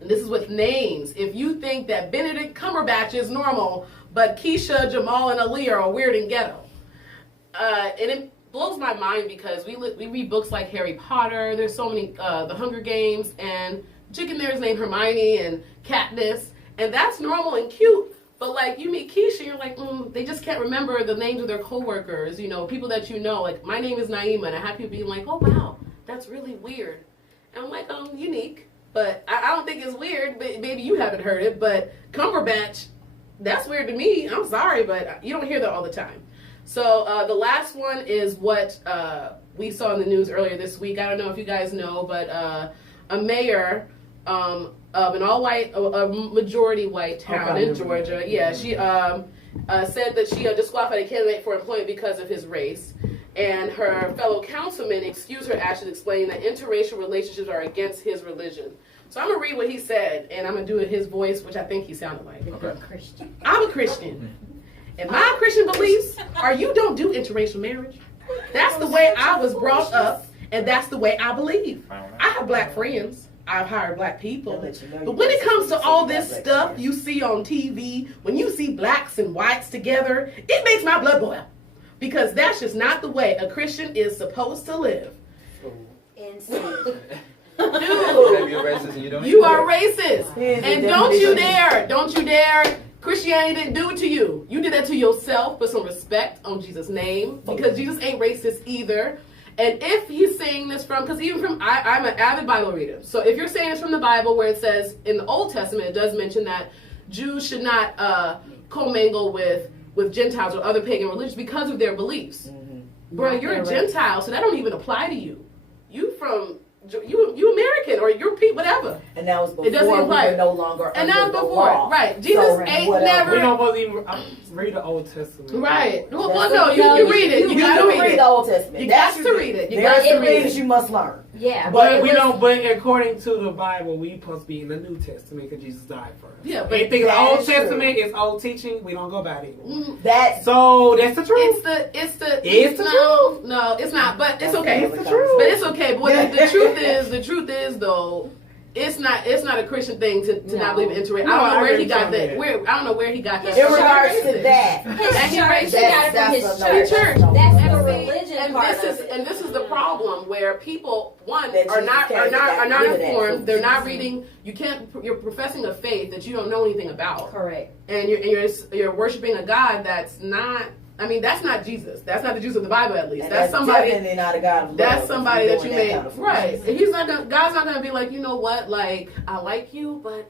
this is with names. If you think that Benedict Cumberbatch is normal, but Keisha, Jamal, and Aaliyah are weird and ghetto. And it blows my mind because we read books like Harry Potter. There's so many, The Hunger Games, and chicken there is named Hermione and Katniss, and that's normal and cute. But like you meet Keisha, you're like, they just can't remember the names of their coworkers, people that you know. Like my name is Naima, and I have people being like, oh wow, that's really weird. And I'm like, unique. But I don't think it's weird, but maybe you haven't heard it, but Cumberbatch, that's weird to me. I'm sorry, but you don't hear that all the time. So the last one is what we saw in the news earlier this week. I don't know if you guys know, but a mayor of an all-white, a majority-white town in Georgia, she said that she disqualified a candidate for employment because of his race. And her fellow councilman excused her actions, explaining that interracial relationships are against his religion. So I'm going to read what he said, and I'm going to do it his voice, which I think he sounded like. Okay. Christian. I'm a Christian. And my Christian beliefs are you don't do interracial marriage. That's the way I was brought up, and that's the way I believe. I have black friends. I've hired black people. But when it comes to all this stuff you see on TV, when you see blacks and whites together, it makes my blood boil. Because that's just not the way a Christian is supposed to live. NC. Dude, Maybe you're racist and you don't. you know are it. racist. Here's the And don't you definition. dare. Christianity didn't do it to you. You did that to yourself. Put some respect on Jesus' name, because Jesus ain't racist either. And if he's saying this from, because even from, I'm an avid Bible reader. So if you're saying it's from the Bible, where it says in the Old Testament, it does mention that Jews should not commingle with Gentiles or other pagan religions because of their beliefs. Bro, you're a Gentile, so that don't even apply to you. You American or European, whatever. And that was before It doesn't we apply. were no longer And under that was the before, law. right? Jesus So, ain't whatever. never. We don't supposed to even read the Old Testament. Right. Well, That's no, what- you read it. You gotta do read it. the Old Testament. You That's got to read it. You There got are to some read things it. you must learn. Yeah, But it we was- don't. But according to the Bible, we supposed to be in the New Testament because Jesus died for us. Yeah, but anything in the that Old is true. Testament is old teaching. We don't go by it anymore. That's So that's the truth. It's the truth. No, it's not. But it's That's okay. the truth. But it's okay. But what the truth is though, it's not a Christian thing to not believe in interracial. No, I don't know I where he agree got with that. you. I don't know where he got that. in from. regards to that. His And he church, raised he got it from his That's church. The church. That's And the see, religion and part this of is it. and this is the problem where people That are Jesus not came to get rid of that. informed. They're not reading. You're professing a faith that you don't know anything about, Correct. and you're worshiping a God that's not. I mean, that's not Jesus. That's not the Jesus of the Bible, at least. And that's somebody. definitely not a God of love. That's somebody that Doing you made kind of right. foolishness. And he's not gonna. God's not gonna be like, you know what? Like, I like you, but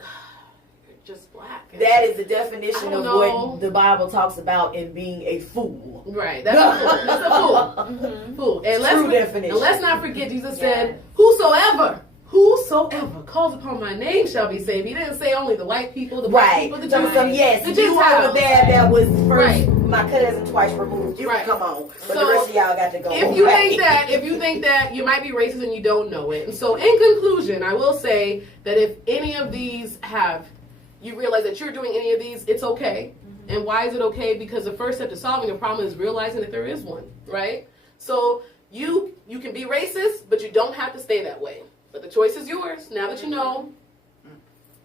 you're just black. That is the I definition don't of know. what the Bible talks about in being a fool. Right. That's a fool. That's a fool. Mm-hmm. Fool. And True definition. and let's not forget, Jesus Yes. said, whosoever calls upon my name shall be saved. He didn't say only the white people, the black Right. people, the So, Jews. yes, the you Gentiles. over there that was first Right. my cousin twice removed. You Right. can come on. But So, the rest of y'all got to go. If you away. think that you might be racist and you don't know it. And so in conclusion, I will say that if any of these you realize that you're doing any of these, it's okay. Mm-hmm. And why is it okay? Because the first step to solving a problem is realizing that there is one, right? So you can be racist, but you don't have to stay that way. But the choice is yours. Now that you know,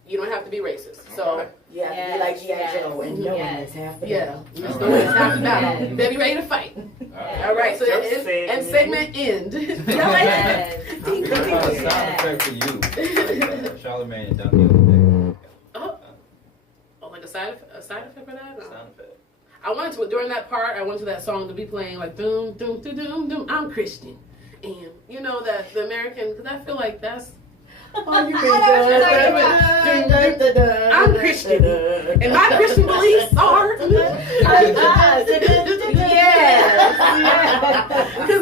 you don't have to be racist. So You have to be like G.I. Yes, Joe and yes. knowing it's half the yeah, battle. you just know when it's time to battle. Yes. You better be ready to fight. All right, so Just and segment end. Yes. Sound effect for you. Charlamagne and Duncan. Oh, like a side effect for that? No. Sound effect. I wanted to during that part. I wanted that song to be playing like doom doom doom doom doom. I'm Christian, and you know that the American, because I feel like that's Oh, you I'm Christian, and my Christian beliefs are because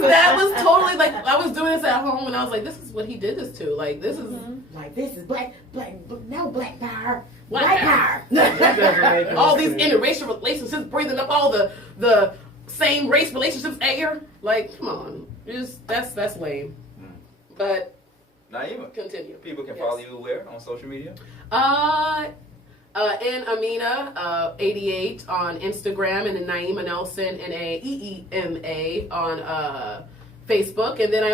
that was totally like I was doing this at home, and I was like, this is what he did this to. Like this is Like this is black, no black power, White white power. all these interracial relationships, breathing up all the same race relationships air. Like, come on, that's lame. But Naima, continue. people can Yes. follow you where on social media? And Amina 88 on Instagram, and then Naima Nelson NAEEMA on Facebook, and then I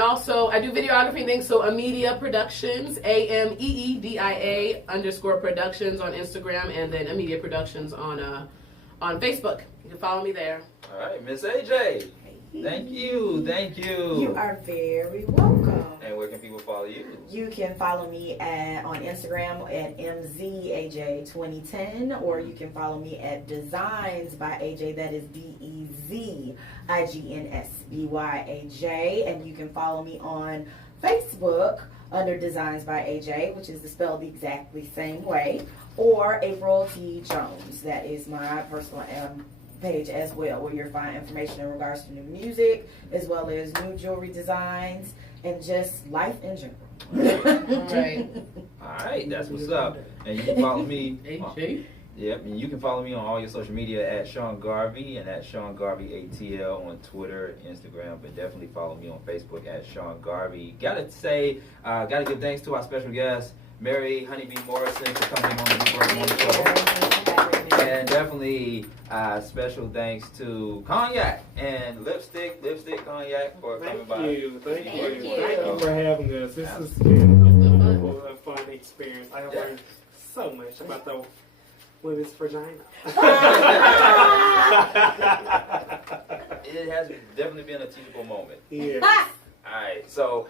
do videography things. So Amedia Productions AMEEDIA _ Productions on Instagram, and then Amedia Productions on Facebook. You can follow me there. All right, Miss AJ. Thank you. You are very welcome. And where can people follow you? You can follow me on Instagram at MZAJ2010, or you can follow me at Designs by AJ. That is DEZIGNSBYAJ, and you can follow me on Facebook under Designs by AJ, which is spelled the exactly same way, or April T. Jones. That is my personal page as well, where you'll find information in regards to new music, as well as new jewelry designs, and just life in general. Right. All right, that's what's up. And you can follow me. AJ. Yep, and you can follow me on all your social media at Sean Garvey and at Sean Garvey ATL on Twitter, Instagram, but definitely follow me on Facebook at Sean Garvey. Gotta give thanks to our special guest, Mary Honeybee Morrison, for coming on the WadeWorks Morning Show. And definitely special thanks to Cognac and Lipstick Cognac for coming by. Thank you Thank you. for having us. This has been a fun experience. I have learned so much about the women's vagina. It has definitely been a teachable moment. Yes. All Alright, so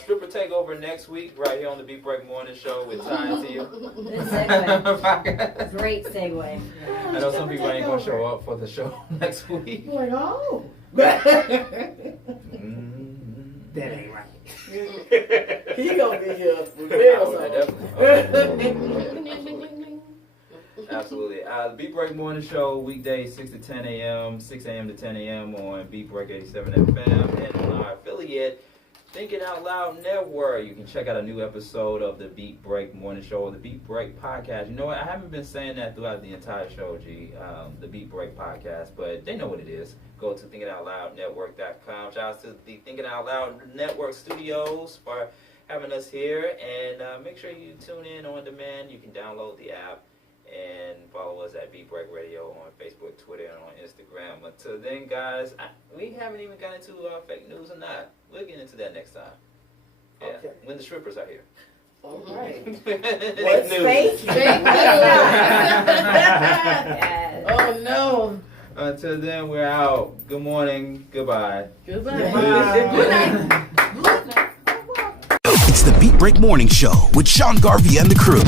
stripper takeover next week, right here on the Beat Break Morning Show with Ty and Tia. Good segue. Great segue. I know some people ain't gonna show up for the show next week. Like, oh. That ain't right. He gonna be here for real. Absolutely. The Beat Break Morning Show, weekdays 6 to 10 a.m., 6 a.m. to 10 a.m. on Beat Break 87 FM and on our affiliate, Thinking Out Loud Network. You can check out a new episode of the Beat Break Morning Show or the Beat Break Podcast. You know what? I haven't been saying that throughout the entire show, the Beat Break Podcast, but they know what it is. Go to thinkingoutloudnetwork.com. Shout out to the Thinking Out Loud WadeWorksStudios for having us here. And make sure you tune in on demand. You can download the app and follow us at Beat Break Radio on Facebook, Twitter, and on Instagram. Until then, guys, we haven't even gotten into fake news or not. We'll get into that next time. Yeah, Okay. when the strippers are here. All right. Fake What's news. fake? Yes. Oh no. Until then, we're out. Good morning. Goodbye. Goodbye. Good night. It's the Beat Break Morning Show with Sean Garvey and the crew.